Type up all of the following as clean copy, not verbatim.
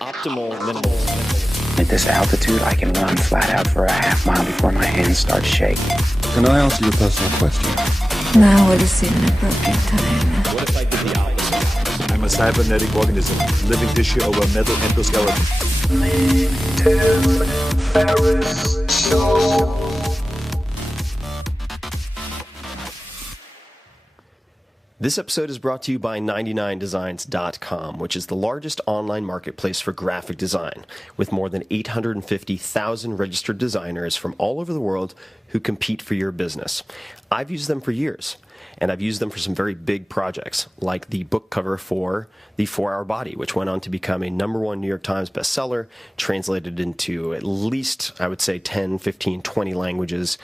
Optimal minimal. At this altitude, I can run flat out for a half mile before my hands start shaking. Can I ask you a personal question? Now would seem an appropriate time. What if I did the opposite? I'm a cybernetic organism, living tissue over metal endoskeleton. This episode is brought to you by 99designs.com, which is the largest online marketplace for graphic design, with more than 850,000 registered designers from all over the world who compete for your business. I've used them for years, and I've used them for some very big projects, like the book cover for The 4-Hour Body, which went on to become a #1 New York Times bestseller, translated into at least, I would say, 10, 15, 20 languages.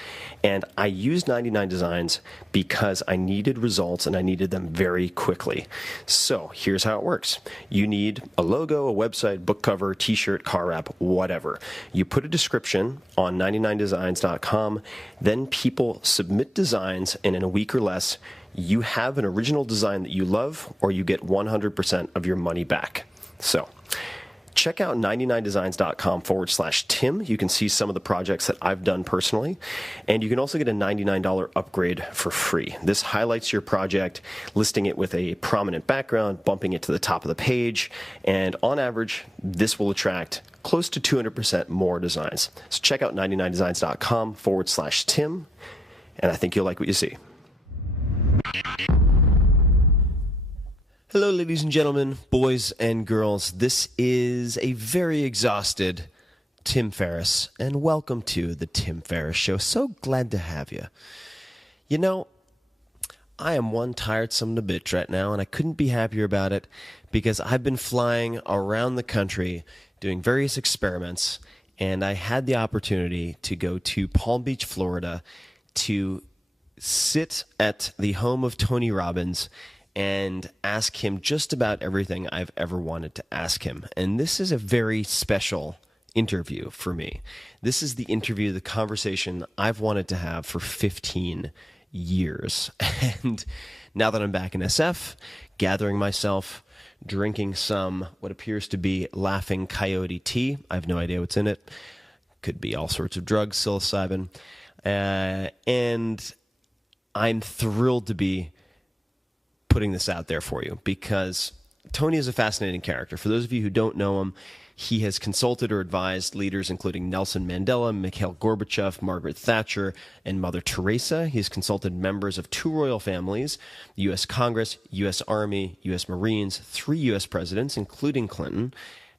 And I used 99 Designs because I needed results, and I needed them very quickly. So here's how it works. You need a logo, a website, book cover, t-shirt, car wrap, whatever. You put a description on 99designs.com, then people submit designs, and in a week or less, you have an original design that you love, or you get 100% of your money back. So check out 99designs.com/Tim. You can see some of the projects that I've done personally, and you can also get a $99 upgrade for free. This highlights your project, listing it with a prominent background, bumping it to the top of the page, and on average, this will attract close to 200% more designs. So check out 99designs.com/Tim, and I think you'll like what you see. Hello, ladies and gentlemen, boys and girls. This is a very exhausted Tim Ferriss, and welcome to the Tim Ferriss Show. So glad to have you. You know, I am one tired son of a bitch right now, and I couldn't be happier about it because I've been flying around the country doing various experiments, and I had the opportunity to go to Palm Beach, Florida, to sit at the home of Tony Robbins and ask him just about everything I've ever wanted to ask him. And this is a very special interview for me. This is the interview, the conversation I've wanted to have for 15 years. And now that I'm back in SF, gathering myself, drinking some what appears to be Laughing Coyote tea. I have no idea what's in it. Could be all sorts of drugs, psilocybin. And I'm thrilled to be putting this out there for you because Tony is a fascinating character. For those of you who don't know him, he has consulted or advised leaders including Nelson Mandela, Mikhail Gorbachev, Margaret Thatcher, and Mother Teresa. He has consulted members of 2 royal families, the U.S. Congress, U.S. Army, U.S. Marines, 3 U.S. presidents, including Clinton,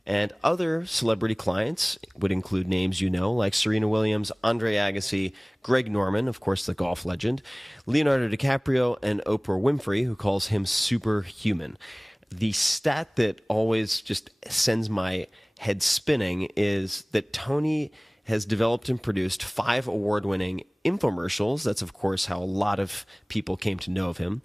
and other celebrity clients would include names you know, like Serena Williams, Andre Agassi, Greg Norman, of course, the golf legend, Leonardo DiCaprio, and Oprah Winfrey, who calls him superhuman. The stat that always just sends my head spinning is that Tony has developed and produced 5 award-winning infomercials. That's, of course, how a lot of people came to know of him.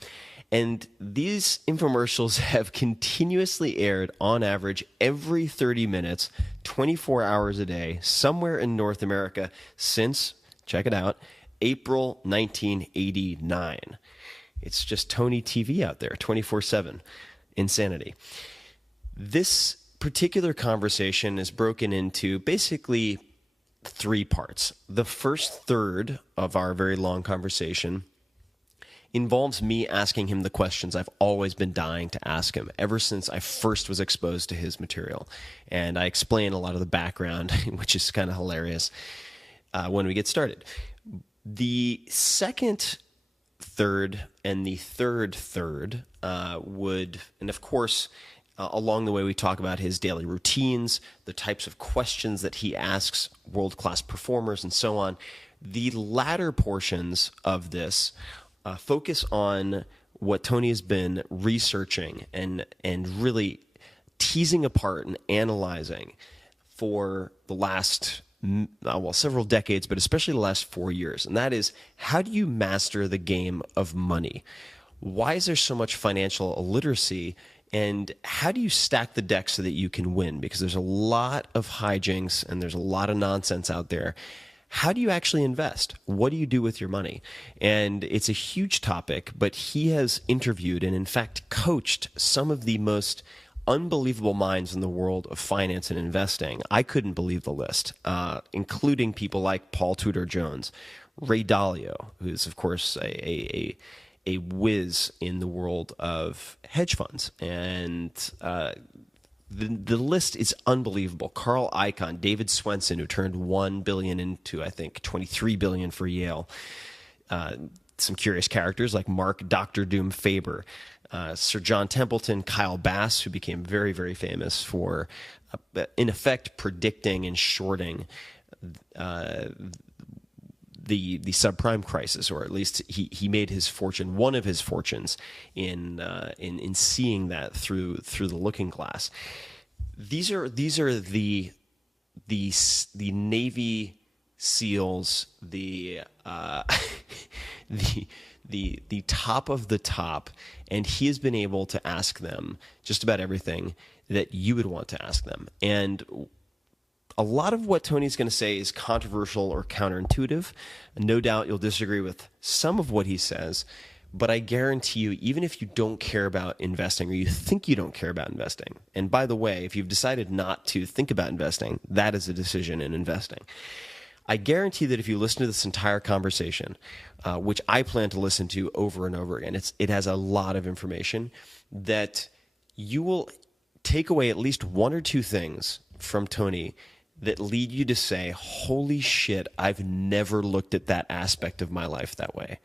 And these infomercials have continuously aired on average every 30 minutes, 24 hours a day, somewhere in North America since, check it out, April 1989. It's just Tony TV out there, 24/7. Insanity. This particular conversation is broken into basically 3 parts. The first third of our very long conversation involves me asking him the questions I've always been dying to ask him ever since I first was exposed to his material. And I explain a lot of the background, which is kind of hilarious when we get started. The second third and the third would, and of course, along the way we talk about his daily routines, the types of questions that he asks world-class performers, and so on. The latter portions of this focus on what Tony has been researching and really teasing apart and analyzing for the last, several decades, but especially the last 4 years. And that is, how do you master the game of money? Why is there so much financial illiteracy? And how do you stack the deck so that you can win? Because there's a lot of hijinks and there's a lot of nonsense out there. How do you actually invest? What do you do with your money? And it's a huge topic, but he has interviewed and in fact coached some of the most unbelievable minds in the world of finance and investing. I couldn't believe the list, including people like Paul Tudor Jones, Ray Dalio, who's, of course, a whiz in the world of hedge funds. And the list is unbelievable. Carl Icahn, David Swenson, who turned $1 billion into, I think, $23 billion for Yale. Some curious characters like Mark Dr. Doom Faber, Sir John Templeton, Kyle Bass, who became very, very famous for, in effect, predicting and shorting the subprime crisis, or at least he made his fortune, one of his fortunes, in seeing that through the looking glass. These are the Navy SEALs, the top of the top, and he has been able to ask them just about everything that you would want to ask them. And a lot of what Tony's going to say is controversial or counterintuitive. No doubt you'll disagree with some of what he says, but I guarantee you, even if you don't care about investing, or you think you don't care about investing, and by the way, if you've decided not to think about investing, that is a decision in investing. I guarantee that if you listen to this entire conversation, which I plan to listen to over and over again, it has a lot of information, that you will take away at least one or two things from Tony that lead you to say, holy shit, I've never looked at that aspect of my life that way.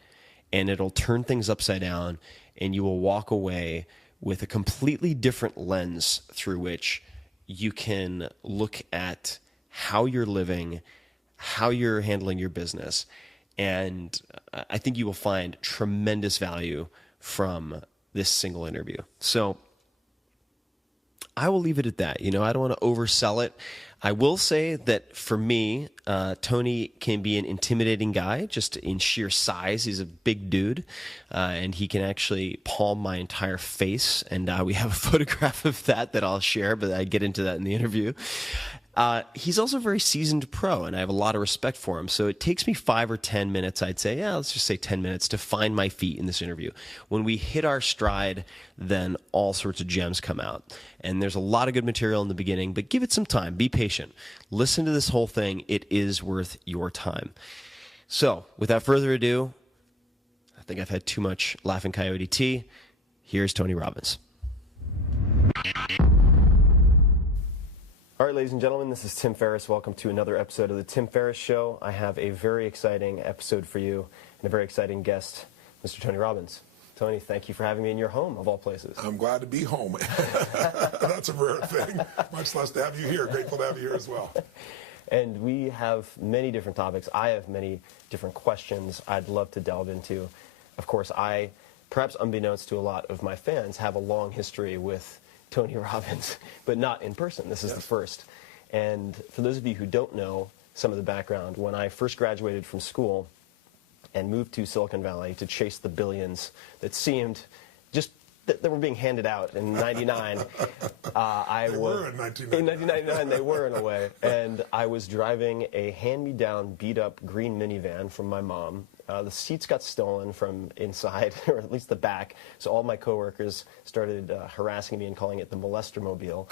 And it'll turn things upside down, and you will walk away with a completely different lens through which you can look at how you're living, how you're handling your business. And I think you will find tremendous value from this single interview. So I will leave it at that. I don't want to oversell it. I will say that for me, Tony can be an intimidating guy just in sheer size. He's a big dude, and he can actually palm my entire face. And we have a photograph of that I'll share, but I get into that in the interview. He's also a very seasoned pro, and I have a lot of respect for him. So it takes me 5 or 10 minutes, I'd say, let's just say 10 minutes, to find my feet in this interview. When we hit our stride, then all sorts of gems come out. And there's a lot of good material in the beginning, but give it some time. Be patient. Listen to this whole thing. It is worth your time. So without further ado, I think I've had too much Laughing Coyote tea. Here's Tony Robbins. All right, ladies and gentlemen, this is Tim Ferriss. Welcome to another episode of The Tim Ferriss Show. I have a very exciting episode for you and a very exciting guest, Mr. Tony Robbins. Tony, thank you for having me in your home, of all places. I'm glad to be home. That's a rare thing. Much less to have you here. Grateful to have you here as well. And we have many different topics. I have many different questions I'd love to delve into. Of course, I, perhaps unbeknownst to a lot of my fans, have a long history with Tony Robbins, but not in person. This is the first. And for those of you who don't know some of the background, when I first graduated from school and moved to Silicon Valley to chase the billions that seemed just that were being handed out in 99, They were in 1999. In 1999, they were in a way. And I was driving a hand-me-down, beat-up green minivan from my mom. The seats got stolen from inside, or at least the back, so all my coworkers started harassing me and calling it the molester-mobile.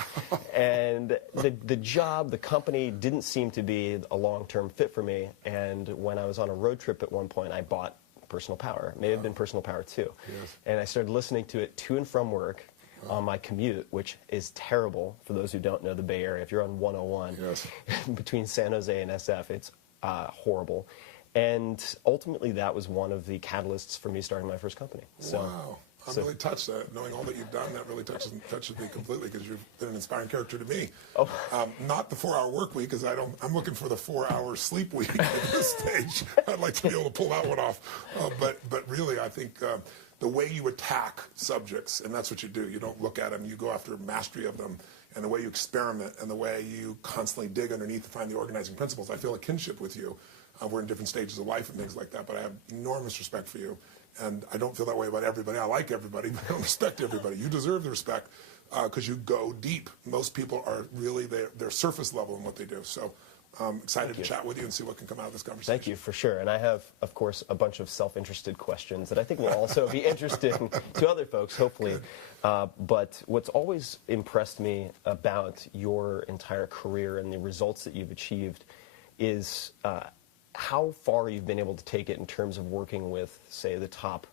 And the job, the company, didn't seem to be a long-term fit for me. And when I was on a road trip at one point, I bought Personal Power. It may have been Personal Power 2. Yes. And I started listening to it to and from work on my commute, which is terrible for those who don't know the Bay Area. If you're on 101 between San Jose and SF, it's horrible. And ultimately, that was one of the catalysts for me starting my first company. So, wow. I'm really touched. Knowing all that you've done, that really touches me completely, because you've been an inspiring character to me. Oh. Not the 4-hour work week, because I'm looking for the 4-hour sleep week at this stage. I'd like to be able to pull that one off. But really, I think the way you attack subjects, and that's what you do. You don't look at them. You go after mastery of them. And the way you experiment and the way you constantly dig underneath to find the organizing principles. I feel a kinship with you. We're in different stages of life and things like that, but I have enormous respect for you. And I don't feel that way about everybody. I like everybody, but I don't respect everybody. You deserve the respect because you go deep. Most people are really, they're surface level in what they do. So Excited to chat with you and see what can come out of this conversation. Thank you, for sure. And I have, of course, a bunch of self-interested questions that I think will also be interesting to other folks, hopefully. But what's always impressed me about your entire career and the results that you've achieved is how far you've been able to take it in terms of working with, say, the top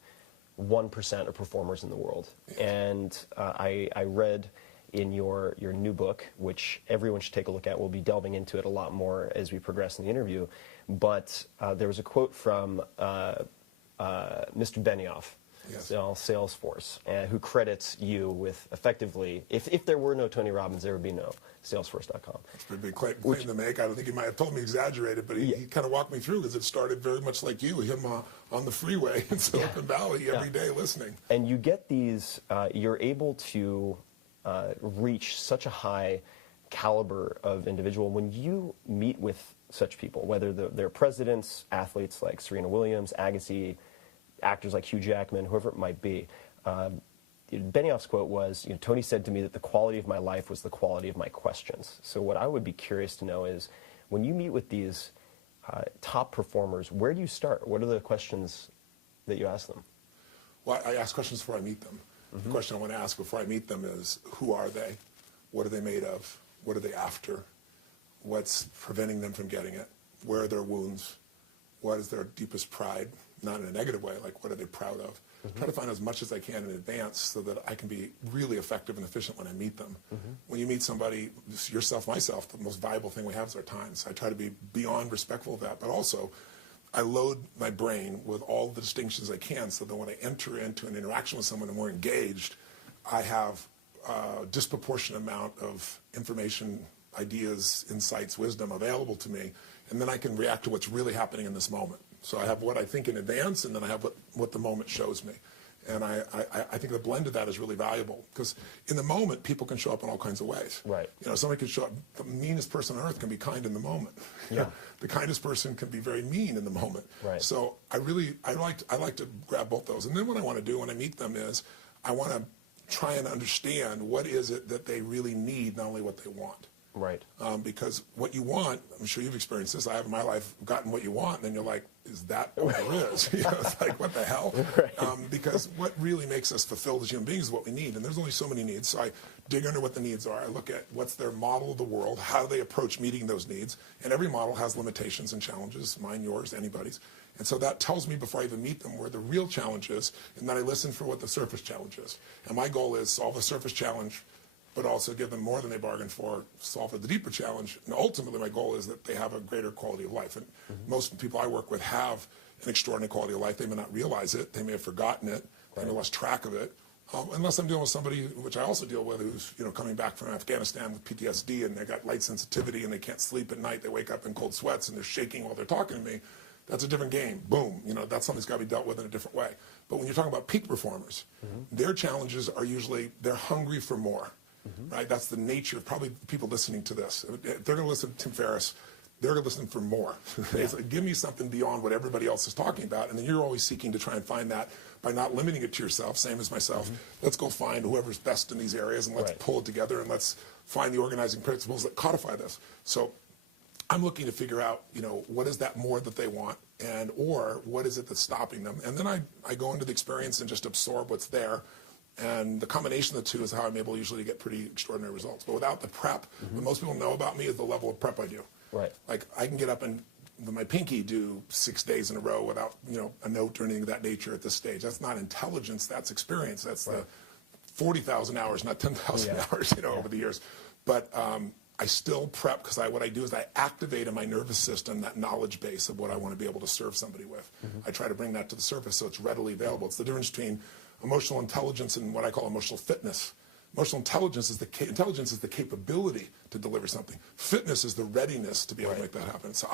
1% of performers in the world. And I read in your new book, which everyone should take a look at. We'll be delving into it a lot more as we progress in the interview. But there was a quote from Mr. Benioff, Salesforce, who credits you with effectively, if there were no Tony Robbins, there would be no Salesforce.com. That's a pretty big claim to make. I don't think he might have told me exaggerated, but he kind of walked me through, because it started very much like you, him on the freeway in Silicon Valley every day listening. And you get these, you're able to reach such a high caliber of individual when you meet with such people, whether they're presidents, athletes like Serena Williams, Agassi, actors like Hugh Jackman, whoever it might be. Benioff's quote was, Tony said to me that the quality of my life was the quality of my questions. So what I would be curious to know is, when you meet with these top performers, where do you start? What are the questions that you ask them? Well, I ask questions before I meet them. The question I want to ask before I meet them is, who are they? What are they made of? What are they after? What's preventing them from getting it? Where are their wounds? What is their deepest pride? Not in a negative way, like what are they proud of? Try to find as much as I can in advance so that I can be really effective and efficient when I meet them. When you meet somebody, yourself, myself, the most valuable thing we have is our time. So I try to be beyond respectful of that, but also I load my brain with all the distinctions I can so that when I enter into an interaction with someone and we're engaged, I have a disproportionate amount of information, ideas, insights, wisdom available to me, and then I can react to what's really happening in this moment. So I have what I think in advance, and then I have what the moment shows me. And I think the blend of that is really valuable, because in the moment, people can show up in all kinds of ways. Right. Somebody can show up, the meanest person on earth can be kind in the moment. Yeah. The kindest person can be very mean in the moment. Right. So I like to grab both those. And then what I want to do when I meet them is, I want to try and understand what is it that they really need, not only what they want. Right. Because what you want, I'm sure you've experienced this, I have in my life gotten what you want, and then you're like, is that what there is? It's like, what the hell? Right. Because what really makes us fulfilled as human beings is what we need, and there's only so many needs. So I dig under what the needs are. I look at what's their model of the world, how do they approach meeting those needs, and every model has limitations and challenges, mine, yours, anybody's. And so that tells me before I even meet them where the real challenge is, and then I listen for what the surface challenge is. And my goal is solve the surface challenge, but also give them more than they bargained for, solve the deeper challenge. And ultimately, my goal is that they have a greater quality of life. And most people I work with have an extraordinary quality of life. They may not realize it. They may have forgotten it. They may have lost track of it. Unless I'm dealing with somebody, which I also deal with, who's coming back from Afghanistan with PTSD, and they got light sensitivity, and they can't sleep at night. They wake up in cold sweats, and they're shaking while they're talking to me. That's a different game. Boom. That's something that's got to be dealt with in a different way. But when you're talking about peak performers, their challenges are usually they're hungry for more. Right? That's the nature of probably people listening to this. If they're going to listen to Tim Ferriss, they're going to listen for more. It's like, give me something beyond what everybody else is talking about. And then you're always seeking to try and find that by not limiting it to yourself, same as myself. Let's go find whoever's best in these areas, and let's pull it together, and let's find the organizing principles that codify this. So I'm looking to figure out, what is that more that they want, and or what is it that's stopping them? And then I go into the experience and just absorb what's there. And the combination of the two is how I'm able usually to get pretty extraordinary results. But without the prep, what most people know about me is the level of prep I do. Right. Like, I can get up and with my pinky do 6 days in a row without, a note or anything of that nature at this stage. That's not intelligence, that's experience. That's the 40,000 hours, not 10,000 hours, over the years. But I still prep, because what I do is I activate in my nervous system that knowledge base of what I want to be able to serve somebody with. I try to bring that to the surface so it's readily available. It's the difference between emotional intelligence and what I call emotional fitness. Emotional intelligence is the capability to deliver something. Fitness is the readiness to be able to make that happen. So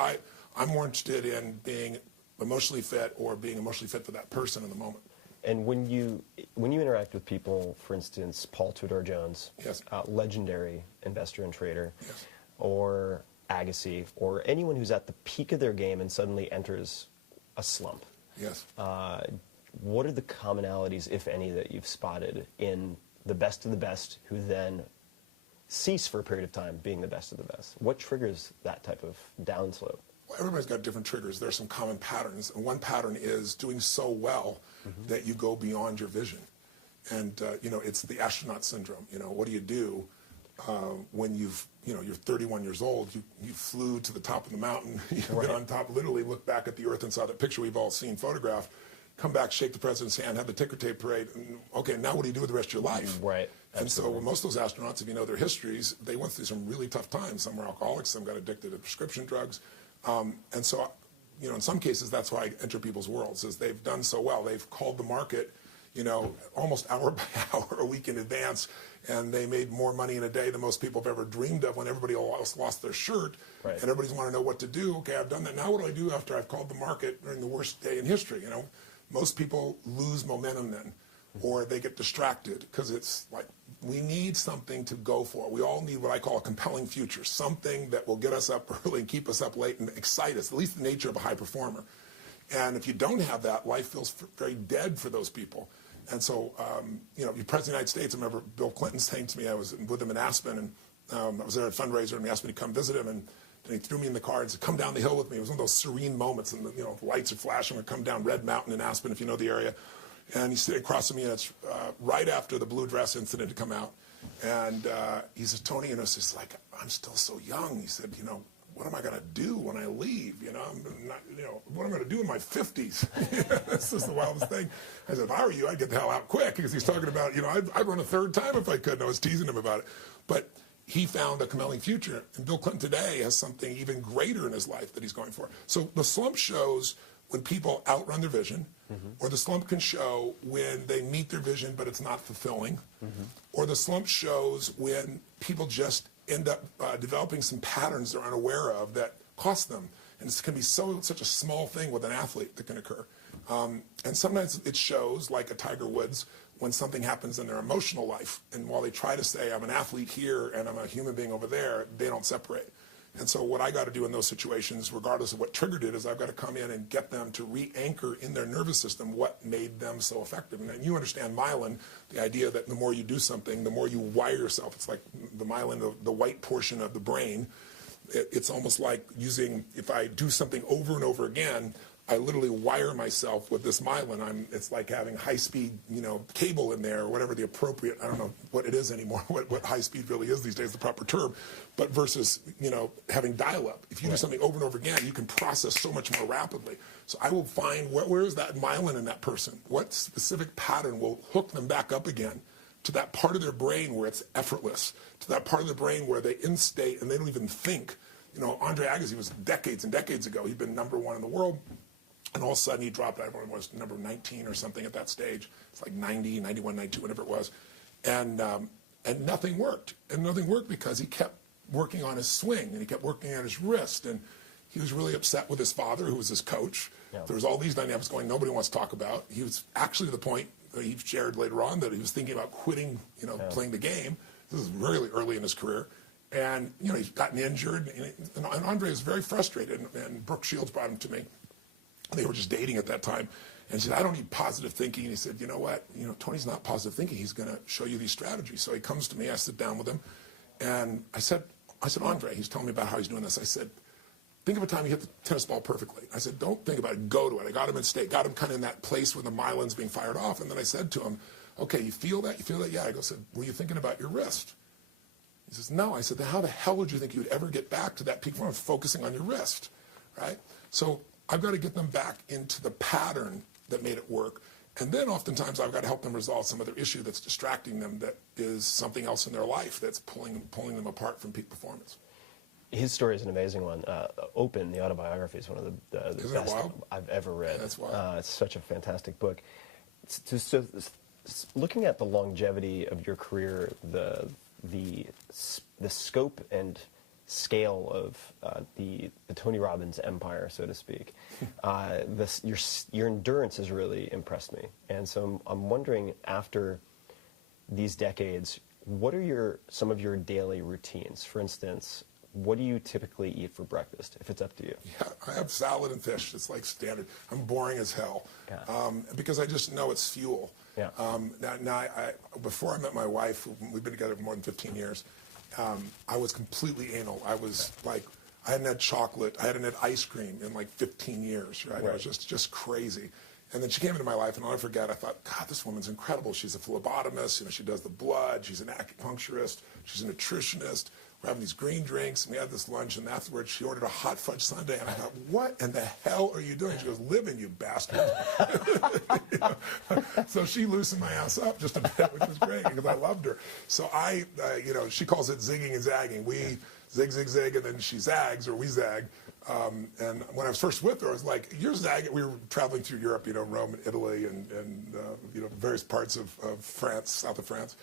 I'm more interested in being emotionally fit, or being emotionally fit for that person in the moment. And when you interact with people, for instance, Paul Tudor Jones, legendary investor and trader, or Agassi, or anyone who's at the peak of their game and suddenly enters a slump. What are the commonalities, if any, that you've spotted in the best of the best who then cease for a period of time being the best of the best? What triggers that type of downslope? Well, everybody's got different triggers. There are some common patterns. And one pattern is doing so well that you go beyond your vision. And, it's the astronaut syndrome. What do you do when you're 31 years old, you flew to the top of the mountain, you've been on top, literally looked back at the earth and saw that picture we've all seen photographed, come back, shake the president's hand, have the ticker tape parade, and, okay, now what do you do with the rest of your life? Right. And so most of those astronauts, if you know their histories, they went through some really tough times. Some were alcoholics, some got addicted to prescription drugs. And so, in some cases, that's why I enter people's worlds, is they've done so well. They've called the market, almost hour by hour, a week in advance, and they made more money in a day than most people have ever dreamed of when everybody else lost their shirt. Right. And everybody's want to know what to do. Okay, I've done that. Now what do I do after I've called the market during the worst day in history? Most people lose momentum then, or they get distracted, because it's like, we need something to go for. We all need what I call a compelling future, something that will get us up early and keep us up late and excite us, at least the nature of a high performer. And if you don't have that, life feels very dead for those people. And so, you President of the United States, I remember Bill Clinton saying to me, I was with him in Aspen, and I was there at a fundraiser, and he asked me to come visit him, and then he threw me in the car and said, come down the hill with me. It was one of those serene moments, and the lights are flashing. We come down Red Mountain in Aspen, if you know the area. And he's sitting across from me, and it's right after the blue dress incident had come out. And he says, Tony, it's just like, I'm still so young. He said, what am I going to do when I leave? I'm not, what am I going to do in my 50s? That's just the wildest thing. I said, if I were you, I'd get the hell out quick, because he's talking about, I'd run a third time if I could. And I was teasing him about it. But he found a compelling future. And Bill Clinton today has something even greater in his life that he's going for. So the slump shows when people outrun their vision, or the slump can show when they meet their vision but it's not fulfilling, or the slump shows when people just end up developing some patterns they're unaware of that cost them. And it can be such a small thing with an athlete that can occur. And sometimes it shows, like a Tiger Woods, when something happens in their emotional life. And while they try to say, I'm an athlete here and I'm a human being over there, they don't separate. And so what I got to do in those situations, regardless of what triggered it, is I've got to come in and get them to re-anchor in their nervous system what made them so effective. And you understand myelin, the idea that the more you do something, the more you wire yourself. It's like the myelin, the white portion of the brain. It's almost like if I do something over and over again, I literally wire myself with this myelin. It's like having high-speed, cable in there, or whatever the appropriate, I don't know what it is anymore, what high-speed really is these days, the proper term, but versus, having dial-up. If you do something over and over again, you can process so much more rapidly. So I will find where is that myelin in that person? What specific pattern will hook them back up again to that part of their brain where it's effortless, to that part of the brain where they instate and they don't even think. Andre Agassi was decades and decades ago. He'd been #1 in the world. And all of a sudden he dropped, I don't know, it was number 19 or something at that stage. It's like 90, 91, 92, whatever it was. And nothing worked. And nothing worked because he kept working on his swing, and he kept working on his wrist. And he was really upset with his father, who was his coach. Yeah. There was all these dynamics going nobody wants to talk about. He was actually to the point that he shared later on that he was thinking about quitting, playing the game. This is really early in his career. And, he's gotten injured. And Andre was very frustrated. And Brooke Shields brought him to me. They were just dating at that time. And he said, I don't need positive thinking. And he said, you know what? Tony's not positive thinking. He's going to show you these strategies. So he comes to me. I sit down with him. And I said, Andre, he's telling me about how he's doing this. I said, think of a time you hit the tennis ball perfectly. I said, don't think about it. Go to it. I got him in state, got him kind of in that place where the myelin's being fired off. And then I said to him, okay, you feel that? You feel that? Yeah. I said, were you thinking about your wrist? He says, no. I said, then how the hell would you think you would ever get back to that peak form of focusing on your wrist, right? So I've got to get them back into the pattern that made it work. And then oftentimes I've got to help them resolve some other issue that's distracting them, that is something else in their life that's pulling them apart from peak performance. His story is an amazing one. Open, the autobiography, is one of the best I've ever read. That's wild. It's such a fantastic book. So looking at the longevity of your career, the scope and scale of the Tony Robbins empire, so to speak, your endurance has really impressed me. And so I'm wondering, after these decades, what are some of your daily routines? For instance, what do you typically eat for breakfast, if it's up to you? Yeah, I have salad and fish. It's like standard. I'm boring as hell, because I just know it's fuel. Yeah. Before I met my wife, we've been together for more than 15 years, I was completely anal. I was like, I hadn't had chocolate, I hadn't had ice cream in like 15 years, right? It was just crazy. And then she came into my life, and I'll never forget, I thought, God, this woman's incredible. She's a phlebotomist, you know, she does the blood, she's an acupuncturist, she's a nutritionist. We're having these green drinks, and we had this lunch, and afterwards she ordered a hot fudge sundae, and I thought, what in the hell are you doing? She goes, living, you bastard. You know? So she loosened my ass up just a bit, which was great, because I loved her. So you know, she calls it zigging and zagging. We zig, zig, zig, and then she zags, or we zag. And when I was first with her, I was like, you're zagging. We were traveling through Europe, you know, Rome and Italy and you know, various parts of France, south of France.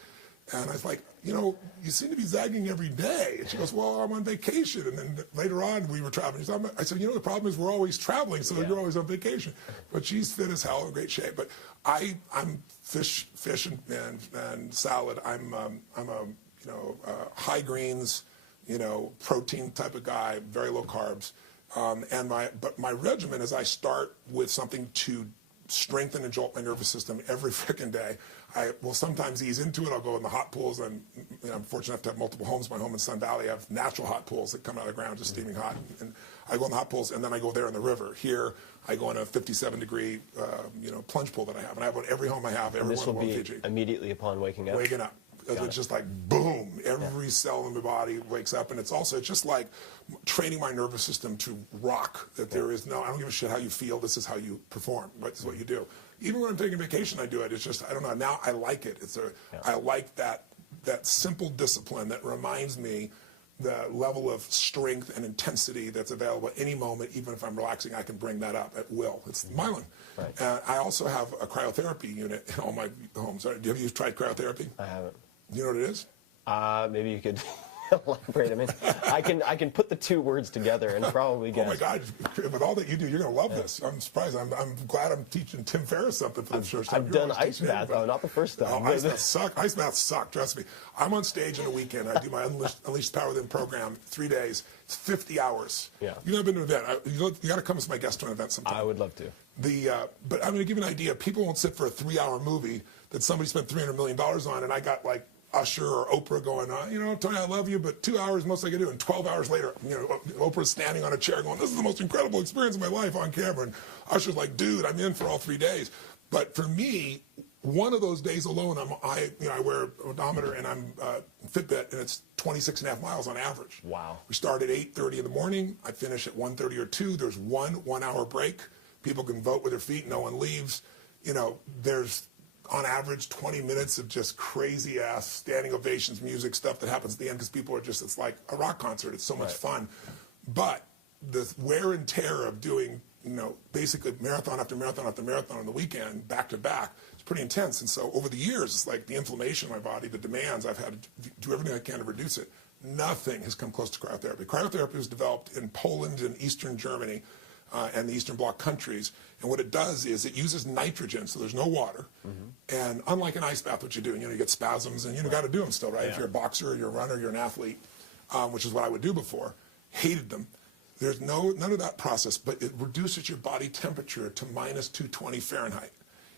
And I was like, you know, you seem to be zagging every day. And she goes, well, I'm on vacation. And then later on, we were traveling. I said, you know, the problem is we're always traveling, so you're always on vacation. But she's fit as hell, in great shape. But I'm fish and salad. I'm a you know, high greens, you know, protein type of guy, very low carbs. But my regimen is I start with something to strengthen and jolt my nervous system every freaking day. I will sometimes ease into it. I'll go in the hot pools, and you know, I'm fortunate enough to have multiple homes. My home in Sun Valley, I have natural hot pools that come out of the ground, just steaming hot. And I go in the hot pools, and then I go there in the river. Here, I go in a 57-degree, you know, plunge pool that I have, and I have one every home I have. Every this one will in be Fiji. Immediately upon waking up. Waking up. It's just like boom, every cell in my body wakes up, and it's just like training my nervous system to rock. That there is no, I don't give a shit how you feel. This is how you perform. This is what you do. Even when I'm taking vacation, I do it. It's just, I don't know. Now I like it. I like that simple discipline that reminds me the level of strength and intensity that's available at any moment. Even if I'm relaxing, I can bring that up at will. It's Mylan. Right. I also have a cryotherapy unit in all my homes. Have you tried cryotherapy? I haven't. You know what it is? Maybe you could elaborate. I mean, I can put the two words together and probably guess. Oh my God! With all that you do, you're going to love this. I'm surprised. I'm glad I'm teaching Tim Ferriss something for the first time. I've done ice baths. Oh, not the first time. Oh, ice baths suck. Ice baths suck. Trust me. I'm on stage in a weekend. I do my Unleashed Power Within program, 3 days. It's 50 hours. Yeah. You've never been to an event. You got to come as my guest to an event sometime. I would love to. But I'm going to give you an idea. People won't sit for a 3-hour movie that somebody spent $300 million on, and I got like Usher or Oprah going on, you know, Tony, I love you, but 2 hours most I can do. And 12 hours later, you know, Oprah's standing on a chair going, this is the most incredible experience of my life on camera. And Usher's like, dude, I'm in for all 3 days. But for me, one of those days alone, I wear an odometer and I'm Fitbit, and it's 26.5 miles on average. Wow. We start at 8:30 in the morning. I finish at 1:30 or 2. There's one hour break. People can vote with their feet. No one leaves. You know, there's on average 20 minutes of just crazy ass standing ovations, music, stuff that happens at the end because people are just, it's like a rock concert. It's so much fun. But the wear and tear of doing, you know, basically marathon after marathon after marathon on the weekend, back to back, it's pretty intense. And so over the years, it's like the inflammation in my body, the demands, I've had to do everything I can to reduce it. Nothing has come close to cryotherapy. Cryotherapy was developed in Poland and Eastern Germany and the Eastern Bloc countries. And what it does is it uses nitrogen, so there's no water. And unlike an ice bath, what you do, you know, you get spasms, and you got to do them still, right? If you're a boxer, you're a runner, you're an athlete, which is what I would do before. Hated them. There's none of that process, but it reduces your body temperature to minus 220 Fahrenheit.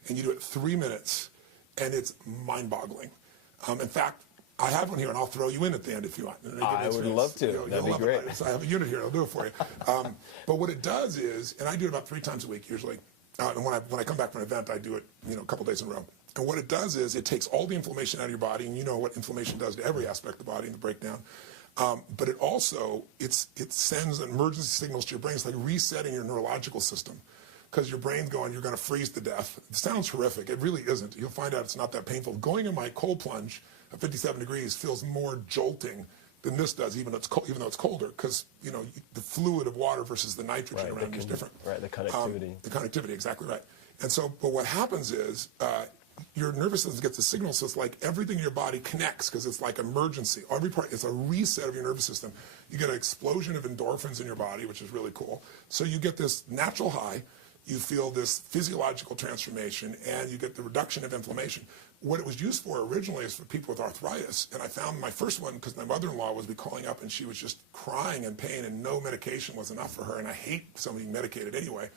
And you do it 3 minutes, and it's mind-boggling. In fact, I have one here, and I'll throw you in at the end if you want. I would love to. That'd be great. So I have a unit here. I'll do it for you. But what it does is, and I do it about 3 times a week usually. And when I come back from an event, I do it, you know, a couple days in a row. And what it does is it takes all the inflammation out of your body, and you know what inflammation does to every aspect of the body in the breakdown. But it also, it sends emergency signals to your brain. It's like resetting your neurological system. Because your brain's going, you're going to freeze to death. It sounds horrific. It really isn't. You'll find out it's not that painful. Going in my cold plunge at 57 degrees feels more jolting than this does, even though it's colder, because, you know, the fluid of water versus the nitrogen around you is different. Right, the connectivity. The connectivity, exactly right. And so, but what happens is your nervous system gets a signal, so it's like everything in your body connects, because it's like emergency. Every part, it's a reset of your nervous system. You get an explosion of endorphins in your body, which is really cool. So you get this natural high. You feel this physiological transformation, and you get the reduction of inflammation. What it was used for originally is for people with arthritis, and I found my first one because my mother-in-law was calling up, and she was just crying in pain, and no medication was enough for her, and I hate somebody medicated anyway.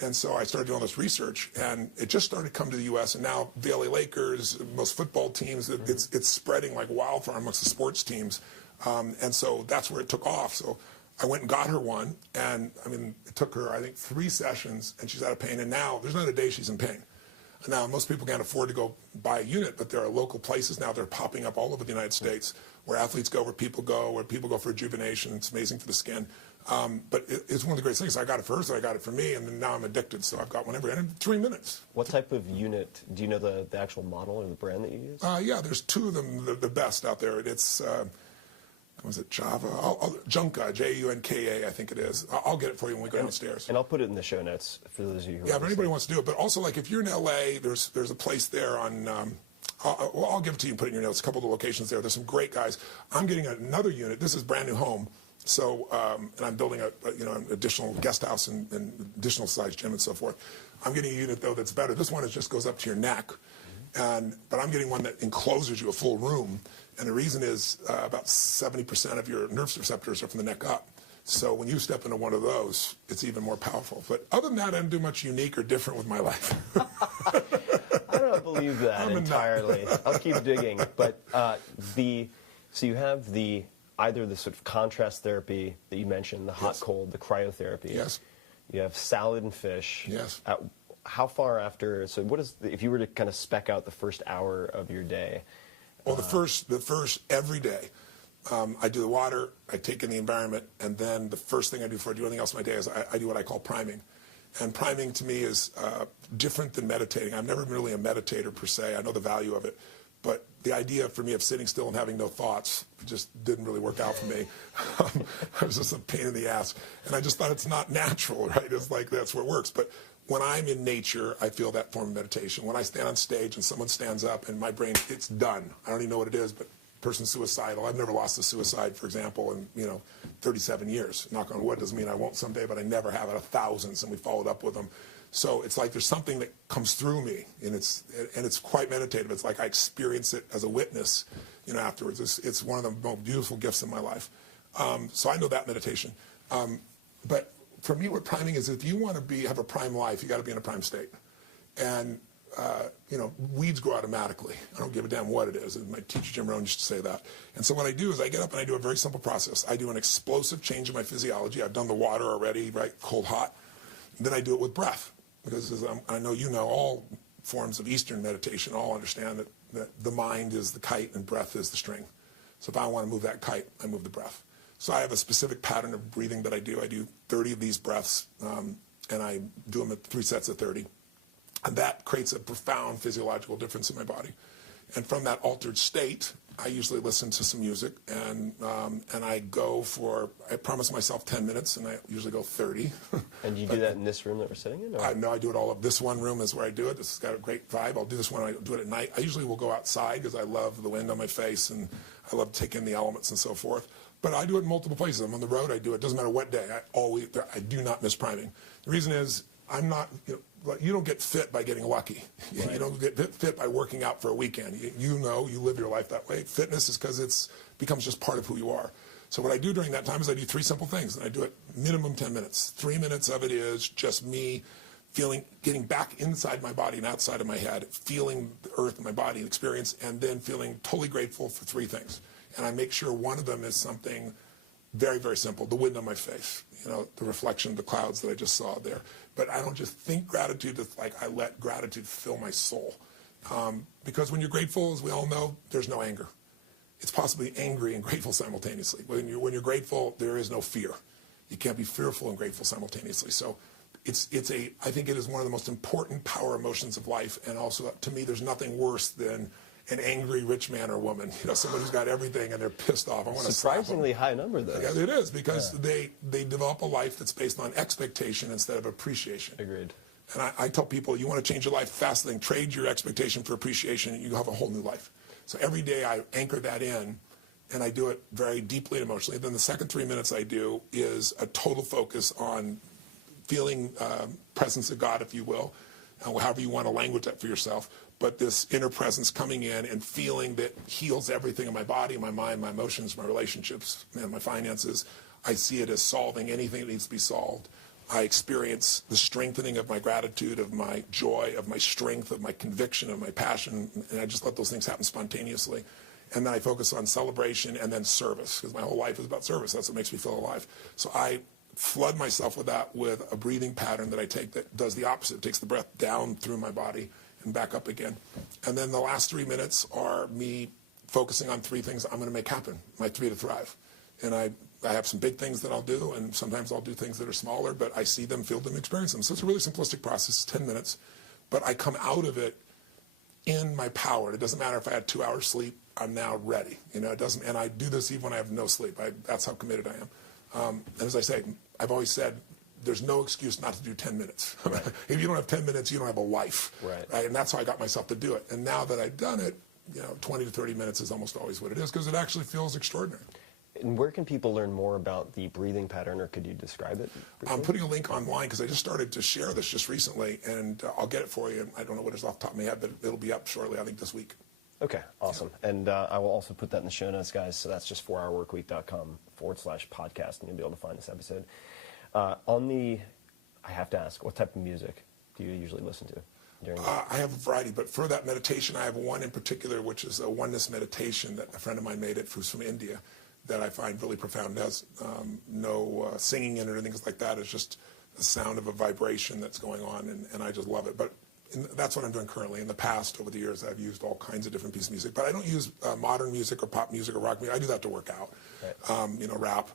And so I started doing all this research, and it just started to come to the U.S. And now the LA Lakers, most football teams, it's spreading like wildfire amongst the sports teams. And so that's where it took off. So I went and got her one, and I mean, it took her, I think, 3 sessions, and she's out of pain. And now there's not a day she's in pain. Now, most people can't afford to go buy a unit, but there are local places now that are popping up all over the United States where athletes go, where people go for rejuvenation. It's amazing for the skin. But it's one of the great things. I got it for her, so I got it for me, and then now I'm addicted, so I've got one every, and in 3 minutes. What type of unit, do you know the actual model or the brand that you use? Yeah, there's 2 of them, the best out there. It's, was it Java? Junka, Junka, I think it is. I'll get it for you when we go downstairs. And I'll put it in the show notes for those of you who if anybody wants to do it. But also, like, if you're in LA, there's a place there on, I'll give it to you and put it in your notes, a couple of the locations there. There's some great guys. I'm getting another unit. This is brand new home. So, and I'm building an additional guest house and additional size gym and so forth. I'm getting a unit, though, that's better. This one just goes up to your neck. But I'm getting one that encloses you a full room. And the reason is about 70% of your nerve receptors are from the neck up. So when you step into one of those, it's even more powerful. But other than that, I don't do much unique or different with my life. I don't believe that entirely. I'll keep digging. But so you have either the sort of contrast therapy that you mentioned, the hot-cold, the cryotherapy. Yes. You have salad and fish. Yes. How far after, so what is, if you were to kind of spec out the first hour of your day? Well, the first every day, I do the water, I take in the environment, and then the first thing I do before I do anything else in my day is I do what I call priming. And priming to me is different than meditating. I'm never really a meditator per se. I know the value of it. But the idea for me of sitting still and having no thoughts just didn't really work out for me. It was just a pain in the ass. And I just thought it's not natural, right? It's like that's where it works. But when I'm in nature, I feel that form of meditation. When I stand on stage and someone stands up and my brain, it's done. I don't even know what it is, but person's suicidal. I've never lost a suicide, for example, in 37 years. Knock on wood, doesn't mean I won't someday, but I never have out of thousands, and we followed up with them. So it's like there's something that comes through me, and it's quite meditative. It's like I experience it as a witness, afterwards. It's one of the most beautiful gifts in my life. So I know that meditation. But for me, what priming is, if you want to have a prime life, you got to be in a prime state. And weeds grow automatically. I don't give a damn what it is. My teacher, Jim Rohn, used to say that. And so what I do is I get up and I do a very simple process. I do an explosive change in my physiology. I've done the water already, right? Cold, hot. And then I do it with breath. Because as I know all forms of Eastern meditation all understand that the mind is the kite and breath is the string. So if I want to move that kite, I move the breath. So I have a specific pattern of breathing that I do. I do 30 of these breaths, and I do them at 3 sets of 30. And that creates a profound physiological difference in my body. And from that altered state, I usually listen to some music, and I promise myself 10 minutes, and I usually go 30. And do you do that in this room that we're sitting in? No, I do it all up. This one room is where I do it. This has got a great vibe. I'll do this one. I do it at night. I usually will go outside because I love the wind on my face, and I love to take in the elements and so forth. But I do it in multiple places. I'm on the road. I do it. Doesn't matter what day. I do not miss priming. The reason is I'm not. You don't get fit by getting lucky. Right. You don't get fit by working out for a weekend. You live your life that way. Fitness is because it becomes just part of who you are. So what I do during that time is I do 3 simple things, and I do it minimum 10 minutes. 3 minutes of it is just me getting back inside my body and outside of my head, feeling the earth in my body and experience, and then feeling totally grateful for 3 things. And I make sure one of them is something very, very simple, the wind on my face, the reflection of the clouds that I just saw there. But I don't just think gratitude, it's like I let gratitude fill my soul. Because when you're grateful, as we all know, there's no anger. It's possibly angry and grateful simultaneously. When you're grateful, there is no fear. You can't be fearful and grateful simultaneously. So I think it is one of the most important power emotions of life. And also, to me, there's nothing worse than an angry rich man or woman, someone who's got everything and they're pissed off. I want to surprisingly high number, though. Yeah, it is, because they develop a life that's based on expectation instead of appreciation. Agreed. And I tell people, you want to change your life, fast thing, trade your expectation for appreciation, and you have a whole new life. So every day I anchor that in, and I do it very deeply and emotionally. Then the second 3 minutes I do is a total focus on feeling presence of God, if you will, however you want to language that for yourself. But this inner presence coming in and feeling that heals everything in my body, my mind, my emotions, my relationships, and my finances. I see it as solving anything that needs to be solved. I experience the strengthening of my gratitude, of my joy, of my strength, of my conviction, of my passion, and I just let those things happen spontaneously. And then I focus on celebration and then service, because my whole life is about service. That's what makes me feel alive. So I flood myself with that, with a breathing pattern that I take that does the opposite. It takes the breath down through my body and back up again. And then the last 3 minutes are me focusing on 3 things I'm going to make happen, my 3 to thrive. And I have some big things that I'll do, and sometimes I'll do things that are smaller, but I see them, feel them, experience them. So it's a really simplistic process. It's 10 minutes. But I come out of it in my power. It doesn't matter if I had 2 hours sleep. I'm now ready. You know, it doesn't, and I do this even when I have no sleep. That's how committed I am. And as I say, I've always said, there's no excuse not to do 10 minutes. Right. If you don't have 10 minutes, you don't have a life. Right? And that's how I got myself to do it. And now that I've done it, 20 to 30 minutes is almost always what it is, because it actually feels extraordinary. And where can people learn more about the breathing pattern, or could you describe it briefly? I'm putting a link online because I just started to share this just recently, and I'll get it for you. I don't know what it's off the top of my head, but it'll be up shortly, I think, this week. Okay, awesome. Yeah. And I will also put that in the show notes, guys. So that's just 4hourworkweek.com/podcast, and you'll be able to find this episode. I have to ask, what type of music do you usually listen to? I have a variety, but for that meditation, I have one in particular, which is a oneness meditation that a friend of mine made it, who's from India, that I find really profound. It has no singing in it or things like that. It's just the sound of a vibration that's going on, and I just love it. But that's what I'm doing currently. In the past, over the years, I've used all kinds of different pieces of music, but I don't use modern music or pop music or rock music. I do that to work out, right. Rap.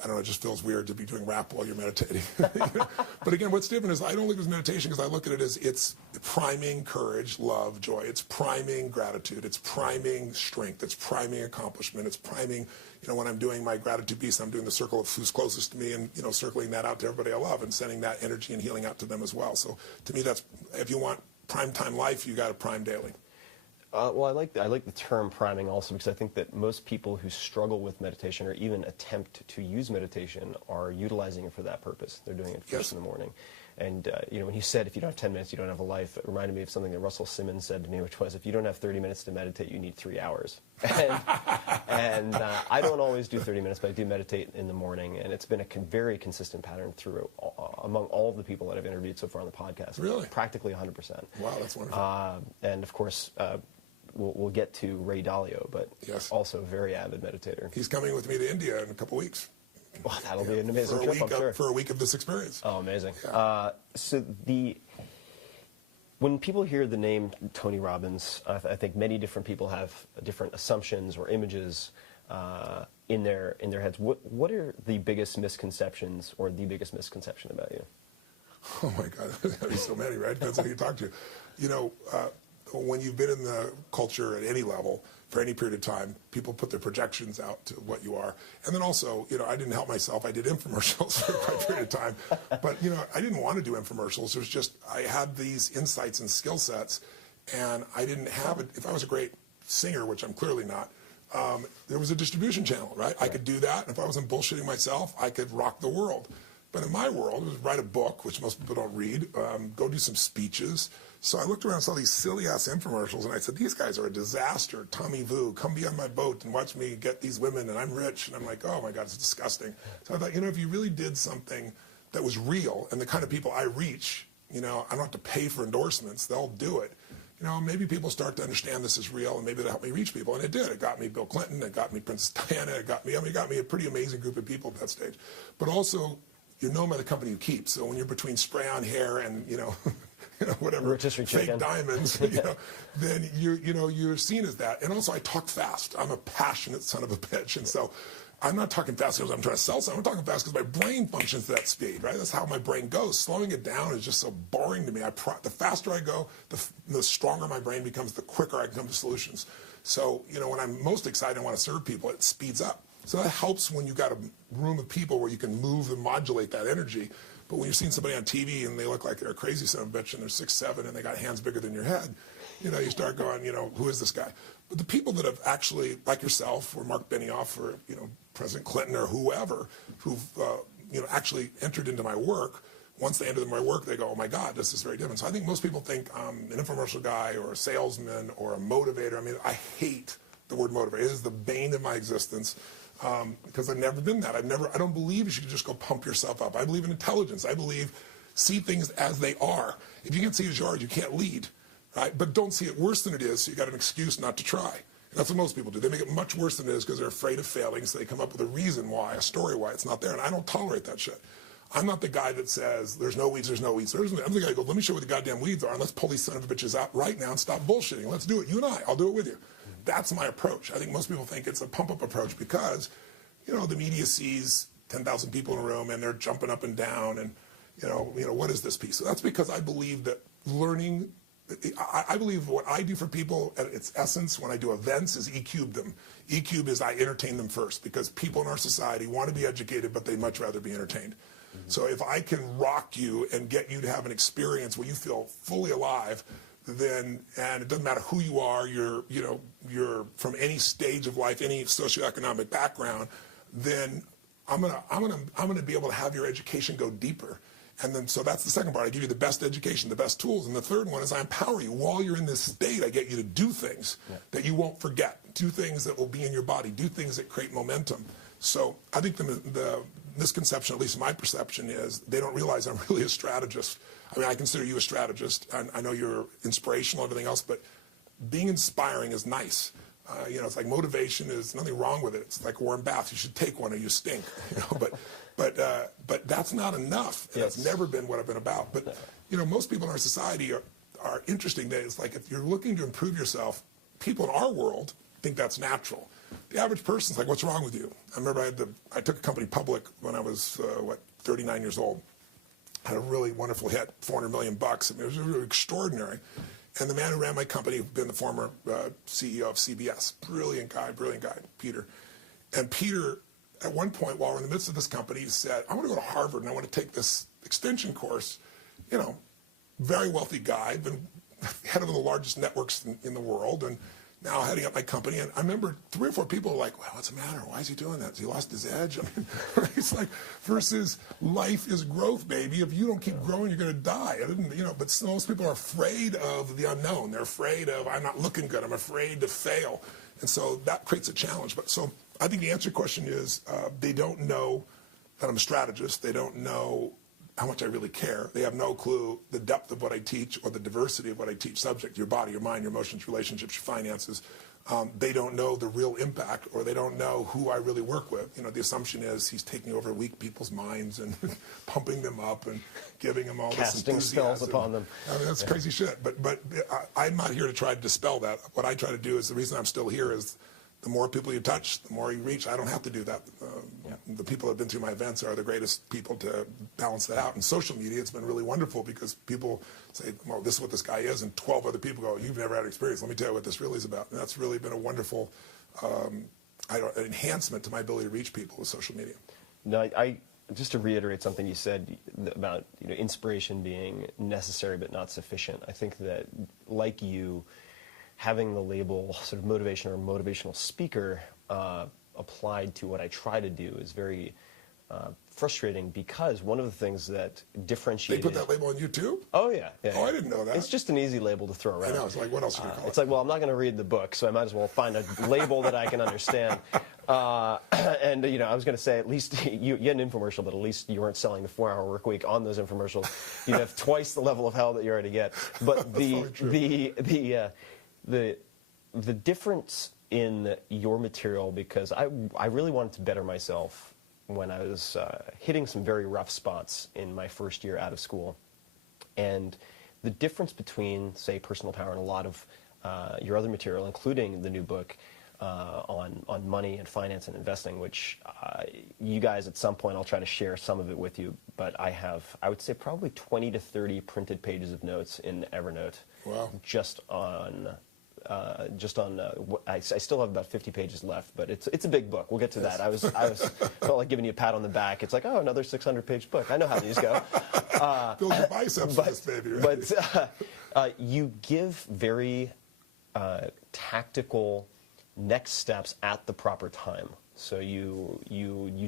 I don't know, it just feels weird to be doing rap while you're meditating. But again, what's different is I don't look at it as meditation, because I look at it as it's priming courage, love, joy. It's priming gratitude. It's priming strength. It's priming accomplishment. It's priming, when I'm doing my gratitude piece, I'm doing the circle of who's closest to me, and, circling that out to everybody I love and sending that energy and healing out to them as well. So to me, that's, if you want prime time life, you got to prime daily. Well, I like the term priming also, because I think that most people who struggle with meditation or even attempt to use meditation are utilizing it for that purpose. They're doing it first in the morning. And, when he said, if you don't have 10 minutes, you don't have a life, it reminded me of something that Russell Simmons said to me, which was, if you don't have 30 minutes to meditate, you need 3 hours. And I don't always do 30 minutes, but I do meditate in the morning. And it's been a very consistent pattern through among all of the people that I've interviewed so far on the podcast. Really? Practically 100%. Wow, that's wonderful. And, of course, we'll get to Ray Dalio, but also a very avid meditator. He's coming with me to India in a couple weeks. Well, that'll be an amazing trip, I'm sure. For a week of this experience. Oh, amazing. Yeah. When people hear the name Tony Robbins, I think many different people have different assumptions or images in their heads. What are the biggest misconceptions, or the biggest misconception about you? Oh my God, there's so many, right? Depends on who you talk to. When you've been in the culture at any level for any period of time, people put their projections out to what you are. And then also, I didn't help myself. I did infomercials for quite a period of time. But, I didn't want to do infomercials. It was just, I had these insights and skill sets, and I didn't have it. If I was a great singer, which I'm clearly not, there was a distribution channel, right? I could do that. And if I wasn't bullshitting myself, I could rock the world. But in my world, it was write a book, which most people don't read, go do some speeches. So I looked around and saw these silly-ass infomercials, and I said, these guys are a disaster. Tommy Vu, come be on my boat and watch me get these women, and I'm rich. And I'm like, oh, my God, it's disgusting. So I thought, if you really did something that was real, and the kind of people I reach, I don't have to pay for endorsements. They'll do it. Maybe people start to understand this is real, and maybe it'll help me reach people. And it did. It got me Bill Clinton. It got me Princess Diana. It got me a pretty amazing group of people at that stage. But also, you're known by the company you keep. So when you're between spray-on hair and, whatever, fake diamonds, then you're seen as that. And also, I talk fast. I'm a passionate son of a bitch. And so I'm not talking fast because I'm trying to sell something. I'm talking fast because my brain functions at that speed, right? That's how my brain goes. Slowing it down is just so boring to me. The faster I go, the stronger my brain becomes, the quicker I can come to solutions. So, when I'm most excited and want to serve people, it speeds up. So that helps when you've got a room of people where you can move and modulate that energy. But when you're seeing somebody on TV and they look like they're a crazy son of a bitch and they're 6'7" and they got hands bigger than your head, you start going, who is this guy? But the people that have actually, like yourself or Mark Benioff or, President Clinton or whoever, who've, actually entered into my work, once they enter my work, they go, oh my God, this is very different. So I think most people think I'm an infomercial guy or a salesman or a motivator. I mean, I hate the word motivator. It is the bane of my existence. because I've never been that. I don't believe you should just go pump yourself up. I believe in intelligence. I believe see things as they are. If you can't see as you are, you can't lead, right? But don't see it worse than it is, so you got an excuse not to try. And that's what most people do. They make it much worse than it is because they're afraid of failing, so they come up with a reason why, a story why it's not there. And I don't tolerate that shit. I'm not the guy that says, there's no weeds, there's no weeds. I'm the guy who goes, let me show you what the goddamn weeds are, and let's pull these son of a bitches out right now and stop bullshitting. Let's do it. You and I'll do it with you. That's my approach. I think most people think it's a pump-up approach because, the media sees 10,000 people in a room and they're jumping up and down and, what is this piece? So that's because I believe that learning, I believe what I do for people at its essence when I do events is E-cube them. E-cube is I entertain them first because people in our society want to be educated, but they'd much rather be entertained. So if I can rock you and get you to have an experience where you feel fully alive, then, and it doesn't matter who you are, you're from any stage of life, any socioeconomic background, then I'm gonna be able to have your education go deeper. And then, so that's the second part. I give you the best education, the best tools. And the third one is I empower you. While you're in this state, I get you to do things that you won't forget. Do things that will be in your body. Do things that create momentum. So I think the misconception, at least my perception, is they don't realize I'm really a strategist. I mean, I consider you a strategist. I know you're inspirational and everything else, but being inspiring is nice. It's like motivation is nothing wrong with it. It's like a warm bath. You should take one or you stink. But that's not enough. And that's never been what I've been about. But most people in our society are interesting. That it's like if you're looking to improve yourself, people in our world think that's natural. The average person's like, what's wrong with you? I remember I took a company public when I was 39 years old. Had a really wonderful hit, $400 million. I mean, it was really extraordinary. And the man who ran my company had been the former CEO of CBS. Brilliant guy, Peter. And Peter, at one point, while we're in the midst of this company, he said, I want to go to Harvard and I want to take this extension course. Very wealthy guy, been head of the largest networks in the world, and now heading up my company. And I remember 3 or 4 people were like, well, what's the matter? Why is he doing that? Has he lost his edge? I mean, it's like, versus life is growth, baby. If you don't keep growing, you're going to die. But most people are afraid of the unknown. They're afraid of, I'm not looking good. I'm afraid to fail. And so that creates a challenge. But so I think the answer to your question is they don't know that I'm a strategist. They don't know how much I really care. They have no clue the depth of what I teach or the diversity of what I teach. Subject, your body, your mind, your emotions, relationships, your finances. They don't know the real impact, or they don't know who I really work with. The assumption is he's taking over weak people's minds and pumping them up and giving them all this enthusiasm. Casting spells upon them. I mean, that's crazy shit. But I'm not here to try to dispel that. What I try to do is, the reason I'm still here is the more people you touch, the more you reach. I don't have to do that. The people that have been through my events are the greatest people to balance that out. And social media, it's been really wonderful because people say, well, this is what this guy is, and 12 other people go, you've never had experience. Let me tell you what this really is about. And that's really been a wonderful enhancement to my ability to reach people with social media. No, I just to reiterate something you said about inspiration being necessary but not sufficient. I think that, like you, having the label sort of motivation or motivational speaker applied to what I try to do is very frustrating, because one of the things that differentiates... They put that label on you too? Oh, yeah. I didn't know that. It's just an easy label to throw around. I know. It's like, what else should you call it? It's like, well, I'm not going to read the book, so I might as well find a label that I can understand. I was going to say, at least you had an infomercial, but at least you weren't selling the 4-hour work week on those infomercials. You'd have twice the level of hell that you already get. But the difference in your material, because I really wanted to better myself when I was hitting some very rough spots in my first year out of school. And the difference between, say, Personal Power and a lot of your other material, including the new book on money and finance and investing, which you guys at some point, I'll try to share some of it with you, but I have, I would say, probably 20 to 30 printed pages of notes in Evernote. Wow. Just on I still have about 50 pages left, but it's a big book. We'll get to that. I was felt like giving you a pat on the back. It's like, oh, another 600-page book. I know how these go. Build your biceps for this baby, right? But you give very tactical next steps at the proper time. So you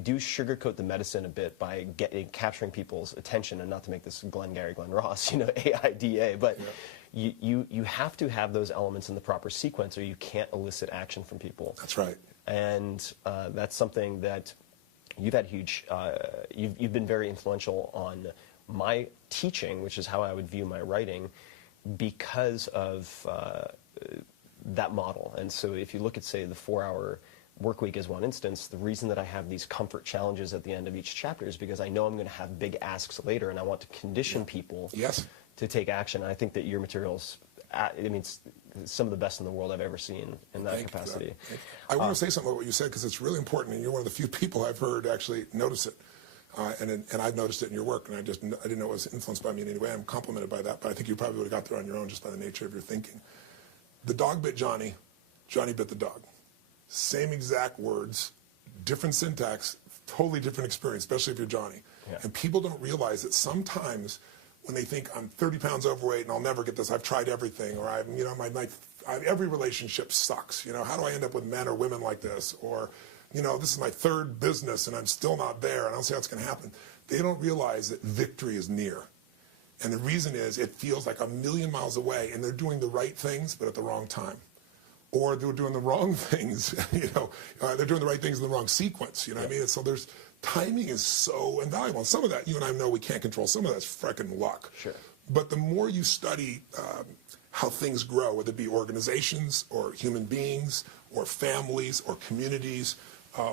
do sugarcoat the medicine a bit by capturing people's attention, and not to make this Glenn Ross, AIDA, but you have to have those elements in the proper sequence, or you can't elicit action from people. That's right. And that's something that you've had huge, you've been very influential on my teaching, which is how I would view my writing, because of that model. And so if you look at, say, the 4-hour work week as one instance, the reason that I have these comfort challenges at the end of each chapter is because I know I'm going to have big asks later, and I want to condition people to take action. And I think that your materials, I mean, it's some of the best in the world I've ever seen in that capacity. I want to say something about what you said, because it's really important, and you're one of the few people I've heard actually notice it. And I've noticed it in your work, and I didn't know it was influenced by me in any way. I'm complimented by that, but I think you probably would have got there on your own just by the nature of your thinking. The dog bit Johnny, Johnny bit the dog. Same exact words, different syntax, totally different experience, especially if you're Johnny. Yeah. And people don't realize that sometimes when they think I'm 30 pounds overweight and I'll never get this, I've tried everything, or I'm, you know, every relationship sucks. You know, how do I end up with men or women like this? Or, you know, this is my third business and I'm still not there, and I don't see how it's going to happen. They don't realize that victory is near. And the reason is it feels like a million miles away, and they're doing the right things but at the wrong time. Or they're doing the wrong things, you know, they're doing the right things in the wrong sequence, you know what I mean? So timing is so invaluable. And some of that, you and I know we can't control. Some of that's frickin' luck. Sure. But the more you study how things grow, whether it be organizations or human beings or families or communities,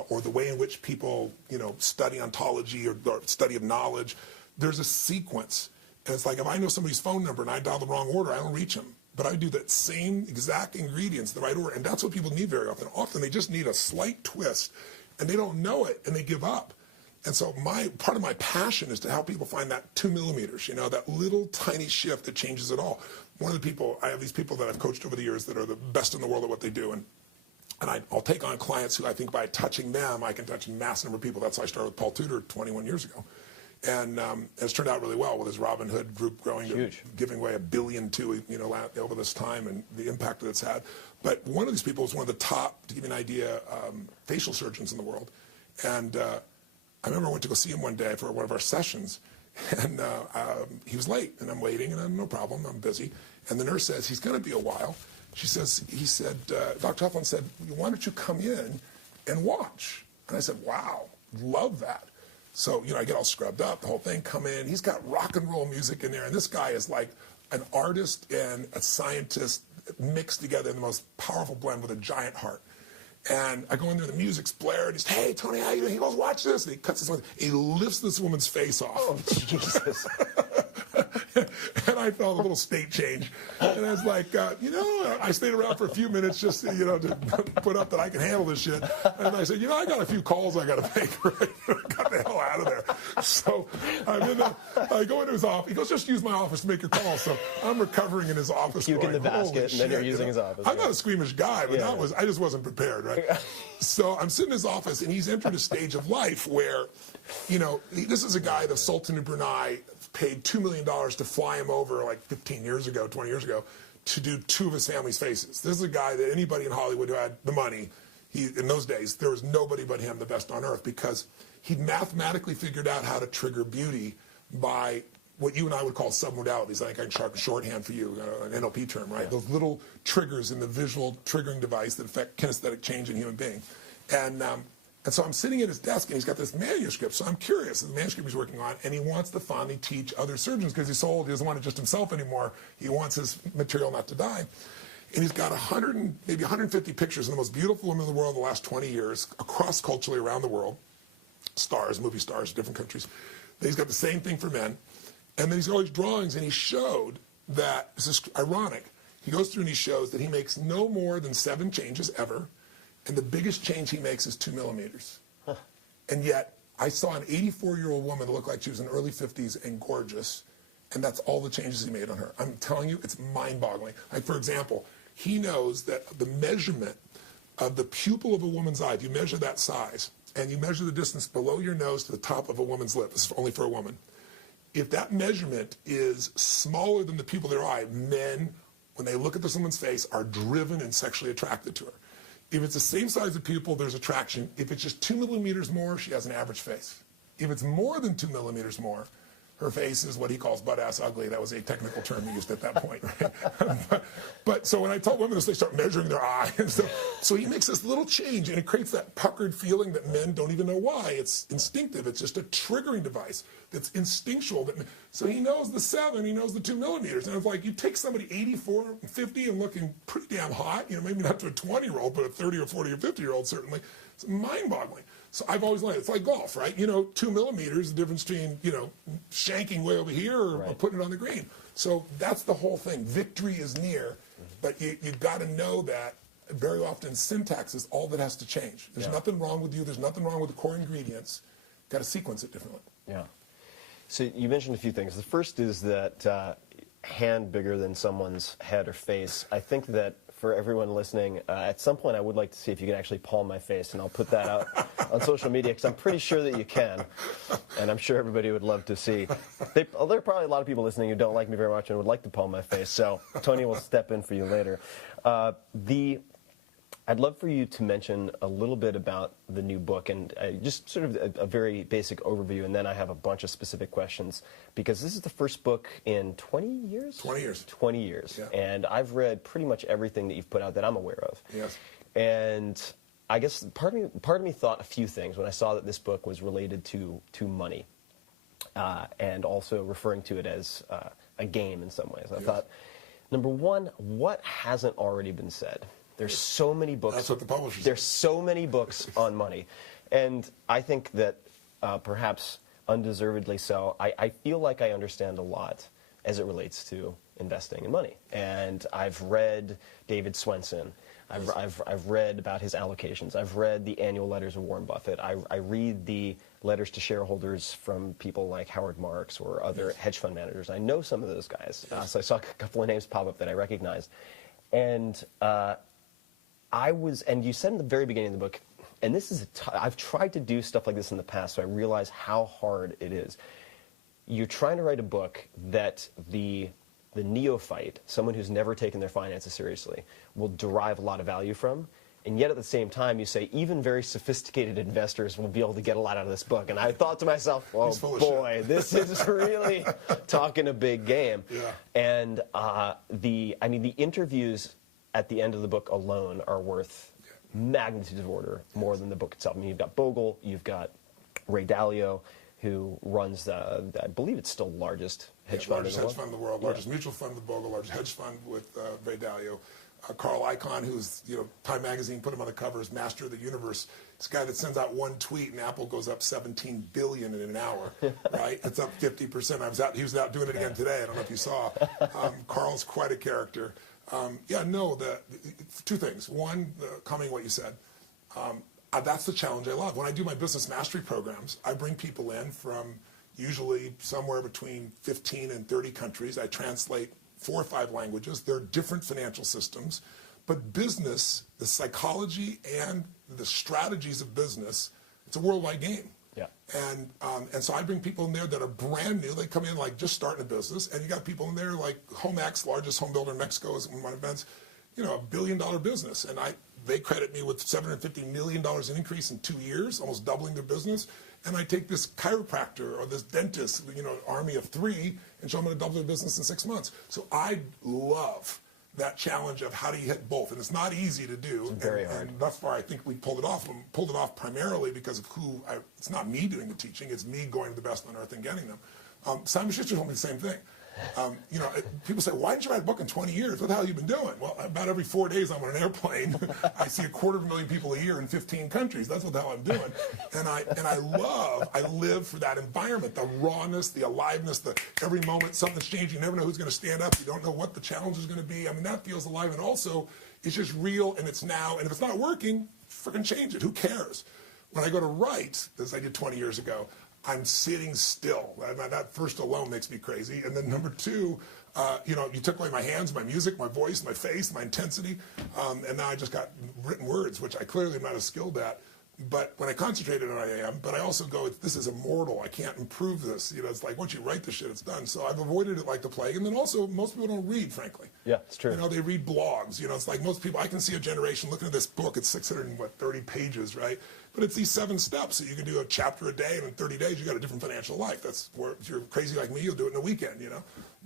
or the way in which people, you know, study ontology or study of knowledge, there's a sequence. And it's like, if I know somebody's phone number and I dial the wrong order, I don't reach them. But I do that same exact ingredients, the right order. And that's what people need very often. Often they just need a slight twist, and they don't know it, and they give up. And so part of my passion is to help people find that 2 millimeters, you know, that little tiny shift that changes it all. One of the people, I have these people that I've coached over the years that are the best in the world at what they do. And I'll take on clients who I think by touching them, I can touch a mass number of people. That's why I started with Paul Tudor 21 years ago. And it's turned out really well with his Robin Hood group growing, to giving away $1 billion to, you know, over this time, and the impact that it's had. But one of these people is one of the top, to give you an idea, facial surgeons in the world. And I remember I went to go see him one day for one of our sessions, and he was late, and I'm waiting, and I'm no problem, I'm busy. And the nurse says, he's going to be a while. He said, Dr. Huffman said, why don't you come in and watch? And I said, wow, love that. So, you know, I get all scrubbed up, the whole thing, come in. He's got rock and roll music in there, and this guy is like an artist and a scientist mixed together in the most powerful blend with a giant heart. And I go in there, the music's blared. He's, hey, Tony, how you doing? He goes, watch this. And he cuts this one. He lifts this woman's face off. Oh, Jesus. And I felt a little state change. And I was like, you know, I stayed around for a few minutes just, you know, to put up that I can handle this shit. And I said, you know, I got a few calls I got to make, right? Got the hell out of there. So I go into his office. He goes, just use my office to make your call. So I'm recovering in his office. Puke in the basket, and then you're using his office. I'm not a squeamish guy, but I just wasn't prepared, right? So I'm sitting in his office, and he's entered a stage of life where, you know, this is a guy, the Sultan of Brunei, paid $2 million to fly him over like 15 years ago, 20 years ago, to do 2 of his family's faces. This is a guy that anybody in Hollywood who had the money, in those days, there was nobody but him, the best on earth, because he mathematically figured out how to trigger beauty by what you and I would call submodalities. I think I can shorthand for you, an NLP term, right? Yeah. Those little triggers in the visual triggering device that affect kinesthetic change in a human being. And so I'm sitting at his desk, and he's got this manuscript. So I'm curious, the manuscript he's working on, and he wants to finally teach other surgeons because he's so old, he doesn't want it just himself anymore. He wants his material not to die. And he's got maybe 150 pictures of the most beautiful women in the world in the last 20 years, across culturally around the world, stars, movie stars, different countries. Then he's got the same thing for men. And then he's got all these drawings, and he showed that, this is ironic, he goes through and he shows that he makes no more than 7 changes ever. And the biggest change he makes is 2 millimeters. Huh. And yet, I saw an 84-year-old woman that looked like she was in her early 50s and gorgeous, and that's all the changes he made on her. I'm telling you, it's mind-boggling. Like, for example, he knows that the measurement of the pupil of a woman's eye, if you measure that size, and you measure the distance below your nose to the top of a woman's lip, this is only for a woman, if that measurement is smaller than the pupil of their eye, men, when they look at this woman's face, are driven and sexually attracted to her. If it's the same size of pupil, there's attraction. If it's just 2 millimeters more, she has an average face. If it's more than 2 millimeters more, Her face is what he calls butt-ass ugly. That was a technical term used at that point. Right? but so when I tell women this, they start measuring their eye. And so he makes this little change, and it creates that puckered feeling that men don't even know why. It's instinctive. It's just a triggering device that's instinctual. So he knows the 7, he knows the 2 millimeters. And it's like you take somebody 84, 50 and looking pretty damn hot, maybe not to a 20-year-old, but a 30 or 40 or 50-year-old certainly. It's mind-boggling. So I've always learned, it's like golf, right? 2 millimeters, the difference between, shanking way over here or putting it on the green. So that's the whole thing. Victory is near, but you've got to know that very often syntax is all that has to change. There's nothing wrong with you. There's nothing wrong with the core ingredients. Got to sequence it differently. Yeah. So you mentioned a few things. The first is that hand bigger than someone's head or face. I think that for everyone listening, at some point I would like to see if you can actually palm my face, and I'll put that out on social media because I'm pretty sure that you can, and I'm sure everybody would love to see. There are probably a lot of people listening who don't like me very much and would like to palm my face, so Tony will step in for you later. I'd love for you to mention a little bit about the new book, and just sort of a very basic overview, and then I have a bunch of specific questions, because this is the first book in 20 years? 20 years. 20 years. Yeah. And I've read pretty much everything that you've put out that I'm aware of. Yes. And I guess part of me thought a few things when I saw that this book was related to money, and also referring to it as a game in some ways. I thought, number one, what hasn't already been said? There's so many books. That's what the publishers There's so many books on money. And I think that perhaps undeservedly so, I feel like I understand a lot as it relates to investing in money. And I've read David Swensen. I've read about his allocations. I've read the annual letters of Warren Buffett. I read the letters to shareholders from people like Howard Marks or other hedge fund managers. I know some of those guys. So I saw a couple of names pop up that I recognized. And and you said in the very beginning of the book, and this is I've tried to do stuff like this in the past, so I realize how hard it is. You're trying to write a book that the neophyte, someone who's never taken their finances seriously, will derive a lot of value from, and yet at the same time you say even very sophisticated investors will be able to get a lot out of this book. And I thought to myself, oh boy, this is really talking a big game. Yeah. And the interviews at the end of the book alone are worth magnitudes of order more than the book itself. I mean, you've got Bogle, you've got Ray Dalio, who runs I believe it's still largest hedge fund in the world. Largest mutual fund with Bogle, largest hedge fund with Ray Dalio. Carl Icahn, who's, Time Magazine put him on the cover as master of the universe. This guy that sends out one tweet and Apple goes up 17 billion in an hour, right? It's up 50%. He was out doing it again today. I don't know if you saw. Carl's quite a character. Two things. One, commenting what you said. That's the challenge I love. When I do my business mastery programs, I bring people in from usually somewhere between 15 and 30 countries. I translate 4 or 5 languages. They're different financial systems. But business, the psychology and the strategies of business, it's a worldwide game. Yeah. And so I bring people in there that are brand new. They come in like just starting a business, and you got people in there like HomeX, largest home builder in Mexico, is one of my events, $1 billion business, and they credit me with $750 million in increase in 2 years, almost doubling their business. And I take this chiropractor or this dentist, army of 3, and show them how to double their business in 6 months. So I love that challenge of how do you hit both, and it's not easy to do. It's very hard. And thus far, I think we pulled it off. We pulled it off primarily because of it's not me doing the teaching; it's me going to the best on earth and getting them. Simon Schuster told me the same thing. People say, "Why didn't you write a book in 20 years? What the hell have you been doing?" Well, about every 4 days I'm on an airplane. I see 250,000 people a year in 15 countries. That's what the hell I'm doing. And I live for that environment, the rawness, the aliveness, every moment something's changing. You never know who's going to stand up. You don't know what the challenge is going to be. I mean, that feels alive. And also, it's just real, and it's now. And if it's not working, freaking change it. Who cares? When I go to write, as I did 20 years ago, I'm sitting still. That first alone makes me crazy. And then number 2, you took away my hands, my music, my voice, my face, my intensity, and now I just got written words, which I clearly am not as skilled at. But when I concentrated on I am, but I also go, this is immortal. I can't improve this. You know, it's like once you write the shit, it's done. So I've avoided it like the plague. And then also, most people don't read, frankly. Yeah, it's true. You know, they read blogs. You know, it's like most people, I can see a generation looking at this book. It's 630 pages, right? But it's these 7 steps. So you can do a chapter a day, and in 30 days, you got a different financial life. That's where, if you're crazy like me, you'll do it in a weekend, you know?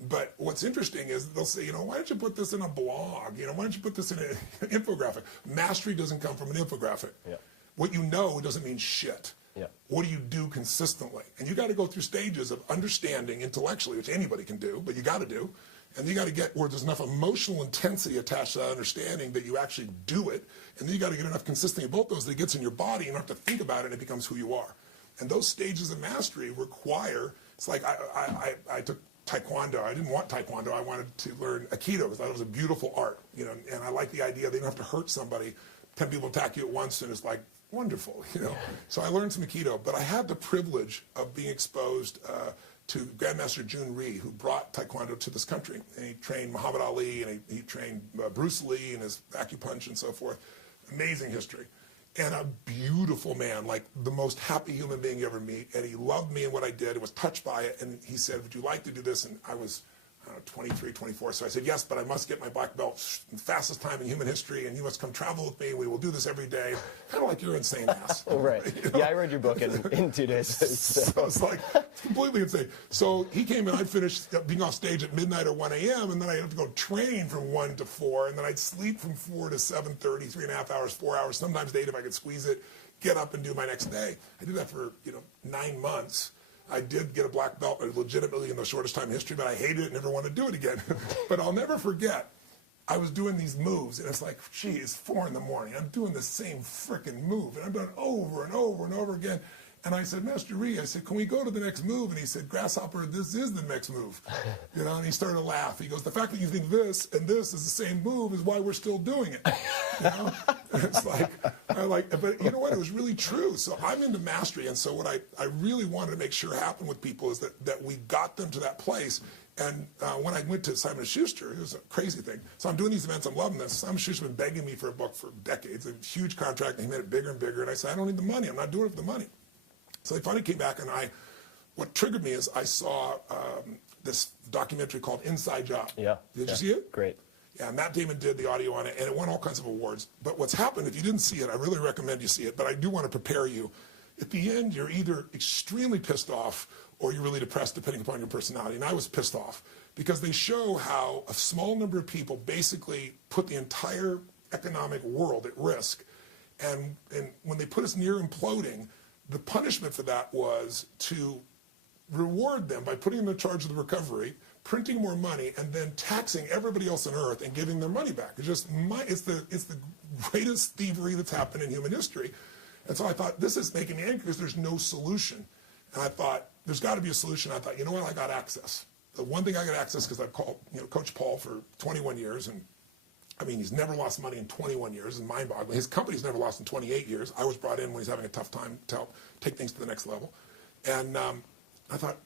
But what's interesting is they'll say, you know, why don't you put this in a blog? You know, why don't you put this in an infographic? Mastery doesn't come from an infographic. Yeah. What you know doesn't mean shit. Yeah. What do you do consistently? And you got to go through stages of understanding intellectually, which anybody can do, but you got to do. And then you got to get where there's enough emotional intensity attached to that understanding that you actually do it. And then you got to get enough consistency of both those that it gets in your body. You don't have to think about it, and it becomes who you are. And those stages of mastery require, it's like I took Taekwondo. I didn't want Taekwondo. I wanted to learn Aikido because I thought it was a beautiful art. You know, and I like the idea they don't have to hurt somebody. 10 people attack you at once, and it's like, wonderful, you know. So I learned some Aikido, but I had the privilege of being exposed to Grandmaster Jun Rhee, who brought Taekwondo to this country. And he trained Muhammad Ali, and he trained Bruce Lee and his acupuncture and so forth. Amazing history. And a beautiful man, like the most happy human being you ever meet. And he loved me and what I did, and was touched by it. And he said, would you like to do this? And I was 23, 24. So I said, yes, but I must get my black belt fastest time in human history, and you must come travel with me. We will do this every day. Kind of like your insane ass. Oh, right. You know? Yeah, I read your book in 2 days. So it's like completely insane. So he came in, I'd finish being off stage at midnight or 1 a.m., and then I'd have to go train from 1 to 4, and then I'd sleep from 4 to 7:30, 3.5 hours, 4 hours, sometimes 8 if I could squeeze it, get up and do my next day. I did that for, 9 months. I did get a black belt legitimately in the shortest time in history, but I hated it and never wanted to do it again. But I'll never forget, I was doing these moves, and it's like, gee, it's 4 in the morning. I'm doing the same freaking move, and I'm doing it over and over and over again. And I said, Master Rhee, I said, can we go to the next move? And he said, Grasshopper, this is the next move. And he started to laugh. He goes, the fact that you think this and this is the same move is why we're still doing it. It's like, but you know what? It was really true. So I'm into mastery. And so what I really wanted to make sure happened with people is that we got them to that place. And when I went to Simon & Schuster, it was a crazy thing. So I'm doing these events, I'm loving this. Simon & Schuster's been begging me for a book for decades, a huge contract, and he made it bigger and bigger. And I said, I don't need the money. I'm not doing it for the money. So they finally came back, and what triggered me is I saw this documentary called Inside Job. Yeah. Did you see it? Great. Yeah, Matt Damon did the audio on it, and it won all kinds of awards. But what's happened, if you didn't see it, I really recommend you see it, but I do want to prepare you. At the end, you're either extremely pissed off or you're really depressed, depending upon your personality. And I was pissed off because they show how a small number of people basically put the entire economic world at risk. And when they put us near imploding, the punishment for that was to reward them by putting them in charge of the recovery, printing more money, and then taxing everybody else on earth and giving their money back. It's the greatest thievery that's happened in human history. And so I thought, this is making me angry because there's no solution. And I thought, there's got to be a solution. I thought, you know what, I got access. The one thing I got access, because I've called Coach Paul for 21 years, and I mean, he's never lost money in 21 years. It's mind-boggling. His company's never lost in 28 years. I was brought in when he's having a tough time to help take things to the next level. And I thought,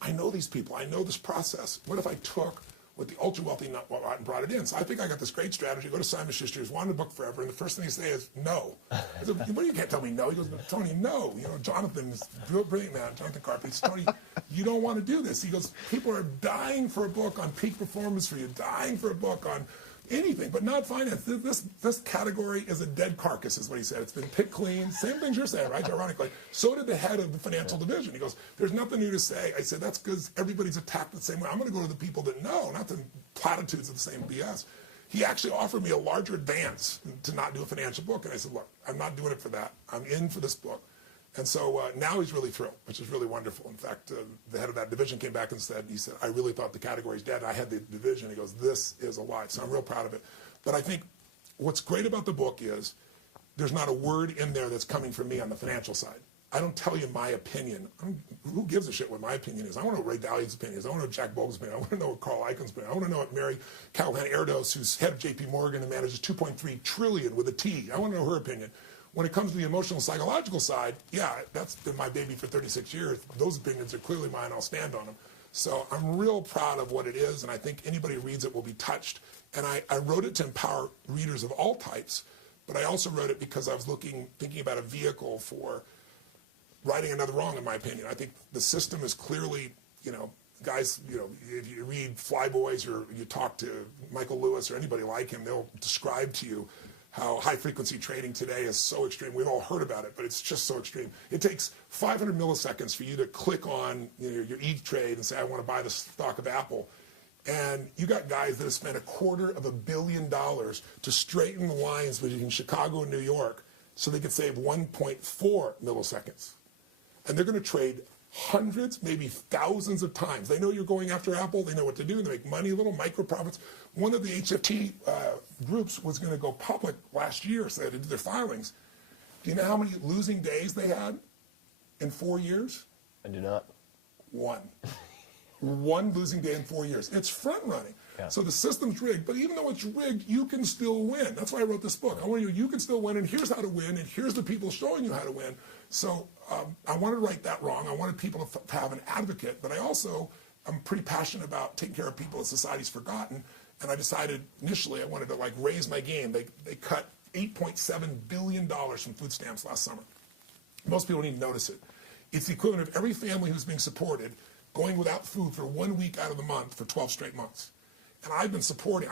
I know these people. I know this process. What if I took what the ultra-wealthy and brought it in? So I think I got this great strategy. Go to Simon & Schuster. He's wanted a book forever. And the first thing he say is, no. I said, well, you can't tell me no. He goes, Tony, no. Jonathan is a brilliant man, Jonathan Carp. He says, Tony, you don't want to do this. He goes, people are dying for a book on peak performance for you, dying for a book on anything, but not finance. This category is a dead carcass, is what he said. It's been picked clean. Same things you're saying, right? Ironically. So did the head of the financial division. He goes, there's nothing new to say. I said, that's because everybody's attacked the same way. I'm going to go to the people that know, not the platitudes of the same BS. He actually offered me a larger advance to not do a financial book. And I said, look, I'm not doing it for that. I'm in for this book. And so now he's really thrilled, which is really wonderful. In fact, the head of that division came back and said, I really thought the category's dead. I had the division. He goes, this is alive. So I'm real proud of it. But I think what's great about the book is there's not a word in there that's coming from me on the financial side. I don't tell you my opinion. Who gives a shit what my opinion is? I want to know what Ray Dalio's opinion is. I want to know what Jack Bogle's opinion is. I want to know what Carl Icahn's opinion is. I want to know what Mary Callahan Erdos, who's head of JP Morgan and manages $2.3 trillion with a T. I want to know her opinion. When it comes to the emotional and psychological side, yeah, that's been my baby for 36 years. Those opinions are clearly mine. I'll stand on them. So I'm real proud of what it is, and I think anybody who reads it will be touched. And I wrote it to empower readers of all types, but I also wrote it because I was thinking about a vehicle for righting another wrong, in my opinion. I think the system is clearly, guys, if you read Flyboys or you talk to Michael Lewis or anybody like him, they'll describe to you how high-frequency trading today is so extreme. We've all heard about it, but it's just so extreme. It takes 500 milliseconds for you to click on your E-Trade and say, I want to buy the stock of Apple. And you got guys that have spent $250 million to straighten the lines between Chicago and New York so they could save 1.4 milliseconds. And they're going to trade hundreds, maybe thousands of times. They know you're going after Apple. They know what to do. They make money, little micro profits. One of the HFT groups was going to go public last year, so they did their filings. Do you know how many losing days they had in 4 years? I do not. One. One losing day in 4 years. It's front running. Yeah. So the system's rigged, but even though it's rigged, you can still win. That's why I wrote this book. I want you can still win, and here's how to win, and here's the people showing you how to win. So I wanted to right that wrong. I wanted people to have an advocate, but I'm pretty passionate about taking care of people that society's forgotten, and I decided initially I wanted to raise my game. They cut $8.7 billion from food stamps last summer. Most people don't even notice it. It's the equivalent of every family who's being supported going without food for 1 week out of the month for 12 straight months. And I've been supporting,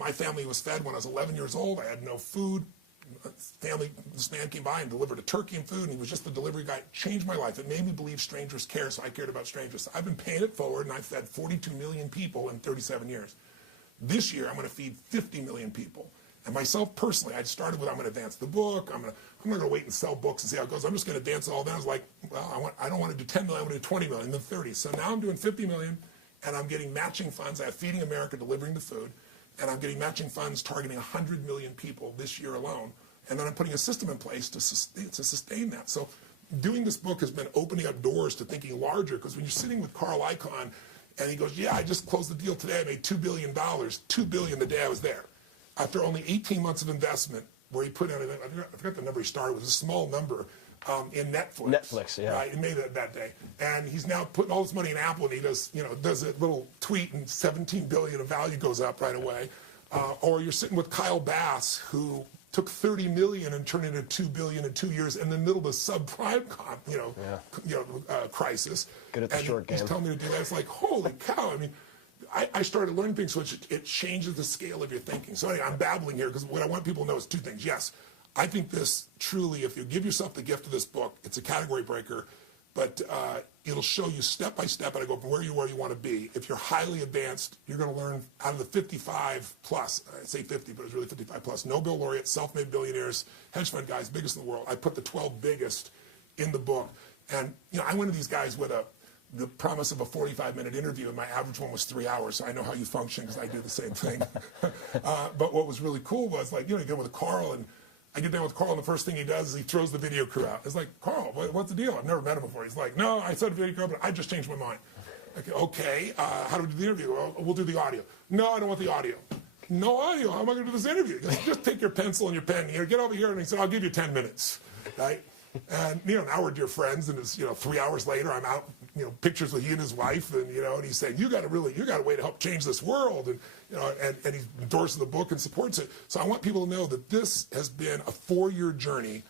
my family was fed when I was 11 years old. I had no food. This man came by and delivered a turkey and food, and he was just the delivery guy. It changed my life. It made me believe strangers care, so I cared about strangers. So I've been paying it forward, and I've fed 42 million people in 37 years. This year, I'm going to feed 50 million people. And myself personally, I started with I'm going to advance the book. I'm not going to wait and sell books and see how it goes. I'm just going to advance it all. Then I was like, well, I don't want to do 10 million. I want to do 20 million, then 30. So now I'm doing 50 million, and I'm getting matching funds. I have Feeding America delivering the food, and I'm getting matching funds targeting 100 million people this year alone. And then I'm putting a system in place to sustain that. So doing this book has been opening up doors to thinking larger, because when you're sitting with Carl Icahn, and he goes, yeah, I just closed the deal today. I made $2 billion, $2 billion the day I was there. After only 18 months of investment, where he put in, I forgot the number he started, it was a small number, in Netflix. Netflix, yeah. Right, he made it that day. And he's now putting all this money in Apple, and he does a little tweet, and 17 billion of value goes up right away. Or you're sitting with Kyle Bass, who took 30 million and turned it into 2 billion in 2 years in the middle of the subprime crisis. Good at the short game. He's telling me to do that. It's like, holy cow. I mean, I started learning things, so it changes the scale of your thinking. So anyway, I'm babbling here because what I want people to know is two things. Yes, I think this truly, if you give yourself the gift of this book, it's a category breaker, but it'll show you step by step, and I go from where you want to be. If you're highly advanced, you're going to learn out of the 55 plus, I say 50, but it's really 55 plus, Nobel laureates, self-made billionaires, hedge fund guys, biggest in the world. I put the 12 biggest in the book. And I went to these guys with the promise of a 45-minute interview, and my average one was 3 hours, so I know how you function because I do the same thing. But what was really cool was, you get with Carl, and I get down with Carl, and the first thing he does is he throws the video crew out. It's like, Carl, what's the deal? I've never met him before. He's like, no, I said video crew, but I just changed my mind. Okay, how do we do the interview? Well, we'll do the audio. No, I don't want the audio. No audio? How am I going to do this interview? Just take your pencil and your pen. Get over here, and he said, I'll give you 10 minutes, right? And, now we're dear friends, and it's, 3 hours later, I'm out, pictures with he and his wife, and, and he's saying, you got a way to help change this world, and, and he endorses the book and supports it. So I want people to know that this has been a 4-year journey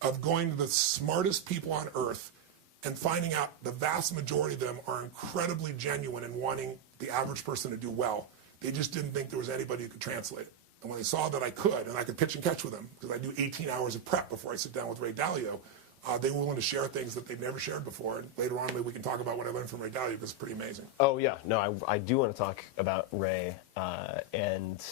of going to the smartest people on earth and finding out the vast majority of them are incredibly genuine in wanting the average person to do well. They just didn't think there was anybody who could translate it. And when they saw that I could, and I could pitch and catch with them, because I do 18 hours of prep before I sit down with Ray Dalio, they were willing to share things that they've never shared before. And later on, maybe we can talk about what I learned from Ray Dalio, because it's pretty amazing. Oh, yeah. No, I do want to talk about Ray, and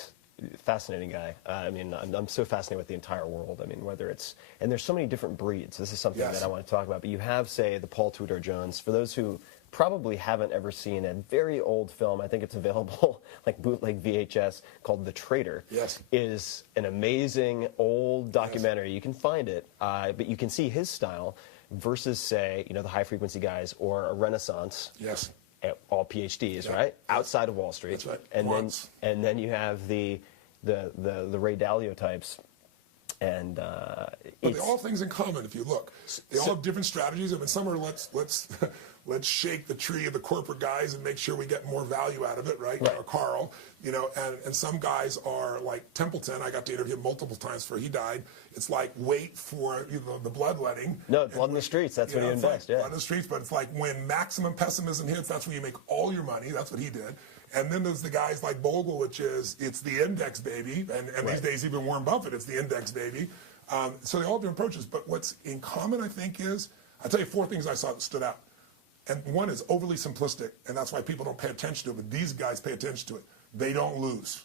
fascinating guy. I'm so fascinated with the entire world. Whether it's, and there's so many different breeds. This is something that I want to talk about. But you have, say, the Paul Tudor Jones. For those who probably haven't ever seen a very old film, I think it's available like bootleg VHS, called The Traitor. Yes. Is an amazing old documentary. Yes. You can find it, but you can see his style versus, say, the high frequency guys or a Renaissance. Yes. All PhDs, right? Outside of Wall Street. That's right. And then you have the Ray Dalio types, and but they all have things in common if you look. They all have different strategies. I mean, some are let's shake the tree of the corporate guys and make sure we get more value out of it, right? Right. Or Carl, and some guys are like Templeton. I got to interview him multiple times before he died. It's like wait for the bloodletting. No, blood in the streets. That's when you invest. Yeah. Blood in the streets, but it's like when maximum pessimism hits, that's when you make all your money. That's what he did. And then there's the guys like Bogle, which is it's the index baby, and these days even Warren Buffett, it's the index baby. So they all have different approaches. But what's in common, I think, is I'll tell you 4 things I saw that stood out. And one is overly simplistic, and that's why people don't pay attention to it, but these guys pay attention to it. They don't lose.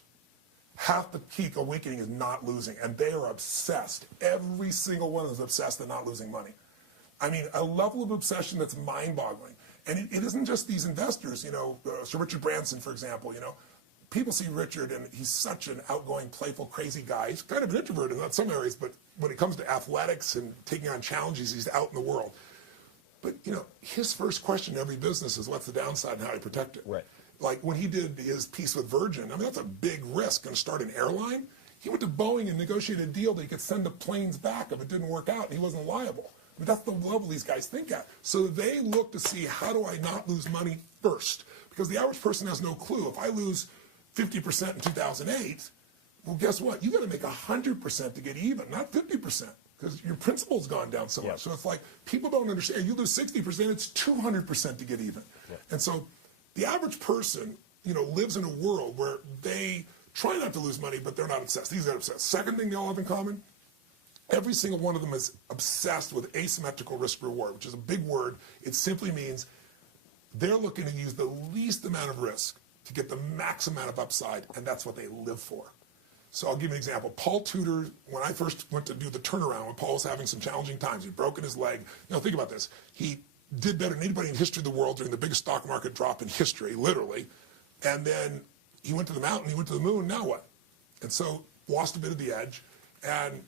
Half the peak awakening is not losing, and they are obsessed. Every single one is obsessed at not losing money. I mean, a level of obsession that's mind-boggling. And it isn't just these investors, Sir Richard Branson, for example, people see Richard, and he's such an outgoing, playful, crazy guy. He's kind of an introvert in some areas, but when it comes to athletics and taking on challenges, he's out in the world. But, his first question in every business is what's the downside and how do you protect it? Right. Like when he did his piece with Virgin, I mean, that's a big risk. Going to start an airline? He went to Boeing and negotiated a deal that he could send the planes back if it didn't work out, and he wasn't liable. I mean, that's the level these guys think at. So they look to see, how do I not lose money first? Because the average person has no clue. If I lose 50% in 2008, well, guess what? You got to make 100% to get even, not 50%. Because your principal's gone down so much. So it's like people don't understand. You lose 60%, it's 200% to get even. Yeah. And so the average person, lives in a world where they try not to lose money, but they're not obsessed. These are obsessed. Second thing they all have in common, every single one of them is obsessed with asymmetrical risk reward, which is a big word. It simply means they're looking to use the least amount of risk to get the max amount of upside, and that's what they live for. So I'll give you an example. Paul Tudor, when I first went to do the turnaround, when Paul was having some challenging times, he'd broken his leg. Think about this. He did better than anybody in the history of the world during the biggest stock market drop in history, literally. And then he went to the mountain, he went to the moon, now what? And so lost a bit of the edge and,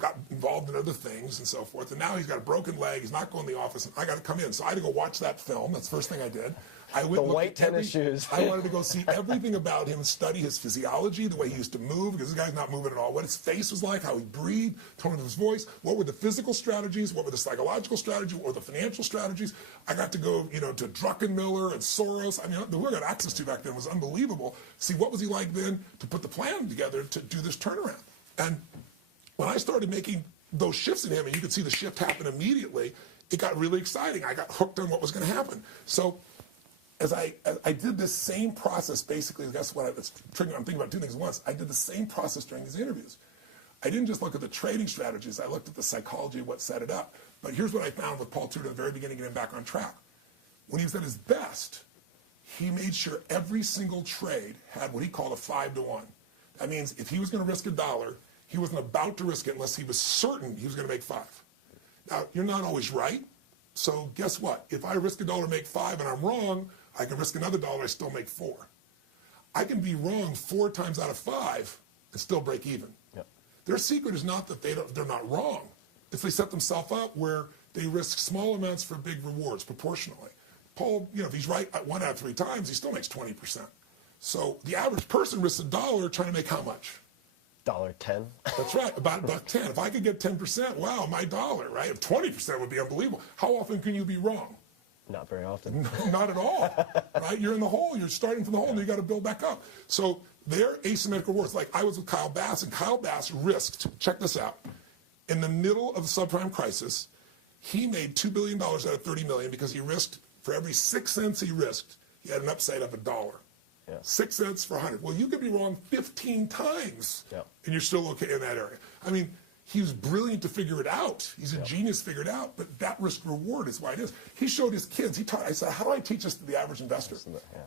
got involved in other things and so forth. And now he's got a broken leg, he's not going to the office, and I got to come in. So I had to go watch that film. That's the first thing I did. I went the white tennis shoes. I wanted to go see everything about him, study his physiology, the way he used to move, because this guy's not moving at all. What his face was like, how he breathed, tone of his voice, what were the physical strategies, what were the psychological strategies, what were the financial strategies. I got to go, to Druckenmiller and Soros. I mean, the work I got access to back then was unbelievable. See, what was he like then to put the plan together to do this turnaround? And when I started making those shifts in him, and you could see the shift happen immediately, it got really exciting. I got hooked on what was going to happen. So as I did this same process, basically, that's what I'm thinking about 2 things at once. I did the same process during these interviews. I didn't just look at the trading strategies. I looked at the psychology of what set it up. But here's what I found with Paul Tudor at the very beginning, getting back on track. When he was at his best, he made sure every single trade had what he called a 5-to-1. That means if he was going to risk $1, he wasn't about to risk it unless he was certain he was going to make 5. Now, you're not always right. So guess what? If I risk $1, make 5, and I'm wrong, I can risk another $1, I still make 4. I can be wrong 4 times out of 5 and still break even. Yep. Their secret is not that they're not wrong. It's they set themselves up where they risk small amounts for big rewards proportionally. Paul, if he's right 1 out of 3 times, he still makes 20%. So the average person risks $1 trying to make how much? $1.10. That's right, about $1.10. If I could get 10%, wow, my $1, right? If 20% would be unbelievable. How often can you be wrong? Not very often. No, not at all, right? You're in the hole. You're starting from the hole, and you got to build back up. So they're asymmetrical rewards. Like I was with Kyle Bass, and Kyle Bass risked, check this out, in the middle of the subprime crisis, he made $2 billion out of $30 million because he risked, for every 6 cents he risked, he had an upside of $1. Yeah. 6 cents for 100. Well, you could be wrong 15 times, and you're still okay in that area. I mean, he was brilliant to figure it out. He's a genius to figure it out, but that risk reward is why it is. He showed his kids. I said, how do I teach this to the average investor?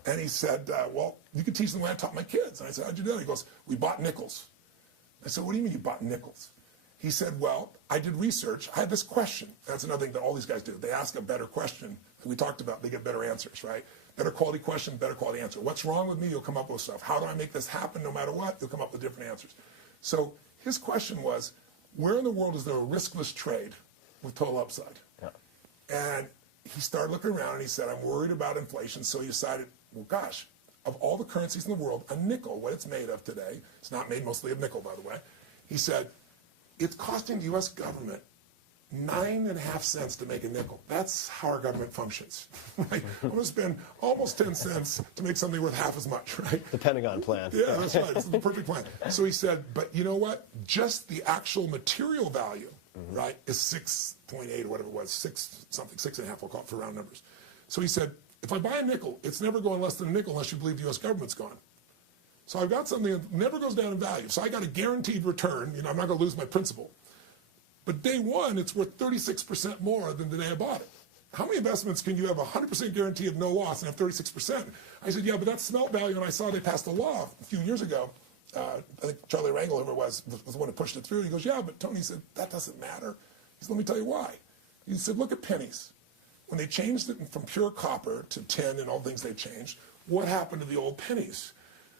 And he said, well, you can teach them the way I taught my kids. And I said, how'd you do that? He goes, we bought nickels. I said, what do you mean you bought nickels? He said, well, I did research. I had this question. That's another thing that all these guys do. They ask a better question. We talked about, they get better answers, right? Better quality question, better quality answer. What's wrong with me? You'll come up with stuff. How do I make this happen no matter what? You'll come up with different answers. So his question was, where in the world is there a riskless trade with total upside? Yeah. And he started looking around and he said, I'm worried about inflation. So he decided, well, gosh, of all the currencies in the world, a nickel, what it's made of today, it's not made mostly of nickel, by the way. He said, it's costing the U.S. government 9.5 cents to make a nickel. That's how our government functions, right? I'm going to spend almost 10 cents to make something worth half as much, right? The Pentagon plan. Yeah, that's right. It's the perfect plan. So he said, but you know what? Just the actual material value, right, is 6.8 or whatever it was, 6.5, we'll call it for round numbers. So he said, if I buy a nickel, it's never going less than a nickel unless you believe the U.S. government's gone. So I've got something that never goes down in value. So I got a guaranteed return. You know, I'm not going to lose my principal. But day one, it's worth 36% more than the day I bought it. How many investments can you have a 100% guarantee of no loss and have 36%? I said, yeah, but that's smelt value, and I saw they passed a law a few years ago. I think Charlie Rangel, whoever it was the one who pushed it through. He goes, yeah, but Tony said, that doesn't matter. He said, let me tell you why. He said, look at pennies. When they changed it from pure copper to tin and all the things they changed, what happened to the old pennies?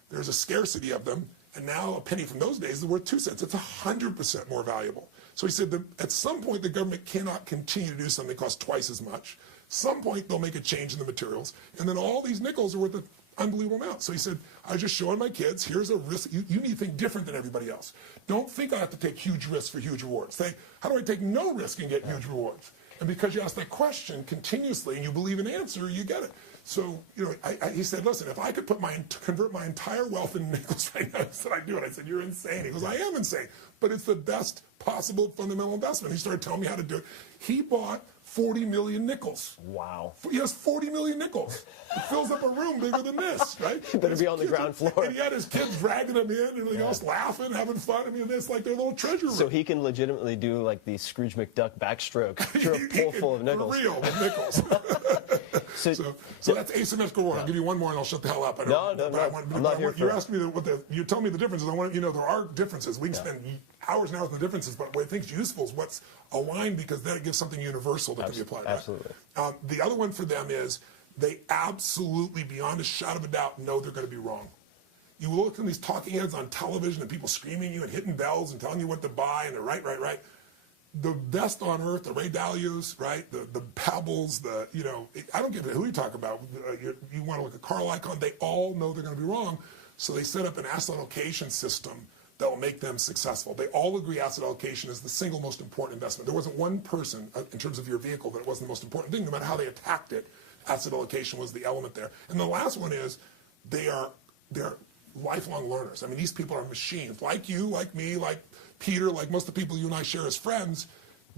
There's a scarcity of them, and now a penny from those days is worth 2 cents. It's 100% more valuable. So he said that at some point the government cannot continue to do something that costs twice as much. Some point they'll make a change in the materials, and then all these nickels are worth an unbelievable amount. So he said, I was just showing my kids, here's a risk. You need to think different than everybody else. Don't think I have to take huge risks for huge rewards. Think, how do I take no risk and get huge rewards? And because you ask that question continuously and you believe an answer, you get it. So, you know, he said, listen, if I could convert my entire wealth in nickels right now, I said, I'd do it. I said, you're insane. He goes, I am insane. But it's the best possible fundamental investment. He started telling me how to do it. He bought 40 million nickels. Wow. He has 40 million nickels. It fills up a room bigger than this, right? You better be on the ground floor. And he had his kids dragging him in and everything else, laughing, having fun. I mean, it's like their little treasure room. So he can legitimately do like the Scrooge McDuck backstroke through a pool full of nickels. For real, with nickels. So that's asymmetrical war. I'll give you one more and I'll shut the hell up. I'm not here for you asked me you tell me the differences. I want you know there are differences. We can spend hours and hours on the differences, but what I think is useful is what's aligned, because then it gives something universal that can be applied. Absolutely. Right? The other one for them is they absolutely, beyond a shadow of a doubt, know they're going to be wrong. You look at these talking heads on television and people screaming at you and hitting bells and telling you what to buy, and they're right. The best on earth, the Ray Dalios, right? The Pebbles, I don't give a who you talk about. You want to look at Carl Icahn, they all know they're going to be wrong. So they set up an asset allocation system that will make them successful. They all agree asset allocation is the single most important investment. There wasn't one person in terms of your vehicle that it wasn't the most important thing. No matter how they attacked it, asset allocation was the element there. And the last one is they're lifelong learners. I mean, these people are machines. Like you, like me, like Peter, like most of the people you and I share as friends,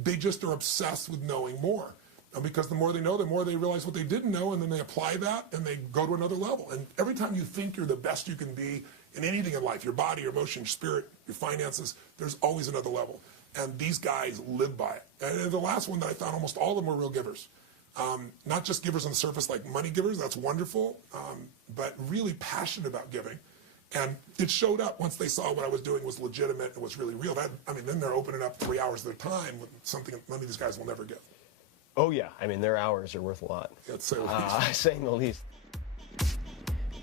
they just are obsessed with knowing more. And because the more they know, the more they realize what they didn't know, and then they apply that and they go to another level. And every time you think you're the best you can be in anything in life, your body, your emotion, your spirit, your finances, there's always another level. And these guys live by it. And the last one that I found, almost all of them were real givers. Not just givers on the surface like money givers, that's wonderful, but really passionate about giving. And it showed up once they saw what I was doing was legitimate and was really real. Then they're opening up 3 hours of their time with something that many of these guys will never get. Oh, yeah. I mean, their hours are worth a lot. Saying the least.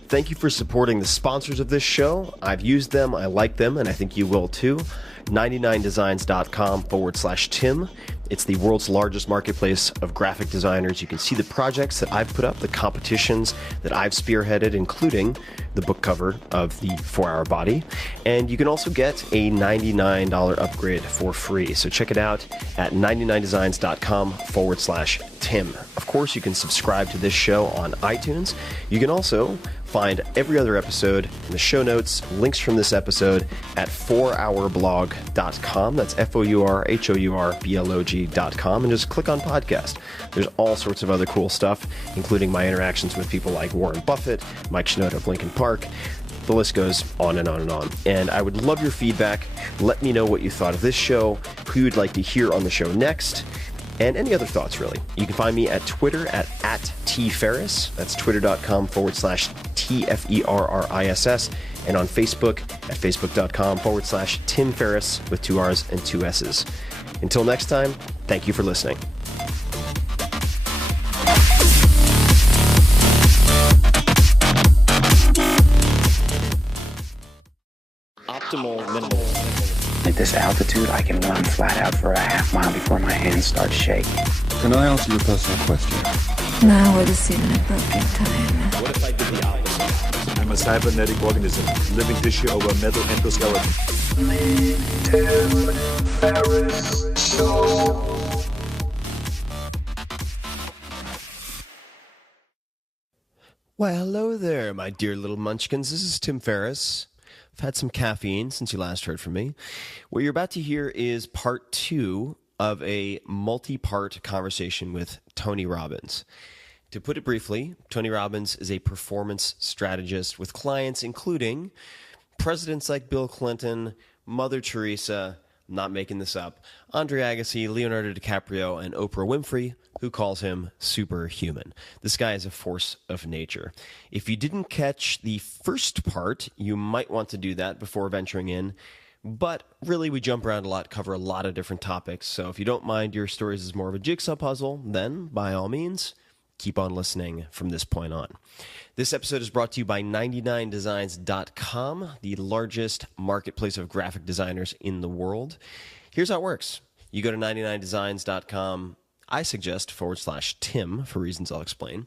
Thank you for supporting the sponsors of this show. I've used them, I like them, and I think you will too. 99designs.com/Tim. It's the world's largest marketplace of graphic designers. You can see the projects that I've put up, the competitions that I've spearheaded, including the book cover of the 4-Hour Body. And you can also get a $99 upgrade for free. So check it out at 99designs.com/Tim. Of course, you can subscribe to this show on iTunes. You can also find every other episode in the show notes, links from this episode at 4hourblog.com. That's FOURHOURBLOG.com, and just click on podcast. There's all sorts of other cool stuff, including my interactions with people like Warren Buffett, Mike Shinoda of Lincoln Park. The list goes on and on and on. And I would love your feedback. Let me know what you thought of this show, who you'd like to hear on the show next, and any other thoughts, really. You can find me at Twitter at @TFerriss. That's twitter.com/TFERRISS. And on Facebook at facebook.com/Tim Ferriss with 2 R's and 2 S's. Until next time, thank you for listening. Optimal minimal. At this altitude, I can run flat out for a half mile before my hands start shaking. Can I ask you a personal question? Now would seem an appropriate time. What if I did the opposite? I'm a cybernetic organism, living tissue over metal endoskeleton. Tim Ferriss Show. Well, hello there, my dear little munchkins. This is Tim Ferriss. I've had some caffeine since you last heard from me. What you're about to hear is part 2 of a multi-part conversation with Tony Robbins. To put it briefly, Tony Robbins is a performance strategist with clients including presidents like Bill Clinton, Mother Teresa, I'm not making this up, Andre Agassi, Leonardo DiCaprio, and Oprah Winfrey, who calls him superhuman. This guy is a force of nature. If you didn't catch the first part, you might want to do that before venturing in. But really, we jump around a lot, cover a lot of different topics. So if you don't mind your stories as more of a jigsaw puzzle, then by all means, keep on listening from this point on. This episode is brought to you by 99designs.com, the largest marketplace of graphic designers in the world. Here's how it works. You go to 99designs.com, I suggest /Tim for reasons I'll explain.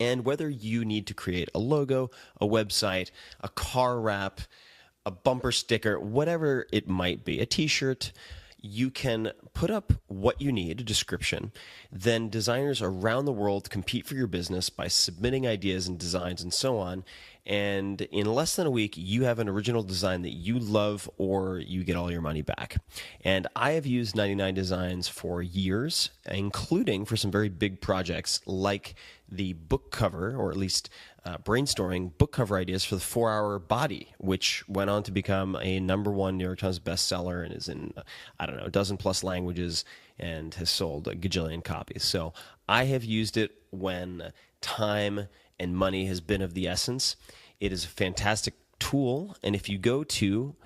And whether you need to create a logo, a website, a car wrap, a bumper sticker, whatever it might be, a t-shirt, you can put up what you need, a description. Then designers around the world compete for your business by submitting ideas and designs and so on. And in less than a week, you have an original design that you love or you get all your money back. And I have used 99 Designs for years, including for some very big projects like the book cover, or at least brainstorming book cover ideas for the 4-Hour Body, which went on to become a #1 New York Times bestseller and is in, a dozen plus languages and has sold a gajillion copies. So I have used it when time and money has been of the essence. It is a fantastic tool, and if you go to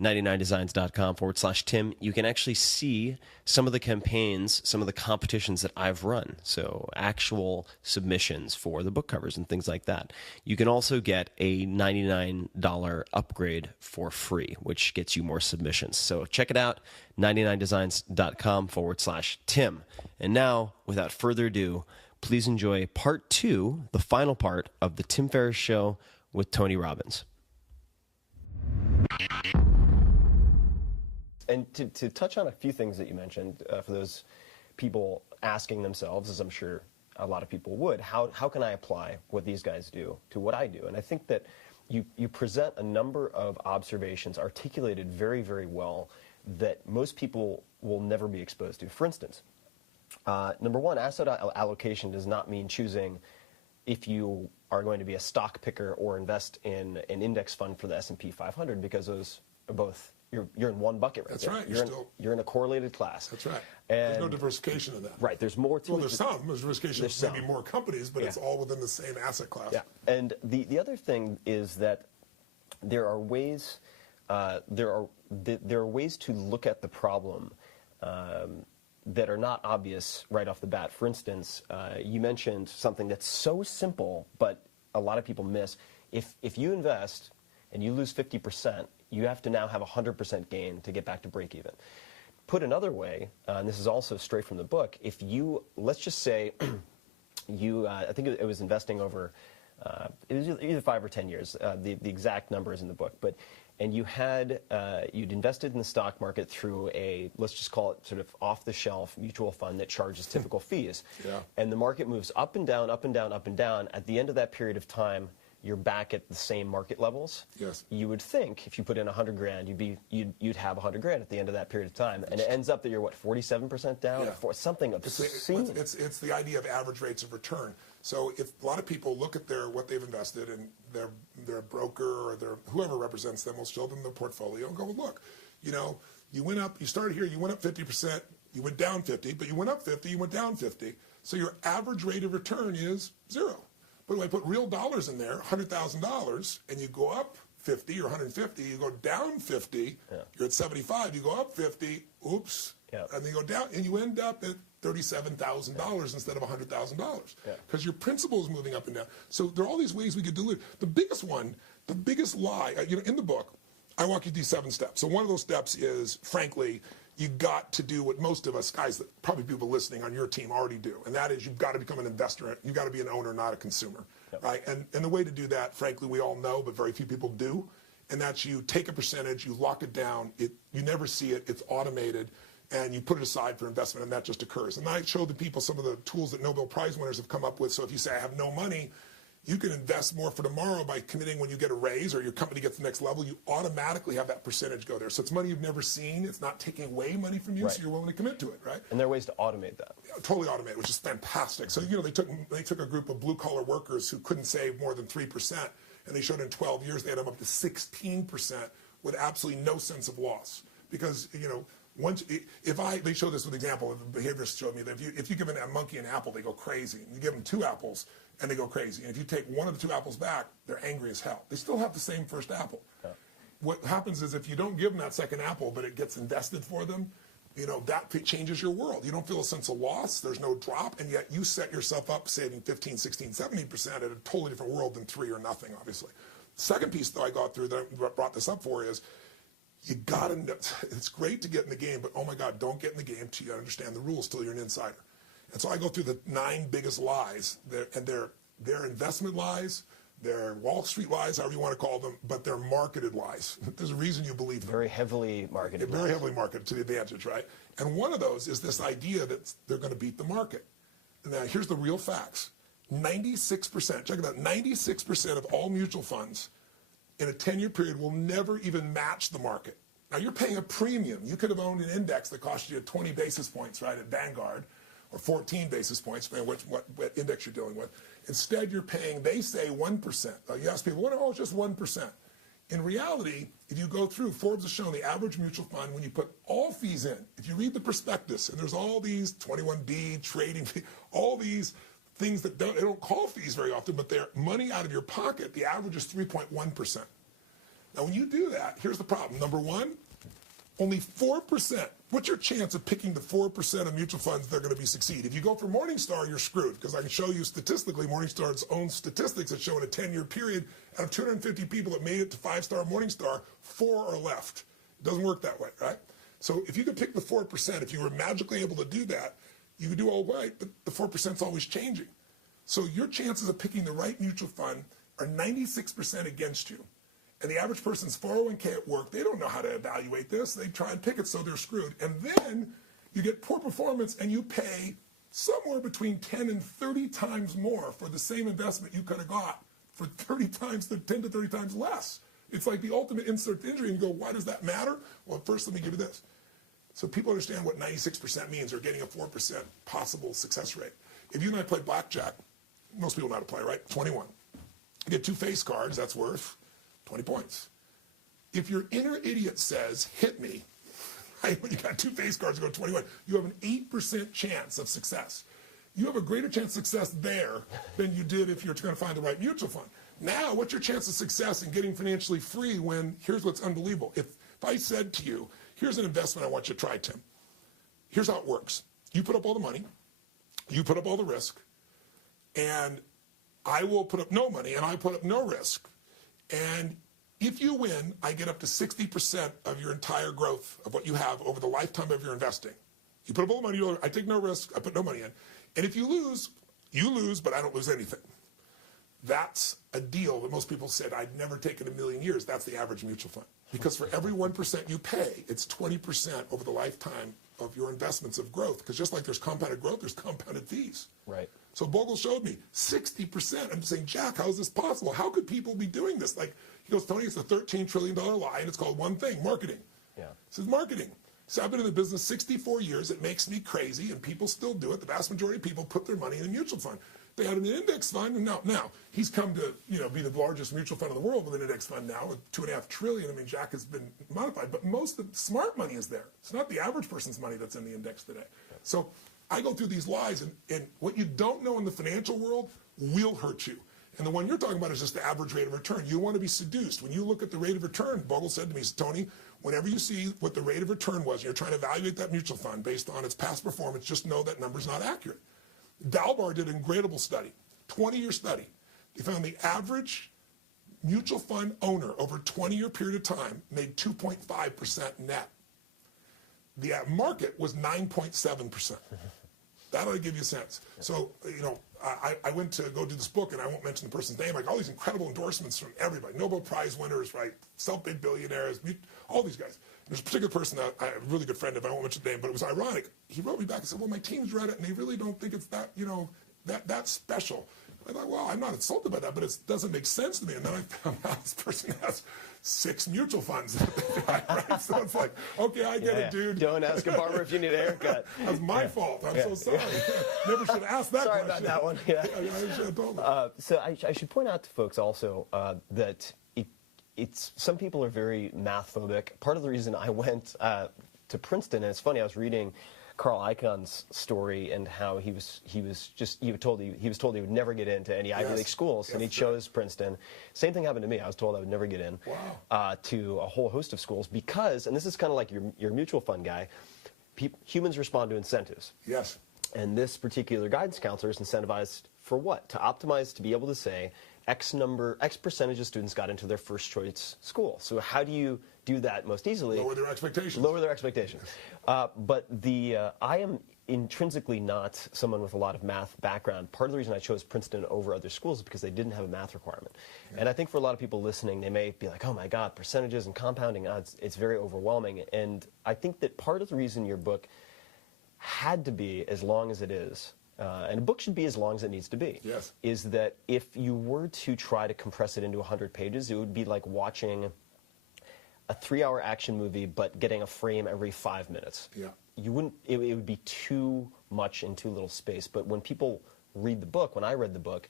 99designs.com /Tim, you can actually see some of the campaigns, some of the competitions that I've run. So actual submissions for the book covers and things like that. You can also get a $99 upgrade for free, which gets you more submissions. So check it out, 99designs.com /Tim. And now, without further ado, please enjoy part 2, the final part of the Tim Ferriss Show with Tony Robbins. And to touch on a few things that you mentioned, for those people asking themselves, as I'm sure a lot of people would, how can I apply what these guys do to what I do? And I think that you present a number of observations articulated very, very well that most people will never be exposed to. For instance, number one, asset allocation does not mean choosing if you are going to be a stock picker or invest in an index fund for the S&P 500, because those are both, you're in one bucket right there. That's right. You're in a correlated class. That's right. And there's no diversification in that. Right. There's more to it. Well, there's diversification. There's maybe more companies, but it's all within the same asset class. Yeah. And the other thing is that there are ways to look at the problem that are not obvious right off the bat. For instance, you mentioned something that's so simple, but a lot of people miss. If you invest and you lose 50%, you have to now have 100% gain to get back to break even. Put another way, and this is also straight from the book, if you, let's just say, I think it was investing over, it was either 5 or 10 years, the exact number is in the book, and you'd invested in the stock market through a, let's just call it sort of off-the-shelf mutual fund that charges typical fees. Yeah. And the market moves up and down, up and down, up and down. At the end of that period of time, you're back at the same market levels. Yes. You would think if you put in 100 grand, you'd have 100 grand at the end of that period of time, and it ends up that you're 47% down, or something obscene. It's the idea of average rates of return. So if a lot of people look at what they've invested, and their broker or whoever represents them will show them the portfolio and go, well, look, you went up, you started here, you went up 50%, you went down 50, but you went up 50, you went down 50. So your average rate of return is 0. But if I put real dollars in there, $100,000, and you go up 50 or 150, you go down 50, you're at 75, you go up 50, oops, and then you go down, and you end up at $37,000 instead of $100,000 because your principal is moving up and down. So there are all these ways we could do it. The biggest lie, in the book, I walk you through 7 steps. So one of those steps is, frankly, you got to do what most of us guys, that probably people listening on your team already do, and that is you've got to become an investor. You've got to be an owner, not a consumer, right? And the way to do that, frankly, we all know, but very few people do, and that's you take a percentage, you lock it down, you never see it, it's automated, and you put it aside for investment, and that just occurs. And I show the people some of the tools that Nobel Prize winners have come up with. So if you say, I have no money, You can invest more for tomorrow by committing when you get a raise or your company gets the next level. You automatically have that percentage go there. So it's money you've never seen. It's not taking away money from you, so you're willing to commit to it, right? And there are ways to automate that. Yeah, totally automate, which is fantastic. So, they took a group of blue-collar workers who couldn't save more than 3%, and they showed in 12 years they had them up to 16% with absolutely no sense of loss. Because, they show this with example, behaviorists showed me that if you give a monkey an apple, they go crazy. And you give them 2 apples, and they go crazy. And if you take one of the 2 apples back, they're angry as hell. They still have the same first apple. Yeah. What happens is if you don't give them that second apple, but it gets invested for them, that changes your world. You don't feel a sense of loss. There's no drop, and yet you set yourself up saving 15, 16, 17% at a totally different world than 3 or nothing, obviously. Second piece, though, I got through that I brought this up for is you got to know. It's great to get in the game, but oh my God, don't get in the game till you understand the rules, till you're an insider. And so I go through the 9 biggest lies, and they're investment lies, they're Wall Street lies, however you want to call them, but they're marketed lies. There's a reason you believe them. Very heavily marketed. Very heavily marketed to the advantage, right? And one of those is this idea that they're going to beat the market. Now, here's the real facts. 96%, check it out, 96% of all mutual funds in a 10-year period will never even match the market. Now, you're paying a premium. You could have owned an index that cost you 20 basis points, right, at Vanguard, or 14 basis points, depending on what index you're dealing with. Instead, you're paying, they say, 1%. You ask people, it's just 1%. In reality, if you go through, Forbes has shown the average mutual fund, when you put all fees in, if you read the prospectus, and there's all these 21B, trading fee, all these things that they don't call fees very often, but they're money out of your pocket, the average is 3.1%. Now, when you do that, here's the problem. Number one, only 4%. What's your chance of picking the 4% of mutual funds that are going to succeed? If you go for Morningstar, you're screwed, because I can show you statistically, Morningstar's own statistics that show in a 10-year period, out of 250 people that made it to 5-star Morningstar, 4 are left. It doesn't work that way, right? So if you could pick the 4%, if you were magically able to do that, you could do all right, but the 4% is always changing. So your chances of picking the right mutual fund are 96% against you. And the average person's 401k at work, they don't know how to evaluate this. They try and pick it, so they're screwed. And then you get poor performance and you pay somewhere between 10 and 30 times more for the same investment you could have got for 10 to 30 times less. It's like the ultimate insult to injury, and you go, why does that matter? Well, first let me give you this. So people understand what 96% means. They're getting a 4% possible success rate. If you and I play blackjack, most people know how to play, right? 21. You get 2 face cards, that's worth 20 points. If your inner idiot says, hit me, right, when you got 2 face cards, you go 21, you have an 8% chance of success. You have a greater chance of success there than you did if you're going to find the right mutual fund. Now, what's your chance of success in getting financially free when, here's what's unbelievable. If I said to you, here's an investment I want you to try, Tim. Here's how it works. You put up all the money, you put up all the risk, and I will put up no money, and I put up no risk. And if you win, I get up to 60% of your entire growth of what you have over the lifetime of your investing. You put up all the money, I take no risk, I put no money in. And if you lose, but I don't lose anything. That's a deal that most people said, I'd never take in a million years. That's the average mutual fund. Because for every 1% you pay, it's 20% over the lifetime of your investments of growth. Because just like there's compounded growth, there's compounded fees. Right. So Bogle showed me 60%. I'm saying, Jack, how is this possible? How could people be doing this? Like, he goes, Tony, it's a $13 trillion lie, and it's called one thing, marketing. Yeah. This is marketing. So I've been in the business 64 years. It makes me crazy, and people still do it. The vast majority of people put their money in a mutual fund. They had an index fund, and now he's come to be the largest mutual fund in the world with an index fund now with $2.5 trillion. I mean, Jack has been modified, but most of the smart money is there. It's not the average person's money that's in the index today. So I go through these lies, and what you don't know in the financial world will hurt you. And the one you're talking about is just the average rate of return. You want to be seduced. When you look at the rate of return, Bogle said to me, Tony, whenever you see what the rate of return was, and you're trying to evaluate that mutual fund based on its past performance, just know that number's not accurate. Dalbar did an incredible study, 20-year study. They found the average mutual fund owner over a 20-year period of time made 2.5% net. The market was 9.7%. That ought to give you a sense. So, I went to go do this book, and I won't mention the person's name, like all these incredible endorsements from everybody, Nobel Prize winners, right, self-made billionaires, all these guys. There's a particular person that I have a really good friend of, I won't mention the name, but it was ironic. He wrote me back and said, well, my team's read it, and they really don't think it's that, that's special. I thought, well, I'm not insulted by that, but it doesn't make sense to me. And then I found out this person has 6 mutual funds. Right? So it's like, okay, I get it, dude. Don't ask a barber if you need a haircut. That's my fault. I'm so sorry. Never should have asked that Sorry question. about that one. Yeah. I should have told them. So I should point out to folks also that it's some people are very math phobic. Part of the reason I went to Princeton, and it's funny, I was reading Carl Icahn's story and how he was told he would never get into any Ivy League schools, and he chose Princeton. Same thing happened to me. I was told I would never get in to a whole host of schools because, and this is kind of like your mutual fund guy, humans respond to incentives. Yes. And this particular guidance counselor is incentivized for what? To optimize, to be able to say X percentage of students got into their first choice school. So how do you do that most easily? Lower their expectations. Lower their expectations. But I am intrinsically not someone with a lot of math background. Part of the reason I chose Princeton over other schools is because they didn't have a math requirement. Yeah. And I think for a lot of people listening, they may be like, oh my God, percentages and compounding, it's very overwhelming. And I think that part of the reason your book had to be as long as it is, and a book should be as long as it needs to be, yes, is that if you were to try to compress it into 100 pages, it would be like watching a 3-hour action movie but getting a frame every 5 minutes. Yeah. You wouldn't, it would be too much in too little space. But when people read the book, when I read the book,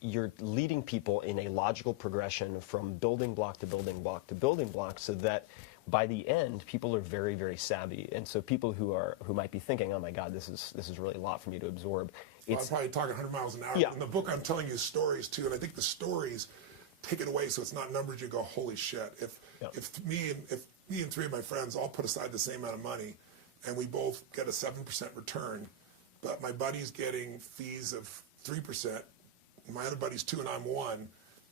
you're leading people in a logical progression from building block to building block to building block, so that by the end, people are very, very savvy. And so people who might be thinking, oh my God, this is really a lot for me to absorb. Well, I'm probably talking 100 miles an hour. Yeah. In the book, I'm telling you stories too, and I think the stories take it away so it's not numbers. You go, holy shit. If me and 3 of my friends all put aside the same amount of money, and we both get a 7% return, but my buddy's getting fees of 3%, my other buddy's 2 and I'm 1,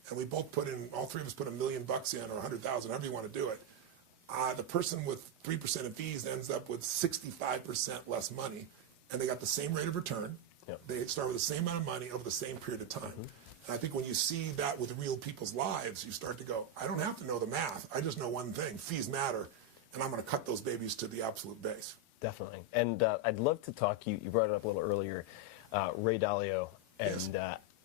and we both put in, all 3 of us put $1 million in or 100,000, however you want to do it. The person with 3% of fees ends up with 65% less money, and they got the same rate of return. Yep. They start with the same amount of money over the same period of time. Mm-hmm. And I think when you see that with real people's lives, you start to go, I don't have to know the math. I just know one thing. Fees matter, and I'm going to cut those babies to the absolute base. Definitely. And I'd love to talk, you brought it up a little earlier, Ray Dalio and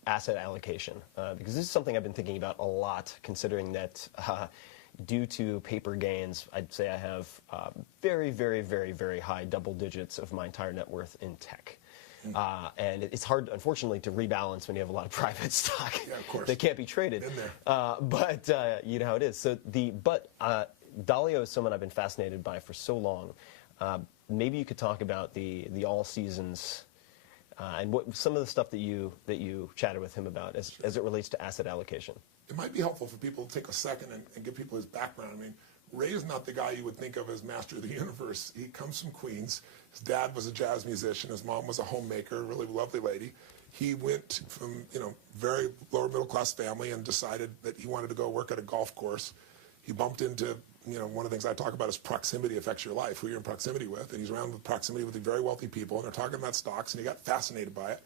asset allocation, because this is something I've been thinking about a lot, considering that due to paper gains, I'd say I have very, very, very, very high double digits of my entire net worth in tech. And it's hard, unfortunately, to rebalance when you have a lot of private stock that can't be traded. In there. But you know how it is. So Dalio is someone I've been fascinated by for so long. Maybe you could talk about the all seasons and what some of the stuff that you chatted with him about as it relates to asset allocation. It might be helpful for people to take a second and give people his background. I mean, Ray is not the guy you would think of as master of the universe. He comes from Queens. His dad was a jazz musician. His mom was a homemaker, a really lovely lady. He went from, very lower middle class family and decided that he wanted to go work at a golf course. He bumped into, one of the things I talk about is proximity affects your life, who you're in proximity with. And he's around with proximity with the very wealthy people, and they're talking about stocks, and he got fascinated by it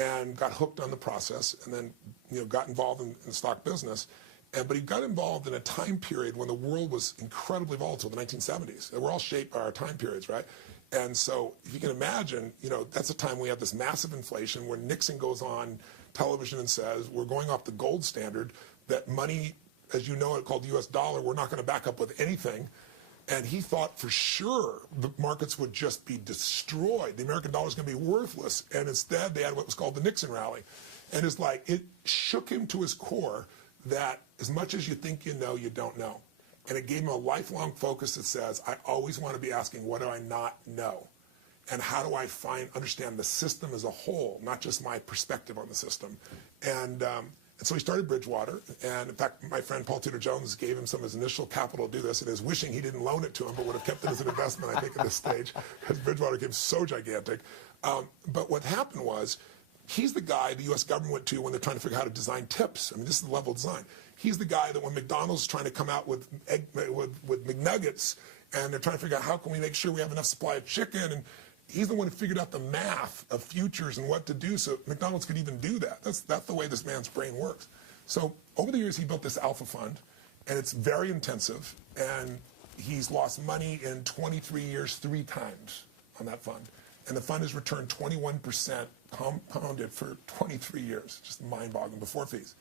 and got hooked on the process, and then got involved in the stock business. But he got involved in a time period when the world was incredibly volatile, the 1970s. We're all shaped by our time periods, right? And so if you can imagine, that's a time we have this massive inflation where Nixon goes on television and says, we're going off the gold standard, that money, as you know it, called the US dollar, we're not going to back up with anything. And he thought for sure the markets would just be destroyed. The American dollar is going to be worthless. And instead, they had what was called the Nixon rally. And it's like, it shook him to his core that as much as you think you know, you don't know. And it gave him a lifelong focus that says, I always want to be asking, what do I not know? And how do I understand the system as a whole, not just my perspective on the system? And so he started Bridgewater, and in fact, my friend Paul Tudor Jones gave him some of his initial capital to do this, and is wishing he didn't loan it to him, but would have kept it as an investment, I think, at this stage, because Bridgewater became so gigantic. But what happened was, he's the guy the U.S. government went to when they're trying to figure out how to design tips. I mean, this is the level of design. He's the guy that when McDonald's is trying to come out with McNuggets, and they're trying to figure out how can we make sure we have enough supply of chicken, and he's the one who figured out the math of futures and what to do so McDonald's could even do that. That's the way this man's brain works. So over the years, he built this alpha fund, and it's very intensive, and he's lost money in 23 years 3 times on that fund. And the fund has returned 21% compounded for 23 years, just mind-boggling, before fees.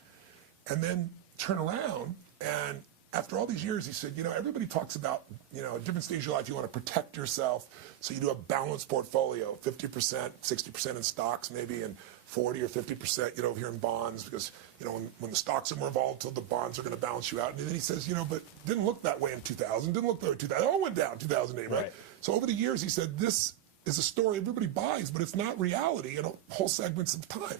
And then turn around, and after all these years, he said, everybody talks about, at different stages of your life, you want to protect yourself, so you do a balanced portfolio, 50%, 60% in stocks maybe, and 40 or 50%, over here in bonds, because, when the stocks are more volatile, the bonds are going to balance you out. And then he says, but didn't look that way in 2000, didn't look that way in 2000, it all went down in 2008, right? So over the years, he said, this is a story everybody buys, but it's not reality in whole segments of time.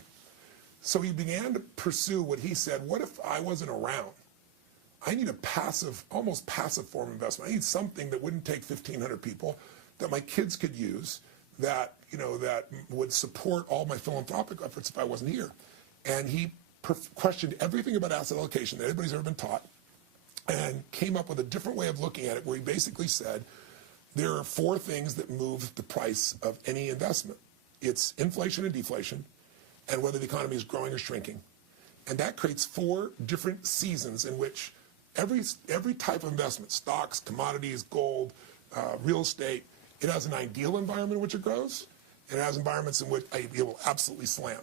So he began to pursue what he said, what if I wasn't around? I need a passive, almost passive form of investment. I need something that wouldn't take 1,500 people, that my kids could use, that would support all my philanthropic efforts if I wasn't here. And he questioned everything about asset allocation that anybody's ever been taught, and came up with a different way of looking at it, where he basically said, there are 4 things that move the price of any investment. It's inflation and deflation, and whether the economy is growing or shrinking. And that creates 4 different seasons in which every type of investment, stocks, commodities, gold, real estate, it has an ideal environment in which it grows, and it has environments in which it will absolutely slam.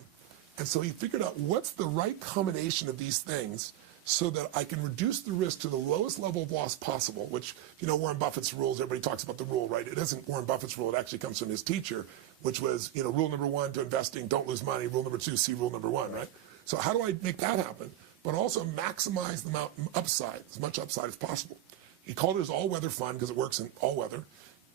And so he figured out what's the right combination of these things so that I can reduce the risk to the lowest level of loss possible, which, Warren Buffett's rules, everybody talks about the rule, right? It isn't Warren Buffett's rule, it actually comes from his teacher, which was, rule number 1 to investing, don't lose money. Rule number 2, see rule number 1, right? So how do I make that happen, but also maximize the amount upside, as much upside as possible? He called it his all-weather fund because it works in all weather.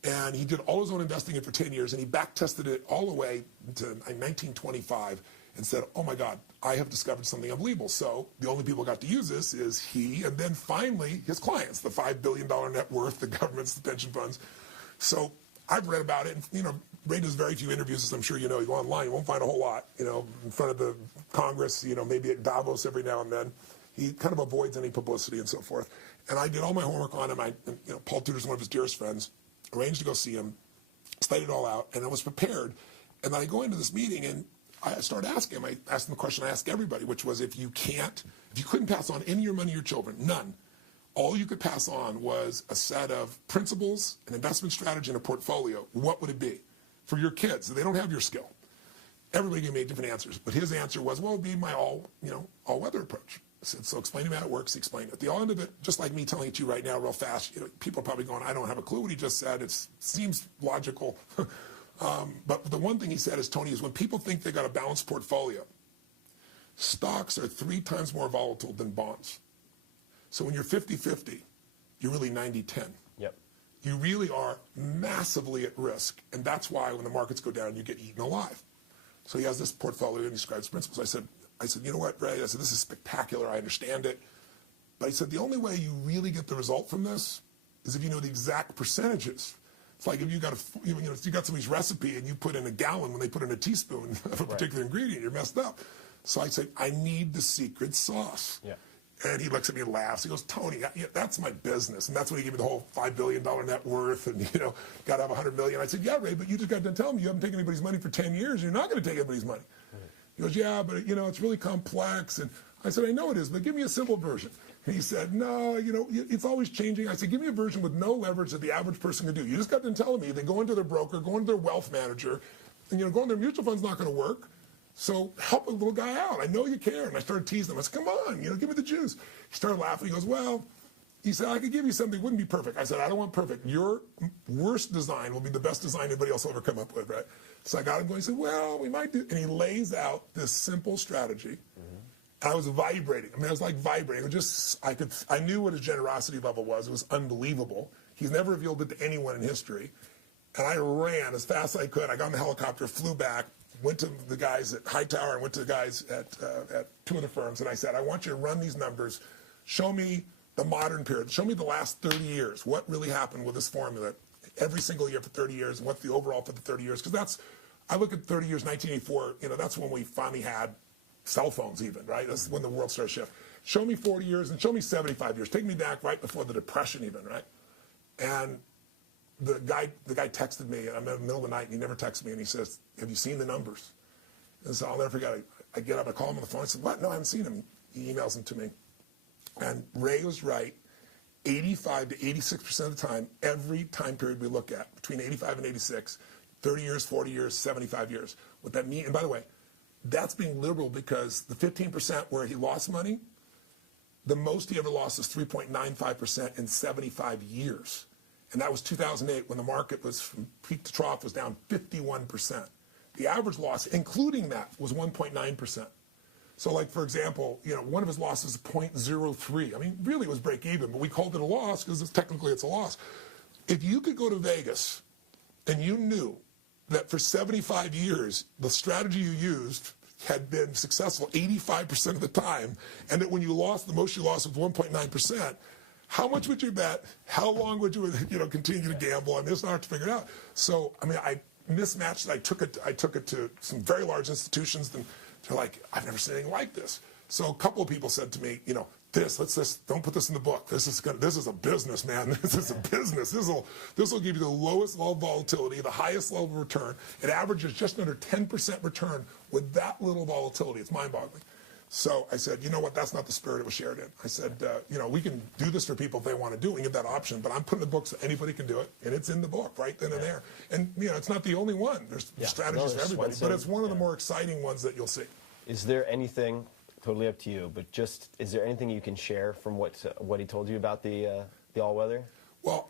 And he did all his own investing in for 10 years, and he back-tested it all the way to 1925 and said, oh my God, I have discovered something unbelievable. So the only people who got to use this is he, and then finally his clients, the $5 billion net worth, the governments, the pension funds. So I've read about it, and Ray does very few interviews, as I'm sure you know. You go online, you won't find a whole lot, in front of the Congress, maybe at Davos every now and then. He kind of avoids any publicity and so forth. And I did all my homework on him. Paul Tudor's one of his dearest friends, arranged to go see him, studied it all out, and I was prepared. And then I go into this meeting, and I started asking him. I asked him the question I ask everybody, which was, if you couldn't pass on any of your money to your children, none, all you could pass on was a set of principles, an investment strategy, and a portfolio, what would it be? For your kids, they don't have your skill. Everybody gave me different answers, but his answer was, well, it would be my all-weather approach. I said, so explain to me how it works. He explained it. At the end of it, just like me telling it to you right now real fast, people are probably going, I don't have a clue what he just said. It seems logical. But the one thing he said is, Tony, is when people think they got a balanced portfolio, stocks are 3 times more volatile than bonds. So when you're 50-50, you're really 90-10. Yep. You really are massively at risk, and that's why when the markets go down, you get eaten alive. So he has this portfolio and he describes principles. I said, you know what, Ray? I said, this is spectacular. I understand it. But I said, the only way you really get the result from this is if you know the exact percentages. It's like if you got if you got somebody's recipe and you put in a gallon when they put in a teaspoon of a particular ingredient, you're messed up. So I said, I need the secret sauce. Yeah. And he looks at me and laughs. He goes, Tony, that's my business. And that's when he gave me the whole $5 billion net worth and, got to have $100 million. I said, yeah, Ray, but you just got done telling me you haven't taken anybody's money for 10 years. You're not going to take anybody's money. He goes, yeah, but, it's really complex. And I said, I know it is, but give me a simple version. And he said, no, it's always changing. I said, give me a version with no leverage that the average person can do. You just got done telling me they go into their broker, go into their wealth manager, and, going to their mutual fund's not going to work. So help a little guy out. I know you care. And I started teasing him. I said, come on, give me the juice. He started laughing. He goes, well, he said, I could give you something. It wouldn't be perfect. I said, I don't want perfect. Your worst design will be the best design anybody else will ever come up with, right? So I got him going. He said, well, we might do. And he lays out this simple strategy. And I was vibrating. I was like vibrating. It was just, I knew what his generosity level was. It was unbelievable. He's never revealed it to anyone in history. And I ran as fast as I could. I got in the helicopter, flew back, went to the guys at Hightower and went to the guys at 2 of the firms, and I said, I want you to run these numbers. Show me the modern period. Show me the last 30 years. What really happened with this formula every single year for 30 years, and what's the overall for the 30 years? Because I look at 30 years, 1984, that's when we finally had cell phones even, right? That's when the world started to shift. Show me 40 years and show me 75 years. Take me back right before the Depression even, right? And the guy texted me, and I'm in the middle of the night, and he never texts me, and he says, have you seen the numbers? And so I'll never forget. I get up, I call him on the phone, I said, what? No, I haven't seen him. He emails them to me. And Ray was right 85 to 86% of the time, every time period we look at, between 85 and 86, 30 years, 40 years, 75 years. What that means, and by the way, that's being liberal because the 15% where he lost money, the most he ever lost is 3.95% in 75 years. And that was 2008 when the market was from peak to trough was down 51%. The average loss, including that, was 1.9%. So like, for example, one of his losses is 0.03. I mean, really it was break even, but we called it a loss because technically it's a loss. If you could go to Vegas and you knew that for 75 years, the strategy you used had been successful 85% of the time, and that when you lost, the most you lost was 1.9%, how much would you bet? How long would you continue to gamble? And it's hard to figure it out. So, I mean, I mismatched it. I took it to some very large institutions, and they're like, I've never seen anything like this. So a couple of people said to me, don't put this in the book. This is a business, man. This is a business. This will give you the lowest level of volatility, the highest level of return. It averages just under 10% return with that little volatility. It's mind-boggling. So I said, you know what? That's not the spirit it was shared in. I said, we can do this for people if they want to do it. We give that option, but I'm putting the book so anybody can do it, and it's in the book right then and there. And it's not the only one. There's strategies for everybody, but it's one of the more exciting ones that you'll see. Is there anything? Totally up to you, but is there anything you can share from what he told you about the all-weather? Well,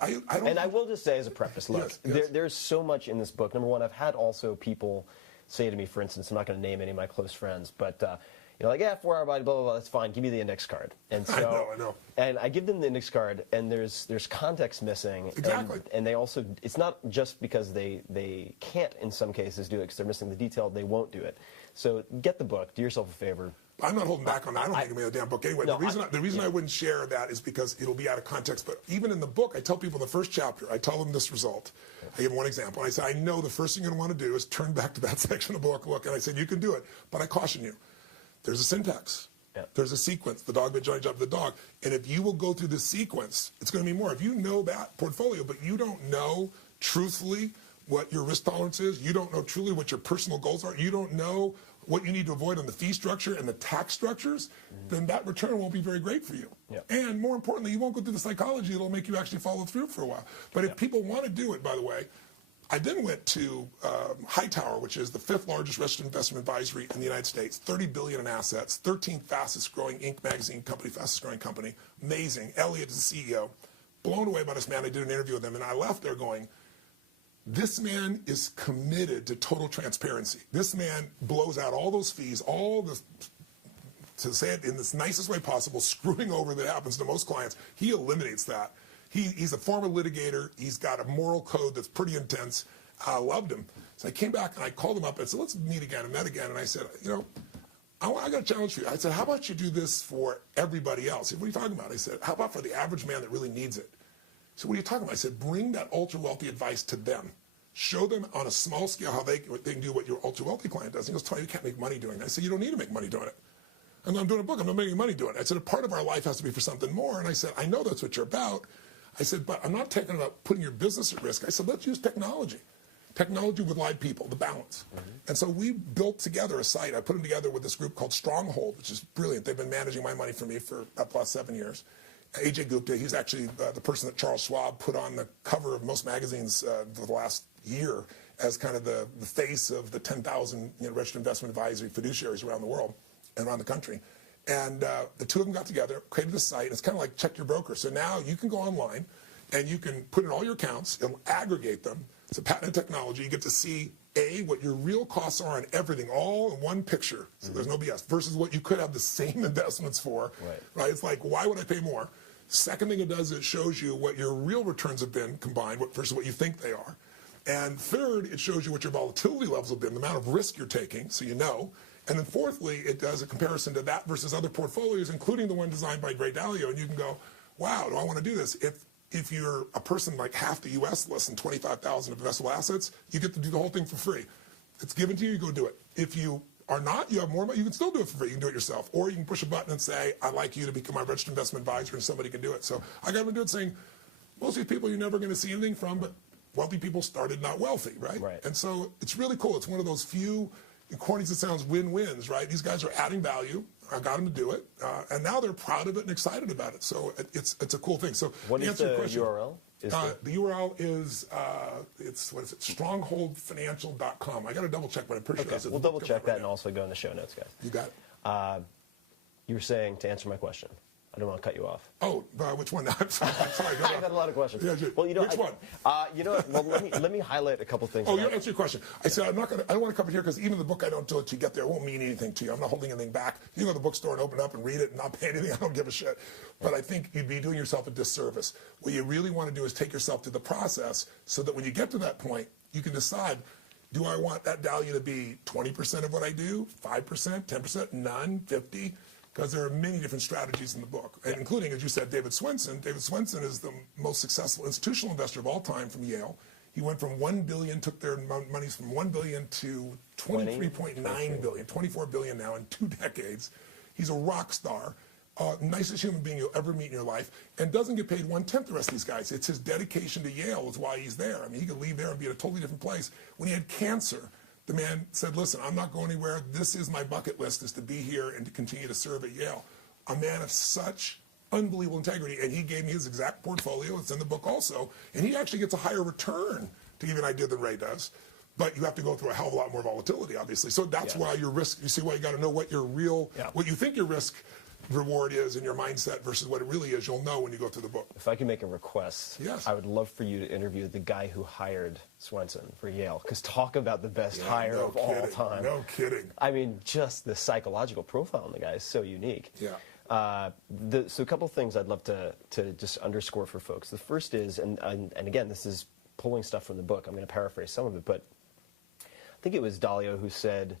I don't. And I will just say as a preface, look, yes. There's so much in this book. Number one, I've had also people say to me, for instance, I'm not going to name any of my close friends, but 4-hour body, blah, blah, blah, that's fine. Give me the index card. And so, I know. And I give them the index card, and there's context missing. Exactly. And they also, it's not just because they can't in some cases do it because they're missing the detail, they won't do it. So get the book. Do yourself a favor. I'm not holding back on that. I don't think it'll be a damn book anyway. No, the reason I wouldn't share that is because it'll be out of context. But even in the book, I tell people in the first chapter, I tell them this result. I give one example. And I say, I know the first thing you're going to want to do is turn back to that section of the book. Look, and I said, you can do it. But I caution you. There's a syntax. Yeah. There's a sequence. The dog bit Johnny Job the dog. And if you will go through this sequence, it's going to be more. If you know that portfolio, but you don't know truthfully what your risk tolerance is, you don't know truly what your personal goals are, you don't know what you need to avoid on the fee structure and the tax structures, then that return won't be very great for you. Yep. And more importantly, you won't go through the psychology. It'll make you actually follow through for a while. But if people want to do it, by the way, I then went to Hightower, which is the 5th largest registered investment advisory in the United States, $30 billion in assets, 13th fastest growing Inc. magazine company, fastest growing company. Amazing. Elliot is the CEO. Blown away by this man. I did an interview with him, and I left there going, this man is committed to total transparency. This man blows out all those fees, all this, to say it in the nicest way possible, screwing over that happens to most clients. He eliminates that. He's a former litigator. He's got a moral code that's pretty intense. I loved him. So I came back and I called him up and said, let's meet again. And met again. And I said, I got a challenge for you. I said, how about you do this for everybody else? He said, what are you talking about? I said, how about for the average man that really needs it? So what are you talking about? I said, bring that ultra-wealthy advice to them. Show them on a small scale how they can do what your ultra-wealthy client does. He goes, Tony, you can't make money doing that. I said, you don't need to make money doing it. And I'm doing a book. I'm not making money doing it. I said, a part of our life has to be for something more. And I said, I know that's what you're about. I said, but I'm not talking about putting your business at risk. I said, let's use technology. Technology with live people, the balance. Mm-hmm. And so we built together a site. I put them together with this group called Stronghold, which is brilliant. They've been managing my money for me for about the last 7 years. AJ Gupta, he's actually the person that Charles Schwab put on the cover of most magazines for the last year as kind of the face of the 10,000 registered investment advisory fiduciaries around the world and around the country. And the two of them got together, created a site. It's kind of like Check Your Broker. So now you can go online and you can put in all your accounts. It'll aggregate them. It's a patented technology. You get to see, what your real costs are on everything, all in one picture. So there's no BS. Versus what you could have the same investments for. Right? It's like, why would I pay more? Second thing it does is it shows you what your real returns have been combined versus what you think they are. And third, it shows you what your volatility levels have been, the amount of risk you're taking, so you know. And then fourthly, it does a comparison to that versus other portfolios, including the one designed by Ray Dalio. And you can go, wow, do I want to do this? If you're a person like half the U.S. less than 25,000 of investable assets, you get to do the whole thing for free. It's given to you, you go do it. If you are not, you have more money, you can still do it for free. You can do it yourself. Or you can push a button and say, I'd like you to become my registered investment advisor, and somebody can do it. So I got to do it saying, most of these people you're never going to see anything from, but wealthy people started not wealthy, right? And so it's really cool. It's one of those few corny as it sounds, win-wins, right? These guys are adding value. I got them to do it, and now they're proud of it and excited about it. So it's a cool thing. So what is the question, URL? The URL is what is it? Strongholdfinancial.com. I got to double check, but I'm pretty sure. We'll double check that and also go in the show notes, guys. You got it. You were saying, to answer my question, I don't want to cut you off. Oh, which one? I'm sorry. I've had a lot of questions. Yeah, well, which one? You know what? Well, let me highlight a couple things. Oh, you answer your question. I said I don't want to come in here because even the book I don't do it to get there won't mean anything to you. I'm not holding anything back. You can go to the bookstore and open it up and read it and not pay anything. I don't give a shit. But I think you'd be doing yourself a disservice. What you really want to do is take yourself to the process so that when you get to that point, you can decide, do I want that value to be 20% of what I do, 5%, 10%, none, 50%? Because there are many different strategies in the book, and including, as you said, David Swensen. David Swensen is the most successful institutional investor of all time from Yale. He went from $1 billion, took their monies from $1 billion to $23.9 billion, $24 billion now in 2 decades. He's a rock star, nicest human being you'll ever meet in your life, and doesn't get paid 1/10 the rest of these guys. It's his dedication to Yale is why he's there. I mean, he could leave there and be at a totally different place. When he had cancer, the man said, listen, I'm not going anywhere. This is my bucket list, is to be here and to continue to serve at Yale. A man of such unbelievable integrity, and he gave me his exact portfolio. It's in the book also. And he actually gets a higher return, to give you an idea, than Ray does. But you have to go through a hell of a lot more volatility, obviously. So that's why your risk, you see why you got to know what your real, what you think your risk reward is in your mindset versus what it really is. You'll know when you go through the book. If I can make a request, yes. I would love for you to interview the guy who hired Swensen for Yale, because talk about the best hire of all time. No kidding. I mean, just the psychological profile in the guy is so unique. Yeah. So a couple things I'd love to just underscore for folks. The first is, and again, this is pulling stuff from the book. I'm going to paraphrase some of it, but I think it was Dalio who said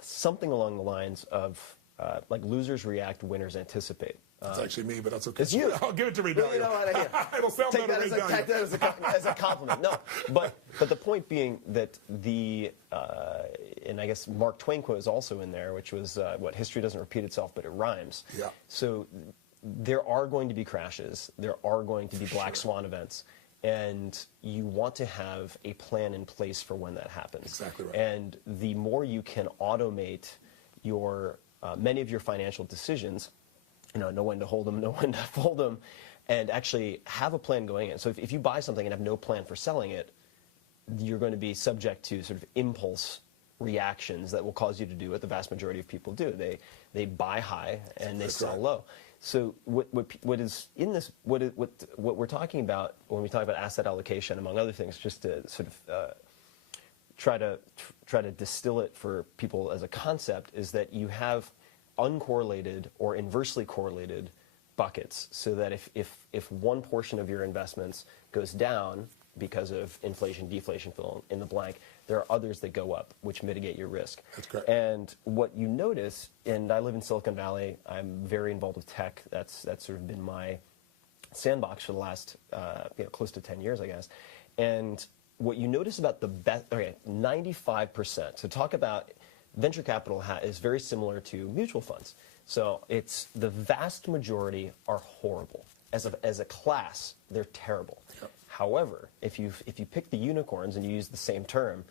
something along the lines of, like, losers react, winners anticipate. It's actually me, but that's okay. It's you. I'll give it to Ray Well, you know what? It'll sound Take better that as a compliment. No, but the point being that and I guess Mark Twain quote is also in there, which was what history doesn't repeat itself, but it rhymes. Yeah. So there are going to be crashes. There are going to be black swan events. And you want to have a plan in place for when that happens. Exactly right. And the more you can automate your many of your financial decisions, know when to hold them, know when to fold them, and actually have a plan going in. So if you buy something and have no plan for selling it, you're going to be subject to sort of impulse reactions that will cause you to do what the vast majority of people do. They buy high and they sell low. So what is in this, what we're talking about when we talk about asset allocation, among other things, just to sort of try to distill it for people as a concept, is that you have uncorrelated or inversely correlated buckets, so that if one portion of your investments goes down because of inflation, deflation, fill in the blank, there are others that go up, which mitigate your risk. That's correct. And what you notice, and I live in Silicon Valley, I'm very involved with tech. That's sort of been my sandbox for the last close to 10 years, I guess. And what you notice about the best, 95%. So talk about venture capital is very similar to mutual funds. So it's the vast majority are horrible. As a class, they're terrible. Yep. However, if you pick the unicorns and you use the same term,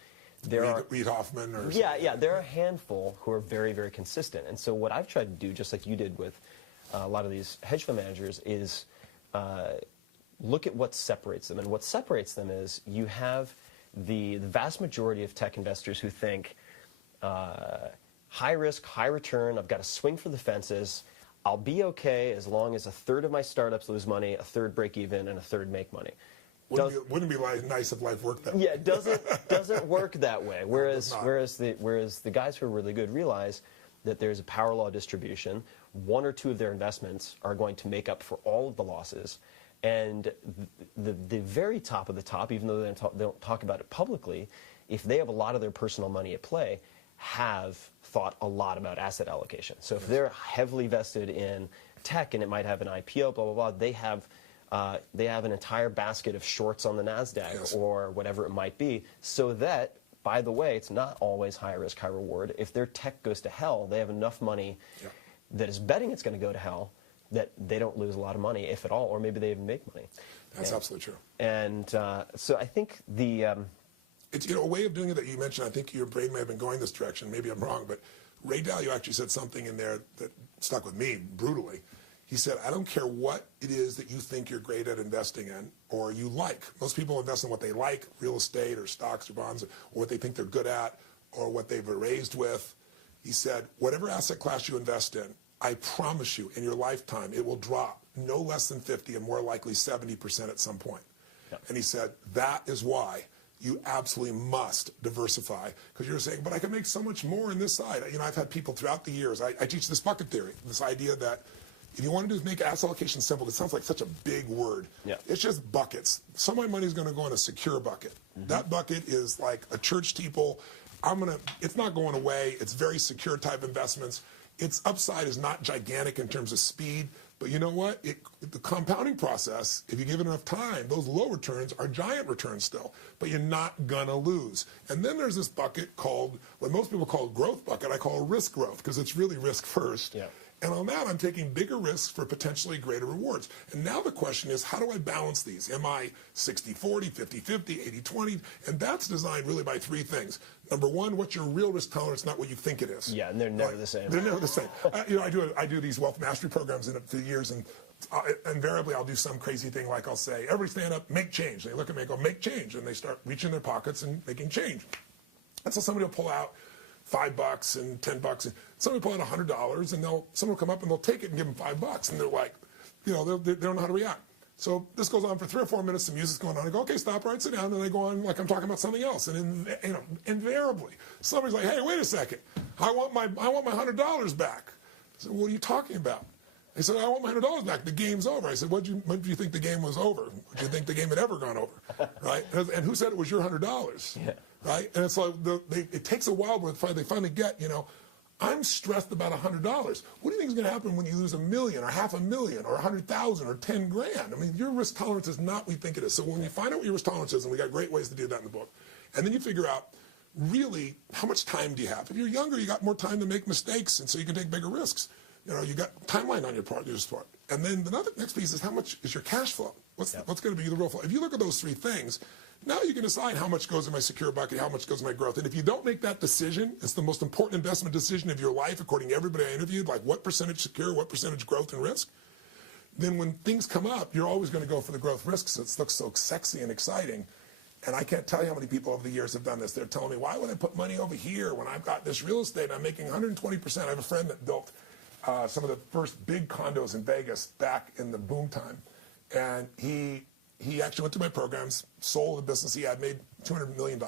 Reid Hoffman or there are a handful who are very, very consistent. And so what I've tried to do, just like you did with a lot of these hedge fund managers, is look at what separates them. And what separates them is you have the vast majority of tech investors who think high risk, high return, I've got to swing for the fences, I'll be okay as long as a third of my startups lose money, a third break even, and a third make money. Wouldn't be nice if life worked that way. Yeah, it doesn't work that way. Whereas the guys who are really good realize that there's a power law distribution. One or two of their investments are going to make up for all of the losses. And the very top of the top, even though they don't talk about it publicly, if they have a lot of their personal money at play, have thought a lot about asset allocation. So if they're heavily vested in tech and it might have an IPO, blah, blah, blah, they have an entire basket of shorts on the NASDAQ or whatever it might be, so that, by the way, it's not always high risk, high reward. If their tech goes to hell, they have enough money that is betting it's going to go to hell that they don't lose a lot of money, if at all, or maybe they even make money. That's absolutely true. And so I think it's, a way of doing it that you mentioned. I think your brain may have been going this direction. Maybe I'm wrong, but Ray Dalio actually said something in there that stuck with me brutally. He said, I don't care what it is that you think you're great at investing in or you like. Most people invest in what they like, real estate or stocks or bonds, or what they think they're good at or what they've been raised with. He said, whatever asset class you invest in, I promise you, in your lifetime, it will drop no less than 50 and more likely 70% at some point. Yep. And he said, that is why you absolutely must diversify, because you're saying, but I can make so much more in this side. I've had people throughout the years, I teach this bucket theory, this idea that if you want to do is make asset allocation simple, it sounds like such a big word. Yeah. It's just buckets. Some of my money is going to go in a secure bucket. Mm-hmm. That bucket is like a church steeple. It's not going away. It's very secure type investments. Its upside is not gigantic in terms of speed, but you know what? The compounding process, if you give it enough time, those low returns are giant returns still, but you're not gonna lose. And then there's this bucket called, what most people call growth bucket, I call risk growth, because it's really risk first. Yeah. And on that, I'm taking bigger risks for potentially greater rewards. And now the question is, how do I balance these? Am I 60-40, 50-50, 80-20? And that's designed really by three things. Number one, what's your real risk tolerance, not what you think it is. Yeah, and they're never the same. They're never the same. I do these wealth mastery programs for years, and invariably I'll do some crazy thing like I'll say, everybody stand up, make change. They look at me and go, make change. And they start reaching in their pockets and making change. And so somebody will pull out $5 and $10, and somebody pull out $100, and someone will come up and they'll take it and give them $5, and they're like, they don't know how to react. So this goes on for 3 or 4 minutes. The music's going on. I go, okay, stop, right, sit down, and I go on like I'm talking about something else. And invariably, somebody's like, hey, wait a second, I want my $100 back. I said, what are you talking about? They said, I want my $100 back. The game's over. I said, when do you think the game was over? Would you think the game had ever gone over? Right? And who said it was your $100? Yeah. Right? And it's like, it takes a while before they finally get, I'm stressed about $100. What do you think is going to happen when you lose $1 million or $500,000 or 100,000 or 10 grand? I mean, your risk tolerance is not what you think it is. So when you find out what your risk tolerance is, and we got great ways to do that in the book, and then you figure out really how much time do you have. If you're younger, you got more time to make mistakes, and so you can take bigger risks. You got timeline on your part. And then the next piece is how much is your cash flow? What's going to be the real flow? If you look at those three things, now you can decide how much goes in my secure bucket, how much goes in my growth. And if you don't make that decision, it's the most important investment decision of your life, according to everybody I interviewed, like what percentage secure, what percentage growth and risk. Then when things come up, you're always going to go for the growth risks. It looks so sexy and exciting. And I can't tell you how many people over the years have done this. They're telling me, why would I put money over here when I've got this real estate? I'm making 120%. I have a friend that built some of the first big condos in Vegas back in the boom time. And he actually went through my programs, sold the business he had, made $200 million,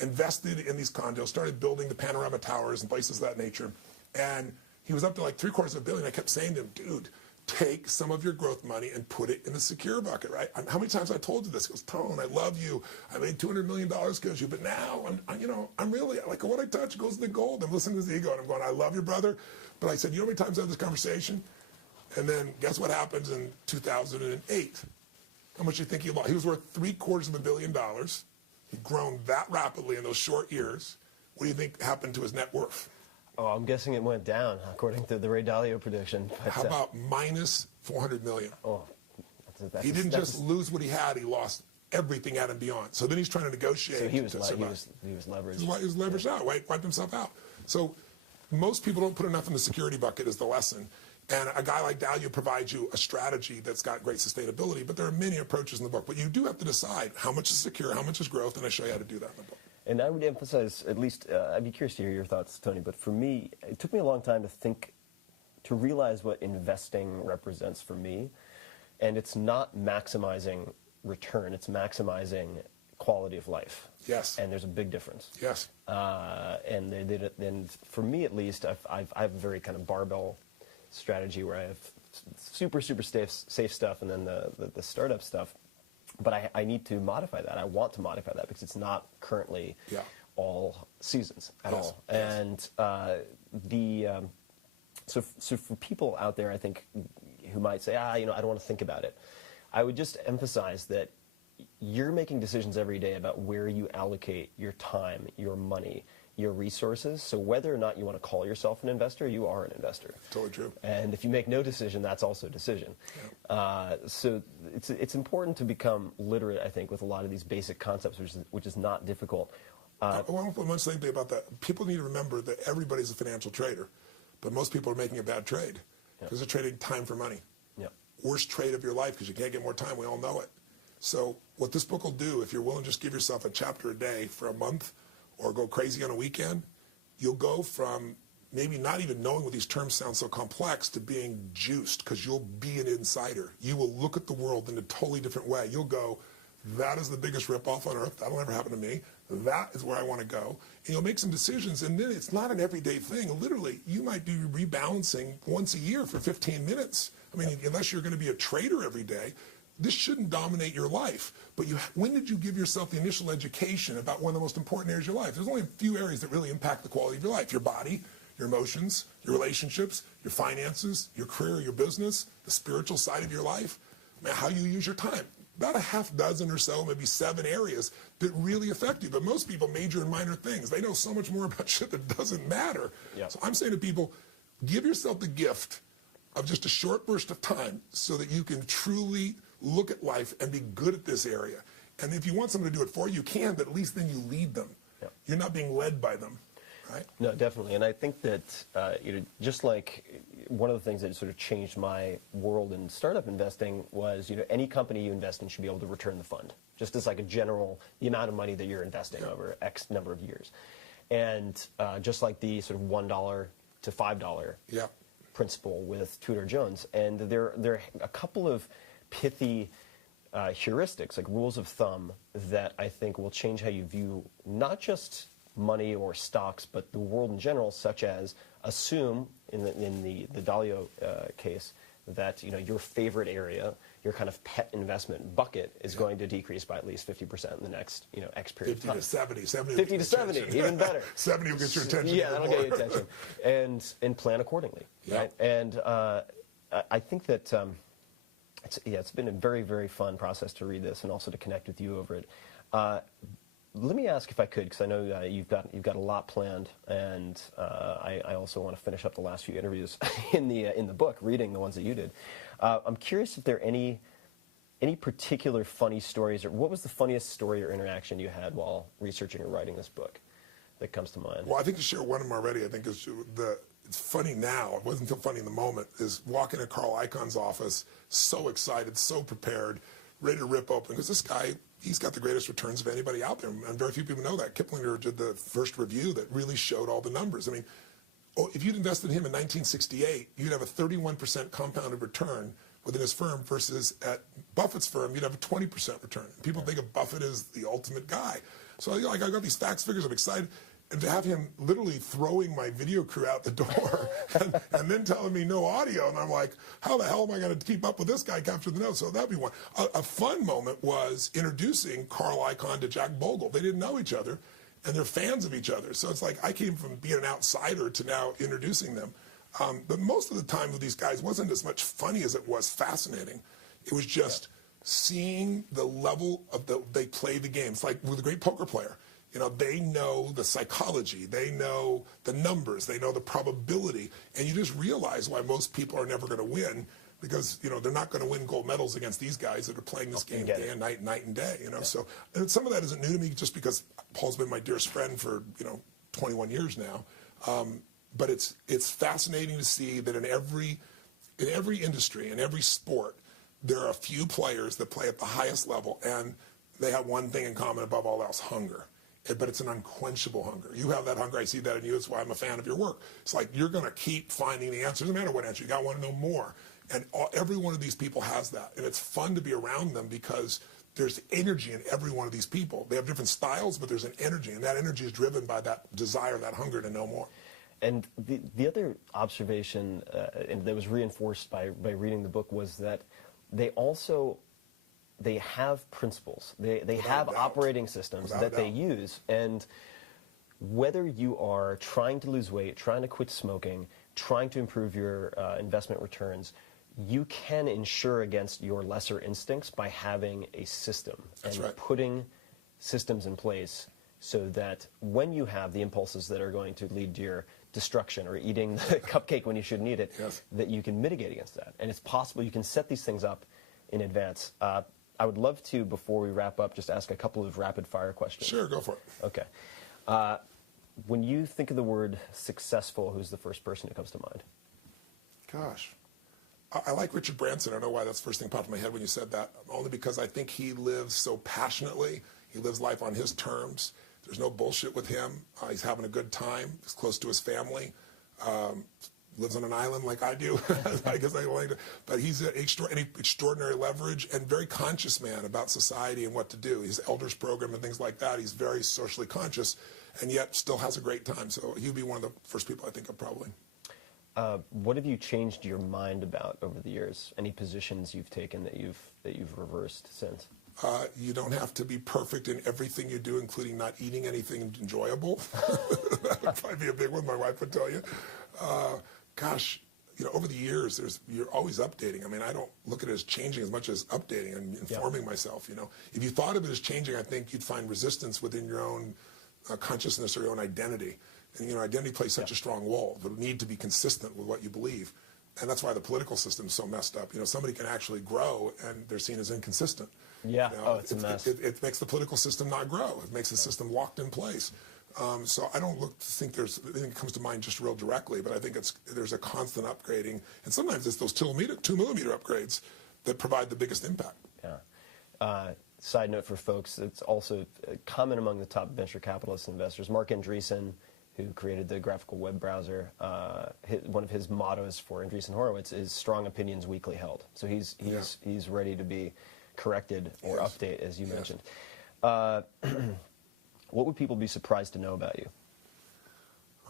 invested in these condos, started building the panorama towers and places of that nature. And he was up to like $750 million. I kept saying to him, dude, take some of your growth money and put it in the secure bucket, right? How many times I told you this? He goes, Tone, I love you. I made $200 million because of you, but now I'm really, like what I touch goes to the gold. I'm listening to his ego and I'm going, I love your brother. But I said, you know how many times I have this conversation? And then guess what happens in 2008? How much do you think he lost? He was worth $750 million. He'd grown that rapidly in those short years. What do you think happened to his net worth? Oh, I'm guessing it went down, according to the Ray Dalio prediction. But, how about minus $400 million? Oh, he didn't just lose what he had; he lost everything at and beyond. So then he's trying to negotiate. So he was leveraged. He was leveraged out. Wiped himself out. So most people don't put enough in the security bucket. Is the lesson. And a guy like Dalio provides you a strategy that's got great sustainability. But there are many approaches in the book. But you do have to decide how much is secure, how much is growth, and I show you how to do that in the book. And I would emphasize, at least, I'd be curious to hear your thoughts, Tony, but for me, it took me a long time to realize what investing represents for me. And it's not maximizing return, it's maximizing quality of life. Yes. And there's a big difference. Yes. And for me, at least, I have a very kind of barbell strategy where I have super safe stuff and then the startup stuff. But I need to modify that. I want to modify that because it's not currently all seasons at all. And so for people out there, I think, who might say, I don't want to think about it, I would just emphasize that you're making decisions every day about where you allocate your time, your money, your resources. So whether or not you want to call yourself an investor, you are an investor. Totally true. And if you make no decision, that's also a decision. Yeah. So it's important to become literate, I think, with a lot of these basic concepts, which is not difficult. I want to put one thing about that. People need to remember that everybody's a financial trader, but most people are making a bad trade because they're trading time for money. Yep. Worst trade of your life because you can't get more time. We all know it. So what this book will do, if you're willing to just give yourself a chapter a day for a month or go crazy on a weekend, you'll go from maybe not even knowing what these terms sound so complex to being juiced because you'll be an insider. You will look at the world in a totally different way. You'll go, that is the biggest ripoff on earth. That'll never happen to me. That is where I want to go. And you'll make some decisions, and then it's not an everyday thing. Literally, you might do rebalancing once a year for 15 minutes. I mean, unless you're going to be a trader every day, this shouldn't dominate your life. But when did you give yourself the initial education about one of the most important areas of your life? There's only a few areas that really impact the quality of your life. Your body, your emotions, your relationships, your finances, your career, your business, the spiritual side of your life, how you use your time. About a half dozen or so, maybe 7 areas that really affect you. But most people major in minor things. They know so much more about shit that doesn't matter. Yep. So I'm saying to people, give yourself the gift of just a short burst of time so that you can truly look at life and be good at this area. And if you want someone to do it for you, you can, but at least then you lead them. Yep. You're not being led by them, right? No, definitely. And I think that, just like one of the things that sort of changed my world in startup investing was, any company you invest in should be able to return the fund, just as like a general, the amount of money that you're investing over X number of years. And just like the sort of $1 to $5 principle with Tudor Jones. And there are a couple of pithy heuristics, like rules of thumb, that I think will change how you view not just money or stocks, but the world in general, such as assume, in the Dalio case, that your favorite area, your kind of pet investment bucket, is going to decrease by at least 50% in the next X period of time. 50 to 70. 50 to 70, even better. 70 will get your attention. Yeah, that'll get your attention. And plan accordingly, right? And I think that it's been a very, very fun process to read this and also to connect with you over it. Let me ask, if I could, because I know you've got a lot planned, and I also want to finish up the last few interviews in the book, reading the ones that you did. I'm curious if there are any particular funny stories, or what was the funniest story or interaction you had while researching or writing this book that comes to mind? Well, I think you shared one of them already. I think it's funny now. It wasn't until funny in the moment. Is walking in Carl Icahn's office, so excited, so prepared, ready to rip open, because this guy, he's got the greatest returns of anybody out there, and very few people know that. Kiplinger did the first review that really showed all the numbers. I mean, if you'd invested in him in 1968, you'd have a 31% compounded return within his firm, versus at Buffett's firm, you'd have a 20% return. People think of Buffett as the ultimate guy. So I got these facts, figures, I'm excited. And to have him literally throwing my video crew out the door and then telling me no audio, and I'm like, how the hell am I going to keep up with this guy capture the notes? So that'd be one. A fun moment was introducing Carl Icahn to Jack Bogle. They didn't know each other, and they're fans of each other. So it's like I came from being an outsider to now introducing them. But most of the time with these guys wasn't as much funny as it was fascinating. It was just seeing the level of they play the game. It's like with a great poker player. They know the psychology, they know the numbers, they know the probability, and you just realize why most people are never going to win, because, they're not going to win gold medals against these guys that are playing this game day and night and day, So, and some of that isn't new to me just because Paul's been my dearest friend for, 21 years now. But it's fascinating to see that in every industry, in every sport, there are a few players that play at the highest level, and they have one thing in common above all else: hunger. But it's an unquenchable hunger. You have that hunger. I see that in you. That's why I'm a fan of your work. It's like you're going to keep finding the answer. Doesn't matter what answer. You got to want to know more. And every one of these people has that. And it's fun to be around them because there's energy in every one of these people. They have different styles, but there's an energy. And that energy is driven by that desire, that hunger to know more. And the other observation and that was reinforced by reading the book was that they have principles. They have operating systems that they use. And whether you are trying to lose weight, trying to quit smoking, trying to improve your investment returns, you can insure against your lesser instincts by having a system. That's and right. putting systems in place so that when you have the impulses that are going to lead to your destruction or eating the cupcake when you shouldn't eat it, Yes. that you can mitigate against that. And it's possible you can set these things up in advance. I would love to, before we wrap up, just ask a couple of rapid-fire questions. Sure, go for it. Okay. When you think of the word successful, who's the first person who comes to mind? Gosh. I like Richard Branson. I don't know why that's the first thing popped in my head when you said that, only because I think he lives so passionately. He lives life on his terms. There's no bullshit with him. He's having a good time. He's close to his family. Lives on an island like I do. I guess I like to. But he's an extraordinary leverage and very conscious man about society and what to do. His elders program and things like that. He's very socially conscious and yet still has a great time. So he'd be one of the first people I think of probably. What have you changed your mind about over the years? Any positions you've taken that you've reversed since? You don't have to be perfect in everything you do, including not eating anything enjoyable. That would probably be a big one, my wife would tell you. Gosh, over the years, you're always updating. I mean, I don't look at it as changing as much as updating and informing myself, If you thought of it as changing, I think you'd find resistance within your own consciousness or your own identity. And, identity plays such a strong role. It need to be consistent with what you believe. And that's why the political system is so messed up. Somebody can actually grow and they're seen as inconsistent. Yeah, it's a mess. It makes the political system not grow. It makes the system locked in place. So I don't think there's anything that comes to mind just real directly, but I think there's a constant upgrading. And sometimes it's those 2 millimeter upgrades that provide the biggest impact. Yeah. Side note for folks, it's also common among the top venture capitalist investors. Mark Andreessen, who created the graphical web browser, one of his mottos for Andreessen Horowitz is strong opinions weakly held. So he's ready to be corrected or update, as you mentioned. What would people be surprised to know about you?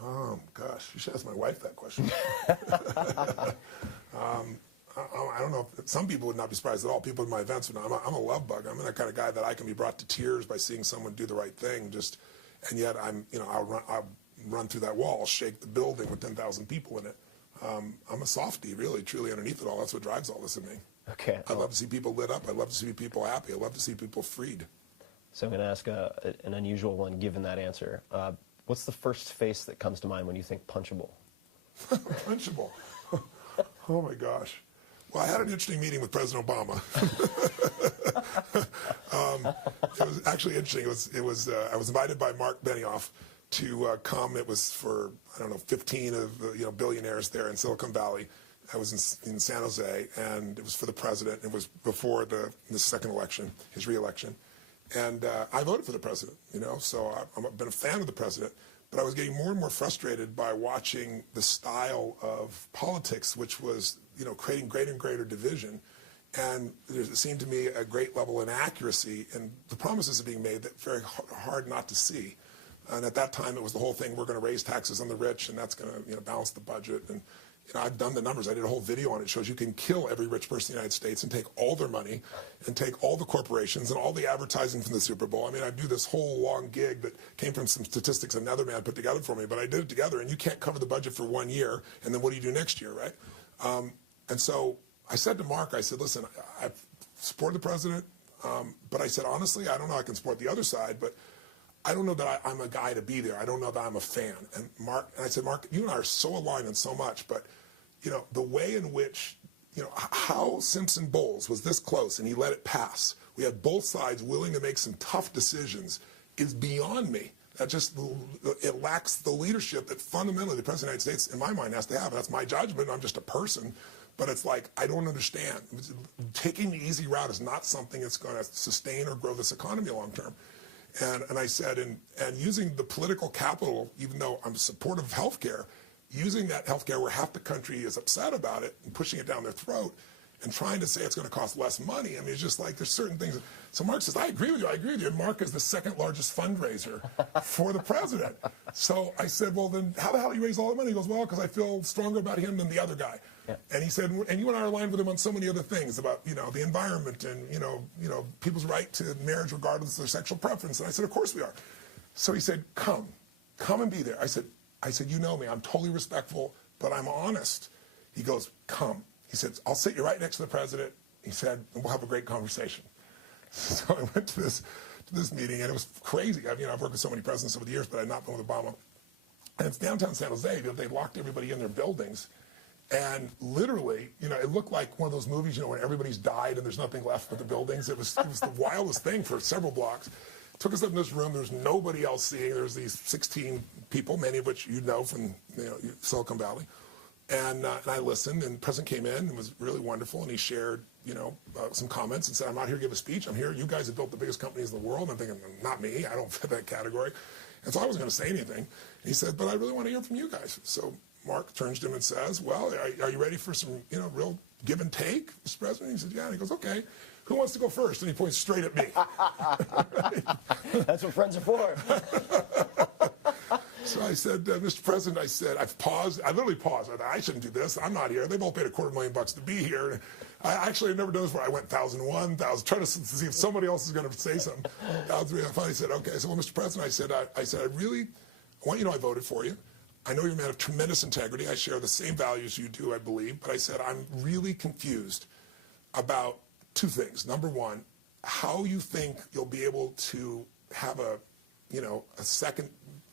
Oh, gosh, you should ask my wife that question. I don't know. Some people would not be surprised at all. People in my events would not. I'm a love bug. I'm the kind of guy that I can be brought to tears by seeing someone do the right thing. And yet I'll run through that wall, shake the building with 10,000 people in it. I'm a softie, really, truly underneath it all. That's what drives all this in me. Okay. I love to see people lit up. I love to see people happy. I love to see people freed. So I'm going to ask an unusual one, given that answer. What's the first face that comes to mind when you think punchable? Punchable. Oh my gosh. Well, I had an interesting meeting with President Obama. It was actually interesting. I was invited by Mark Benioff to come. It was for 15 of the billionaires there in Silicon Valley. I was in San Jose, and it was for the president. It was before the second election, his re-election. And I voted for the president, so I've been a fan of the president. But I was getting more and more frustrated by watching the style of politics, which was, creating greater and greater division. And there seemed to me a great level of inaccuracy and the promises are being made that very hard not to see. And at that time, it was the whole thing, we're going to raise taxes on the rich, and that's going to balance the budget. And I've done the numbers. I did a whole video on it. It shows you can kill every rich person in the United States and take all their money and take all the corporations and all the advertising from the Super Bowl. I mean, I do this whole long gig that came from some statistics another man put together for me, but I did it together, and you can't cover the budget for 1 year, and then what do you do next year, right? And so I said to Mark, I said, listen, I support the president, but I said, honestly, I don't know I can support the other side, but I don't know that I'm a guy to be there. I don't know that I'm a fan. And I said, Mark, you and I are so aligned in so much, but the way in which, how Simpson Bowles was this close and he let it pass. We had both sides willing to make some tough decisions is beyond me. It lacks the leadership that fundamentally the President of the United States, in my mind, has to have. That's my judgment. I'm just a person. But it's like, I don't understand. Taking the easy route is not something that's going to sustain or grow this economy long term. And I said, and using the political capital, even though I'm supportive of health care, using that health care where half the country is upset about it and pushing it down their throat and trying to say it's going to cost less money. I mean, it's just like there's certain things. So Mark says, I agree with you. And Mark is the second largest fundraiser for the president. So I said, well, then how the hell do you raise all the money? He goes, well, because I feel stronger about him than the other guy. Yeah. And he said, and you and I are aligned with him on so many other things about, the environment and, people's right to marriage regardless of their sexual preference. And I said, of course we are. So he said, come and be there. I said, you know me, I'm totally respectful, but I'm honest. He goes, come. He said, I'll sit you right next to the president. He said, and we'll have a great conversation. So I went to to this meeting, and it was crazy. I mean, I've worked with so many presidents over the years, but I've not been with Obama. And it's downtown San Jose. They locked everybody in their buildings. And literally, it looked like one of those movies, where everybody's died and there's nothing left but the buildings. It was the wildest thing for several blocks. Took us up in this room. There was nobody else seeing. There was these 16 people, many of which you know from Silicon Valley. And I listened, and the president came in and was really wonderful, and he shared, some comments and said, I'm not here to give a speech. I'm here. You guys have built the biggest companies in the world. I'm thinking, not me. I don't fit that category. And so I wasn't going to say anything. And he said, but I really want to hear from you guys. So Mark turns to him and says, well, are you ready for some, real give and take, Mr. President? He said, yeah. And he goes, okay. Who wants to go first? And he points straight at me. That's what friends are for. So I said, Mr. President, I've paused. I literally paused. I shouldn't do this. I'm not here. They both paid $250,000 to be here. I actually had never done this before. I went 1,001, 1,000, trying to see if somebody else is going to say something. 1,003. I finally said, okay. So, well, Mr. President, I said, I want you to know I voted for you. I know you're a man of tremendous integrity. I share the same values you do, I believe. But I said, I'm really confused about two things. Number one, how you think you'll be able to have a second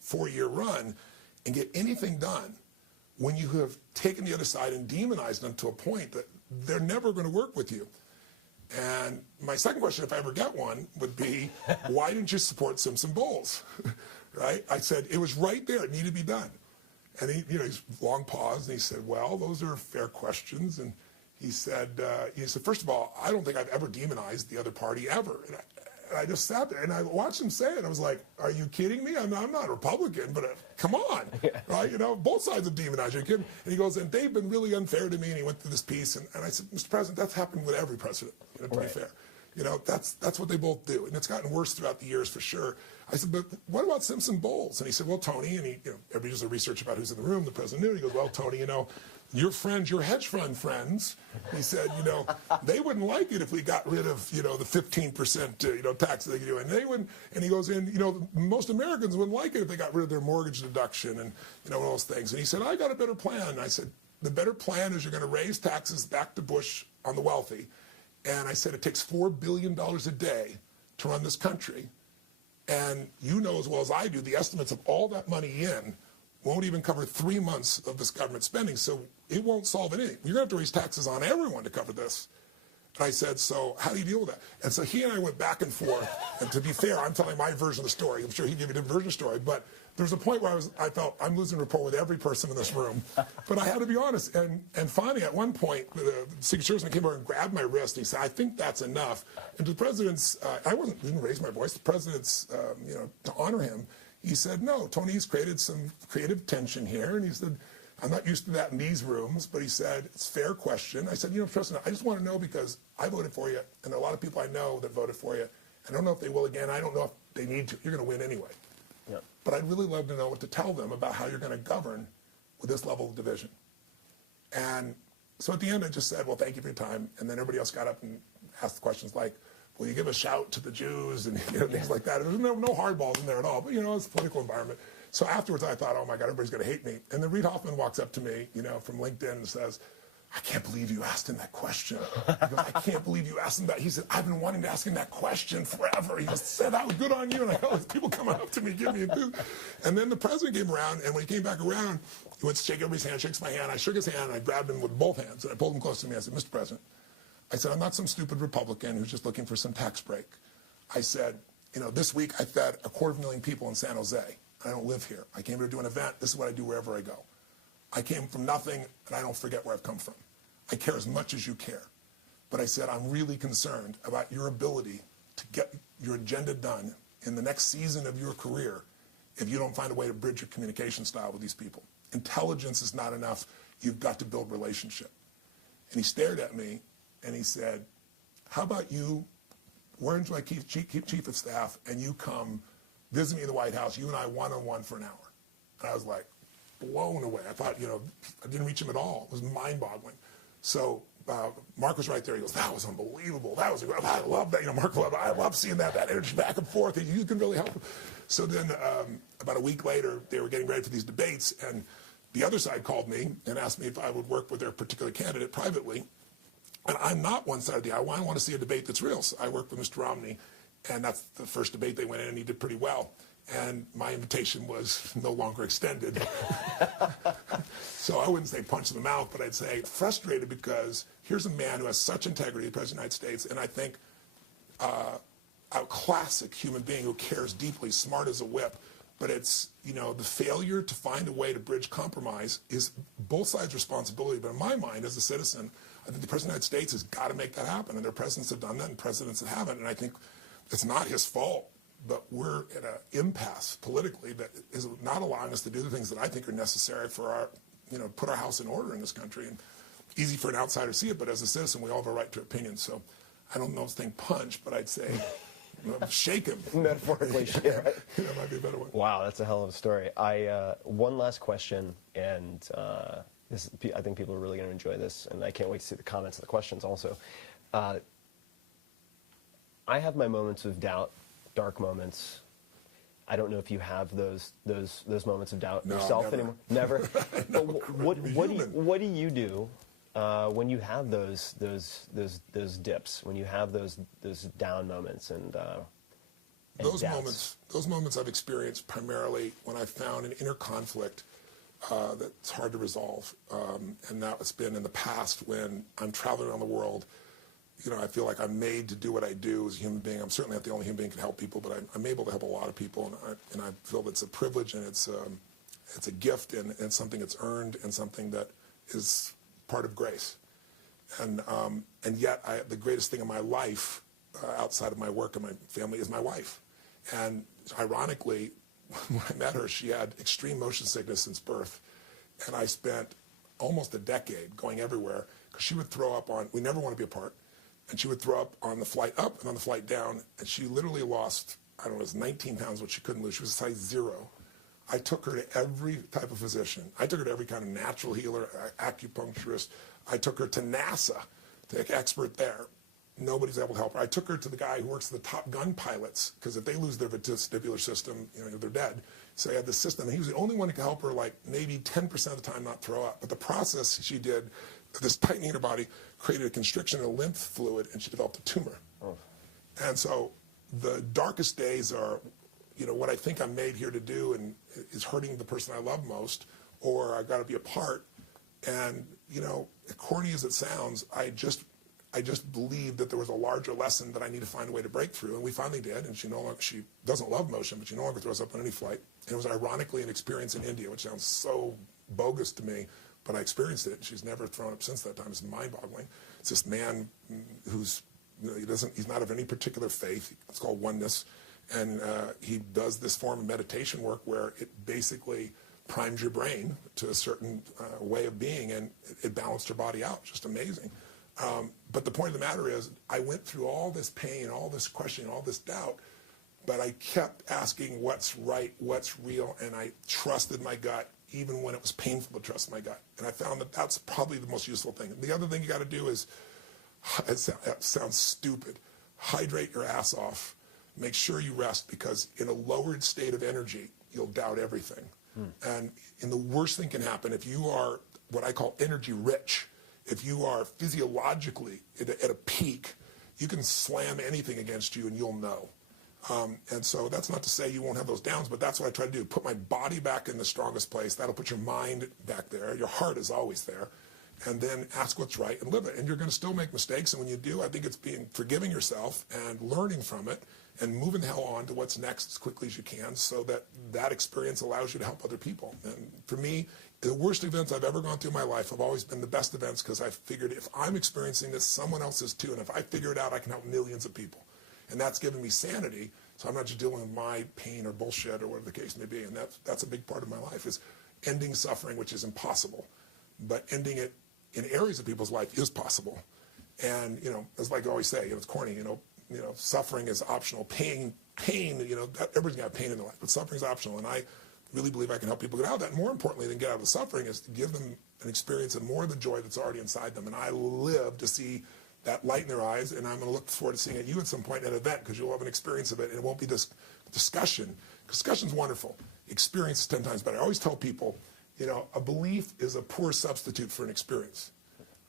4-year run and get anything done when you have taken the other side and demonized them to a point that they're never going to work with you. And my second question, if I ever get one, would be, why didn't you support Simpson Bowles? Right? I said, it was right there. It needed to be done. And he's long paused, and he said, well, those are fair questions. And he said, first of all, I don't think I've ever demonized the other party ever. And I just sat there, and I watched him say it. I was like, are you kidding me? I'm not a Republican, but come on. Right? Both sides have demonized you. And he goes, and they've been really unfair to me. And he went through this piece. And I said, Mr. President, that's happened with every president, to be fair. That's what they both do. And it's gotten worse throughout the years for sure. I said, but what about Simpson Bowles? And he said, well, Tony, and everybody does a research about who's in the room. The president knew. He goes, well, Tony, your friends, your hedge fund friends, he said, they wouldn't like it if we got rid of, the 15%, tax that they do. And they wouldn't, and he goes in, most Americans wouldn't like it if they got rid of their mortgage deduction and, all those things. And he said, I got a better plan. And I said, the better plan is you're going to raise taxes back to Bush on the wealthy. And I said, it takes $4 billion a day to run this country. And you know as well as I do, the estimates of all that money in won't even cover 3 months of this government spending, so it won't solve anything. You're going to have to raise taxes on everyone to cover this. And I said, so how do you deal with that? And so he and I went back and forth. And to be fair, I'm telling my version of the story. I'm sure he'd give you a different version of the story. But there's a point where I felt I'm losing rapport with every person in this room. But I had to be honest. And finally, at one point, the Secret Service came over and grabbed my wrist. And he said, I think that's enough. And to the president's, didn't raise my voice. The president's, to honor him, he said, no, Tony's created some creative tension here. And he said, I'm not used to that in these rooms, but he said, it's a fair question. I said, President, I just want to know because I voted for you, and there are a lot of people I know that voted for you. I don't know if they will again. I don't know if they need to. You're going to win anyway. Yep. But I'd really love to know what to tell them about how you're going to govern with this level of division. And so at the end, I just said, well, thank you for your time. And then everybody else got up and asked questions like, will you give a shout to the Jews and things like that. There's no hardballs in there at all, but it's a political environment. So afterwards I thought, oh my God, everybody's going to hate me. And then Reid Hoffman walks up to me, from LinkedIn and says, I can't believe you asked him that question. He goes, I can't believe you asked him that. He said, I've been wanting to ask him that question forever. He just said, that was good on you. And I got all these people coming up to me, giving me a boost. And then the president came around, and when he came back around, he went to shake everybody's hand, shakes my hand. I shook his hand, and I grabbed him with both hands, and I pulled him close to me. I said, Mr. President, I said, I'm not some stupid Republican who's just looking for some tax break. I said, this week I fed 250,000 people in San Jose. I don't live here. I came here to do an event. This is what I do wherever I go. I came from nothing, and I don't forget where I've come from. I care as much as you care. But I said, I'm really concerned about your ability to get your agenda done in the next season of your career if you don't find a way to bridge your communication style with these people. Intelligence is not enough. You've got to build relationship. And he stared at me, and he said, how about you, we're into my chief of staff, and you come visit me in the White House, you and I one-on-one for an hour. And I was like blown away. I thought, I didn't reach him at all. It was mind-boggling. So Mark was right there. He goes, that was unbelievable. I love that. Mark loved it. I love seeing that energy back and forth. You can really help. So then about a week later, they were getting ready for these debates, and the other side called me and asked me if I would work with their particular candidate privately. And I'm not one side of the aisle. I want to see a debate that's real. So I worked with Mr. Romney, And that's the first debate they went in, and he did pretty well. And my invitation was no longer extended. So I wouldn't say punch in the mouth, but I'd say frustrated because here's a man who has such integrity, the President of the United States, and I think a classic human being who cares deeply, smart as a whip. But it's, the failure to find a way to bridge compromise is both sides' responsibility. But in my mind, as a citizen, I think the President of the United States has got to make that happen. And their presidents have done that and presidents that haven't. And I think it's not his fault. But we're at an impasse politically that is not allowing us to do the things that I think are necessary for our, put our house in order in this country. And easy for an outsider to see it, but as a citizen, we all have a right to opinion. So I don't know if it's thing punch, but I'd say shake him. Metaphorically shake, right? That might be a better one. Wow, that's a hell of a story. One last question, and I think people are really going to enjoy this, and I can't wait to see the comments and the questions also. I have my moments of doubt, dark moments. I don't know if you have those moments of doubt yourself never. anymore. Never. No, what do you do when you have those dips, when you have those down moments and those doubts? moments I've experienced primarily when I found an inner conflict that's hard to resolve, and that's been in the past when I'm traveling around the world. I feel like I'm made to do what I do as a human being. I'm certainly not the only human being who can help people, but I'm able to help a lot of people, and I feel it's a privilege, and it's a gift, and something that's earned, and something that is part of grace. And yet, the greatest thing in my life, outside of my work and my family, is my wife. And ironically, when I met her, she had extreme motion sickness since birth, and I spent almost a decade going everywhere because she would throw up we never want to be apart. And she would throw up on the flight up and on the flight down. And she literally lost, it was 19 pounds, which she couldn't lose. She was a size 0. I took her to every type of physician. I took her to every kind of natural healer, acupuncturist. I took her to NASA, the expert there. Nobody's able to help her. I took her to the guy who works with the Top Gun pilots, because if they lose their vestibular system, they're dead. So he had this system. And he was the only one who could help her, like maybe 10% of the time not throw up. But the process she did, this tightening in her body, created a constriction in the lymph fluid, and she developed a tumor. Oh. And so the darkest days are, what I think I'm made here to do and is hurting the person I love most, or I've got to be apart. And, corny as it sounds, I just believed that there was a larger lesson that I need to find a way to break through, and we finally did. And she doesn't love motion, but she no longer throws up on any flight. And it was ironically an experience in India, which sounds so bogus to me, but I experienced it. She's never thrown up since that time. It's mind-boggling. It's this man who's he's not of any particular faith. It's called oneness, and he does this form of meditation work where it basically primes your brain to a certain way of being, and it balanced her body out. Just amazing. But the point of the matter is, I went through all this pain, all this questioning, all this doubt, but I kept asking what's right, what's real, and I trusted my gut, even when it was painful to trust my gut. And I found that that's probably the most useful thing. The other thing you got to do is, it sounds stupid, hydrate your ass off. Make sure you rest, because in a lowered state of energy, you'll doubt everything. And the worst thing can happen if you are what I call energy rich. If you are physiologically at a peak, you can slam anything against you and you'll know. And so that's not to say you won't have those downs, but that's what I try to do. Put my body back in the strongest place. That'll put your mind back there. Your heart is always there. And then ask what's right and live it. And you're going to still make mistakes. And when you do, I think it's forgiving yourself and learning from it and moving the hell on to what's next as quickly as you can, so that experience allows you to help other people. And for me, the worst events I've ever gone through in my life have always been the best events, because I figured if I'm experiencing this, someone else is too. And if I figure it out, I can help millions of people. And that's given me sanity. So I'm not just dealing with my pain or bullshit or whatever the case may be. And that's a big part of my life, is ending suffering, which is impossible. But ending it in areas of people's life is possible. And, as like I always say, it's corny, suffering is optional. Pain, everybody's got pain in their life, but suffering is optional. And I really believe I can help people get out of that. And more importantly than get out of the suffering is to give them an experience and more of the joy that's already inside them. And I live to see that light in their eyes, and I'm going to look forward to seeing you at some point at an event, because you'll have an experience of it, and it won't be this discussion. Discussion's wonderful. Experience is 10 times better. I always tell people, a belief is a poor substitute for an experience.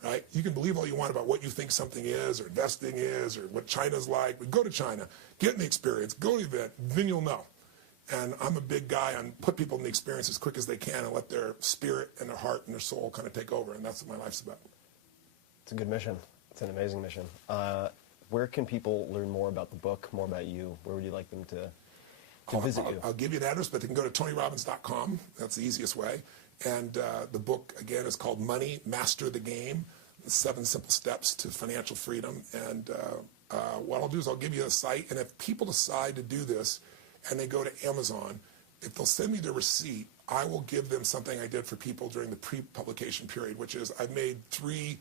right? You can believe all you want about what you think something is, or investing is, or what China's like. But go to China, get in the experience, go to the event, then you'll know. And I'm a big guy on put people in the experience as quick as they can and let their spirit and their heart and their soul kind of take over. And that's what my life's about. It's a good mission. It's an amazing mission. Where can people learn more about the book, more about you? Where would you like them to visit you? I'll give you an address, but they can go to TonyRobbins.com. That's the easiest way. And the book, again, is called Money, Master the Game, the 7 Simple Steps to Financial Freedom. And what I'll do is I'll give you a site, and if people decide to do this and they go to Amazon, if they'll send me the receipt, I will give them something I did for people during the pre-publication period, which is I've made 3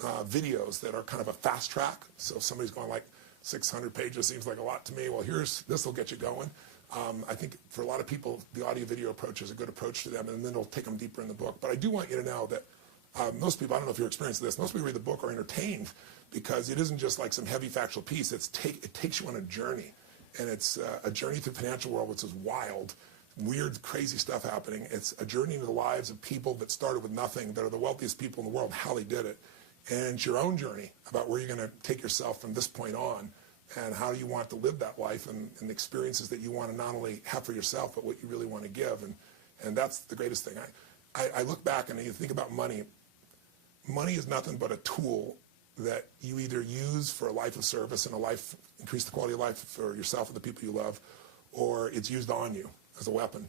videos that are kind of a fast track. So if somebody's going like 600 pages, seems like a lot to me. Well, this will get you going. I think for a lot of people, the audio-video approach is a good approach to them, and then it'll take them deeper in the book. But I do want you to know that most people, I don't know if you're experiencing this, most people read the book are entertained because it isn't just like some heavy factual piece. It takes you on a journey, and it's a journey through the financial world, which is wild, weird, crazy stuff happening. It's a journey into the lives of people that started with nothing, that are the wealthiest people in the world, how they did it. And it's your own journey about where you're going to take yourself from this point on, and how you want to live that life, and the experiences that you want to not only have for yourself, but what you really want to give. And that's the greatest thing. I look back and you think about money. Money is nothing but a tool that you either use for a life of service and increase the quality of life for yourself and the people you love, or it's used on you as a weapon.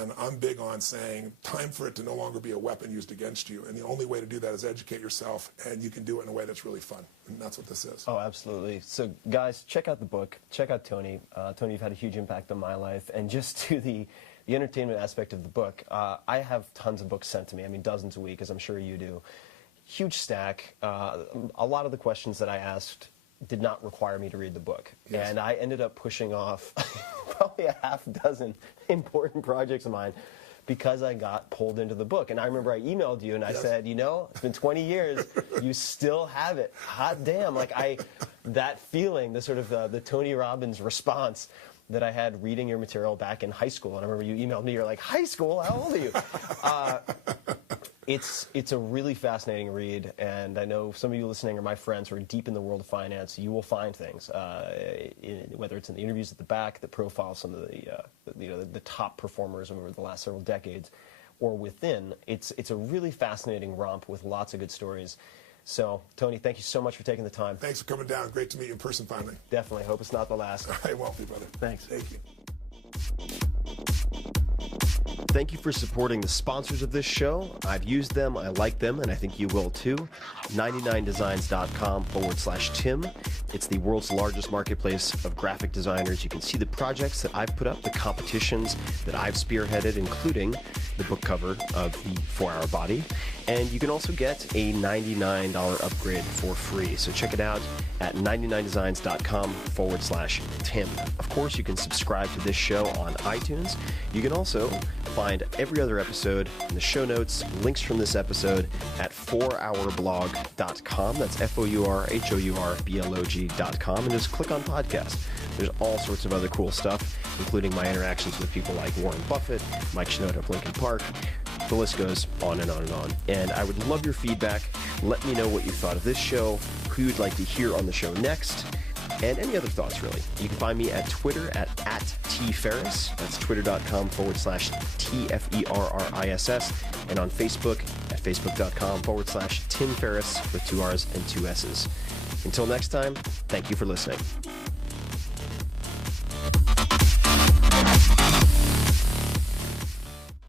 And I'm big on saying, time for it to no longer be a weapon used against you. And the only way to do that is educate yourself, and you can do it in a way that's really fun. And that's what this is. Oh, absolutely. So, guys, check out the book. Check out Tony. Tony, you've had a huge impact on my life. And just to the entertainment aspect of the book, I have tons of books sent to me. I mean, dozens a week, as I'm sure you do. Huge stack. A lot of the questions that I asked did not require me to read the book. Yes. And I ended up pushing off probably a half dozen important projects of mine because I got pulled into the book. And I remember I emailed you and I said, you know, it's been 20 years, you still have it. Hot damn. Like that feeling, the sort of the Tony Robbins response that I had reading your material back in high school. And I remember you emailed me, you're like, high school? How old are you? It's a really fascinating read, and I know some of you listening are my friends who are deep in the world of finance. You will find things, whether it's in the interviews at the back that profile some of the top performers over the last several decades, or within. It's a really fascinating romp with lots of good stories. So, Tony, thank you so much for taking the time. Thanks for coming down. Great to meet you in person finally. Definitely. Hope it's not the last. I won't be, brother. Thanks. Thank you. Thank you for supporting the sponsors of this show. I've used them, I like them, and I think you will too. 99designs.com/Tim. It's the world's largest marketplace of graphic designers. You can see the projects that I've put up, the competitions that I've spearheaded, including the book cover of the 4-Hour Body. And you can also get a $99 upgrade for free. So check it out at 99designs.com/Tim. Of course, you can subscribe to this show on iTunes. You can also find every other episode in the show notes, links from this episode at 4hourblog.com. That's FOURHOURBLOG.com. And just click on podcast. There's all sorts of other cool stuff, including my interactions with people like Warren Buffett, Mike Shinoda of Lincoln Park. The list goes on and on and on. And I would love your feedback. Let me know what you thought of this show, who you'd like to hear on the show next, and any other thoughts, really. You can find me at Twitter at @TFerriss. That's twitter.com/TFERRISS. And on Facebook at facebook.com/Tim Ferriss with 2 R's and 2 S's. Until next time, thank you for listening.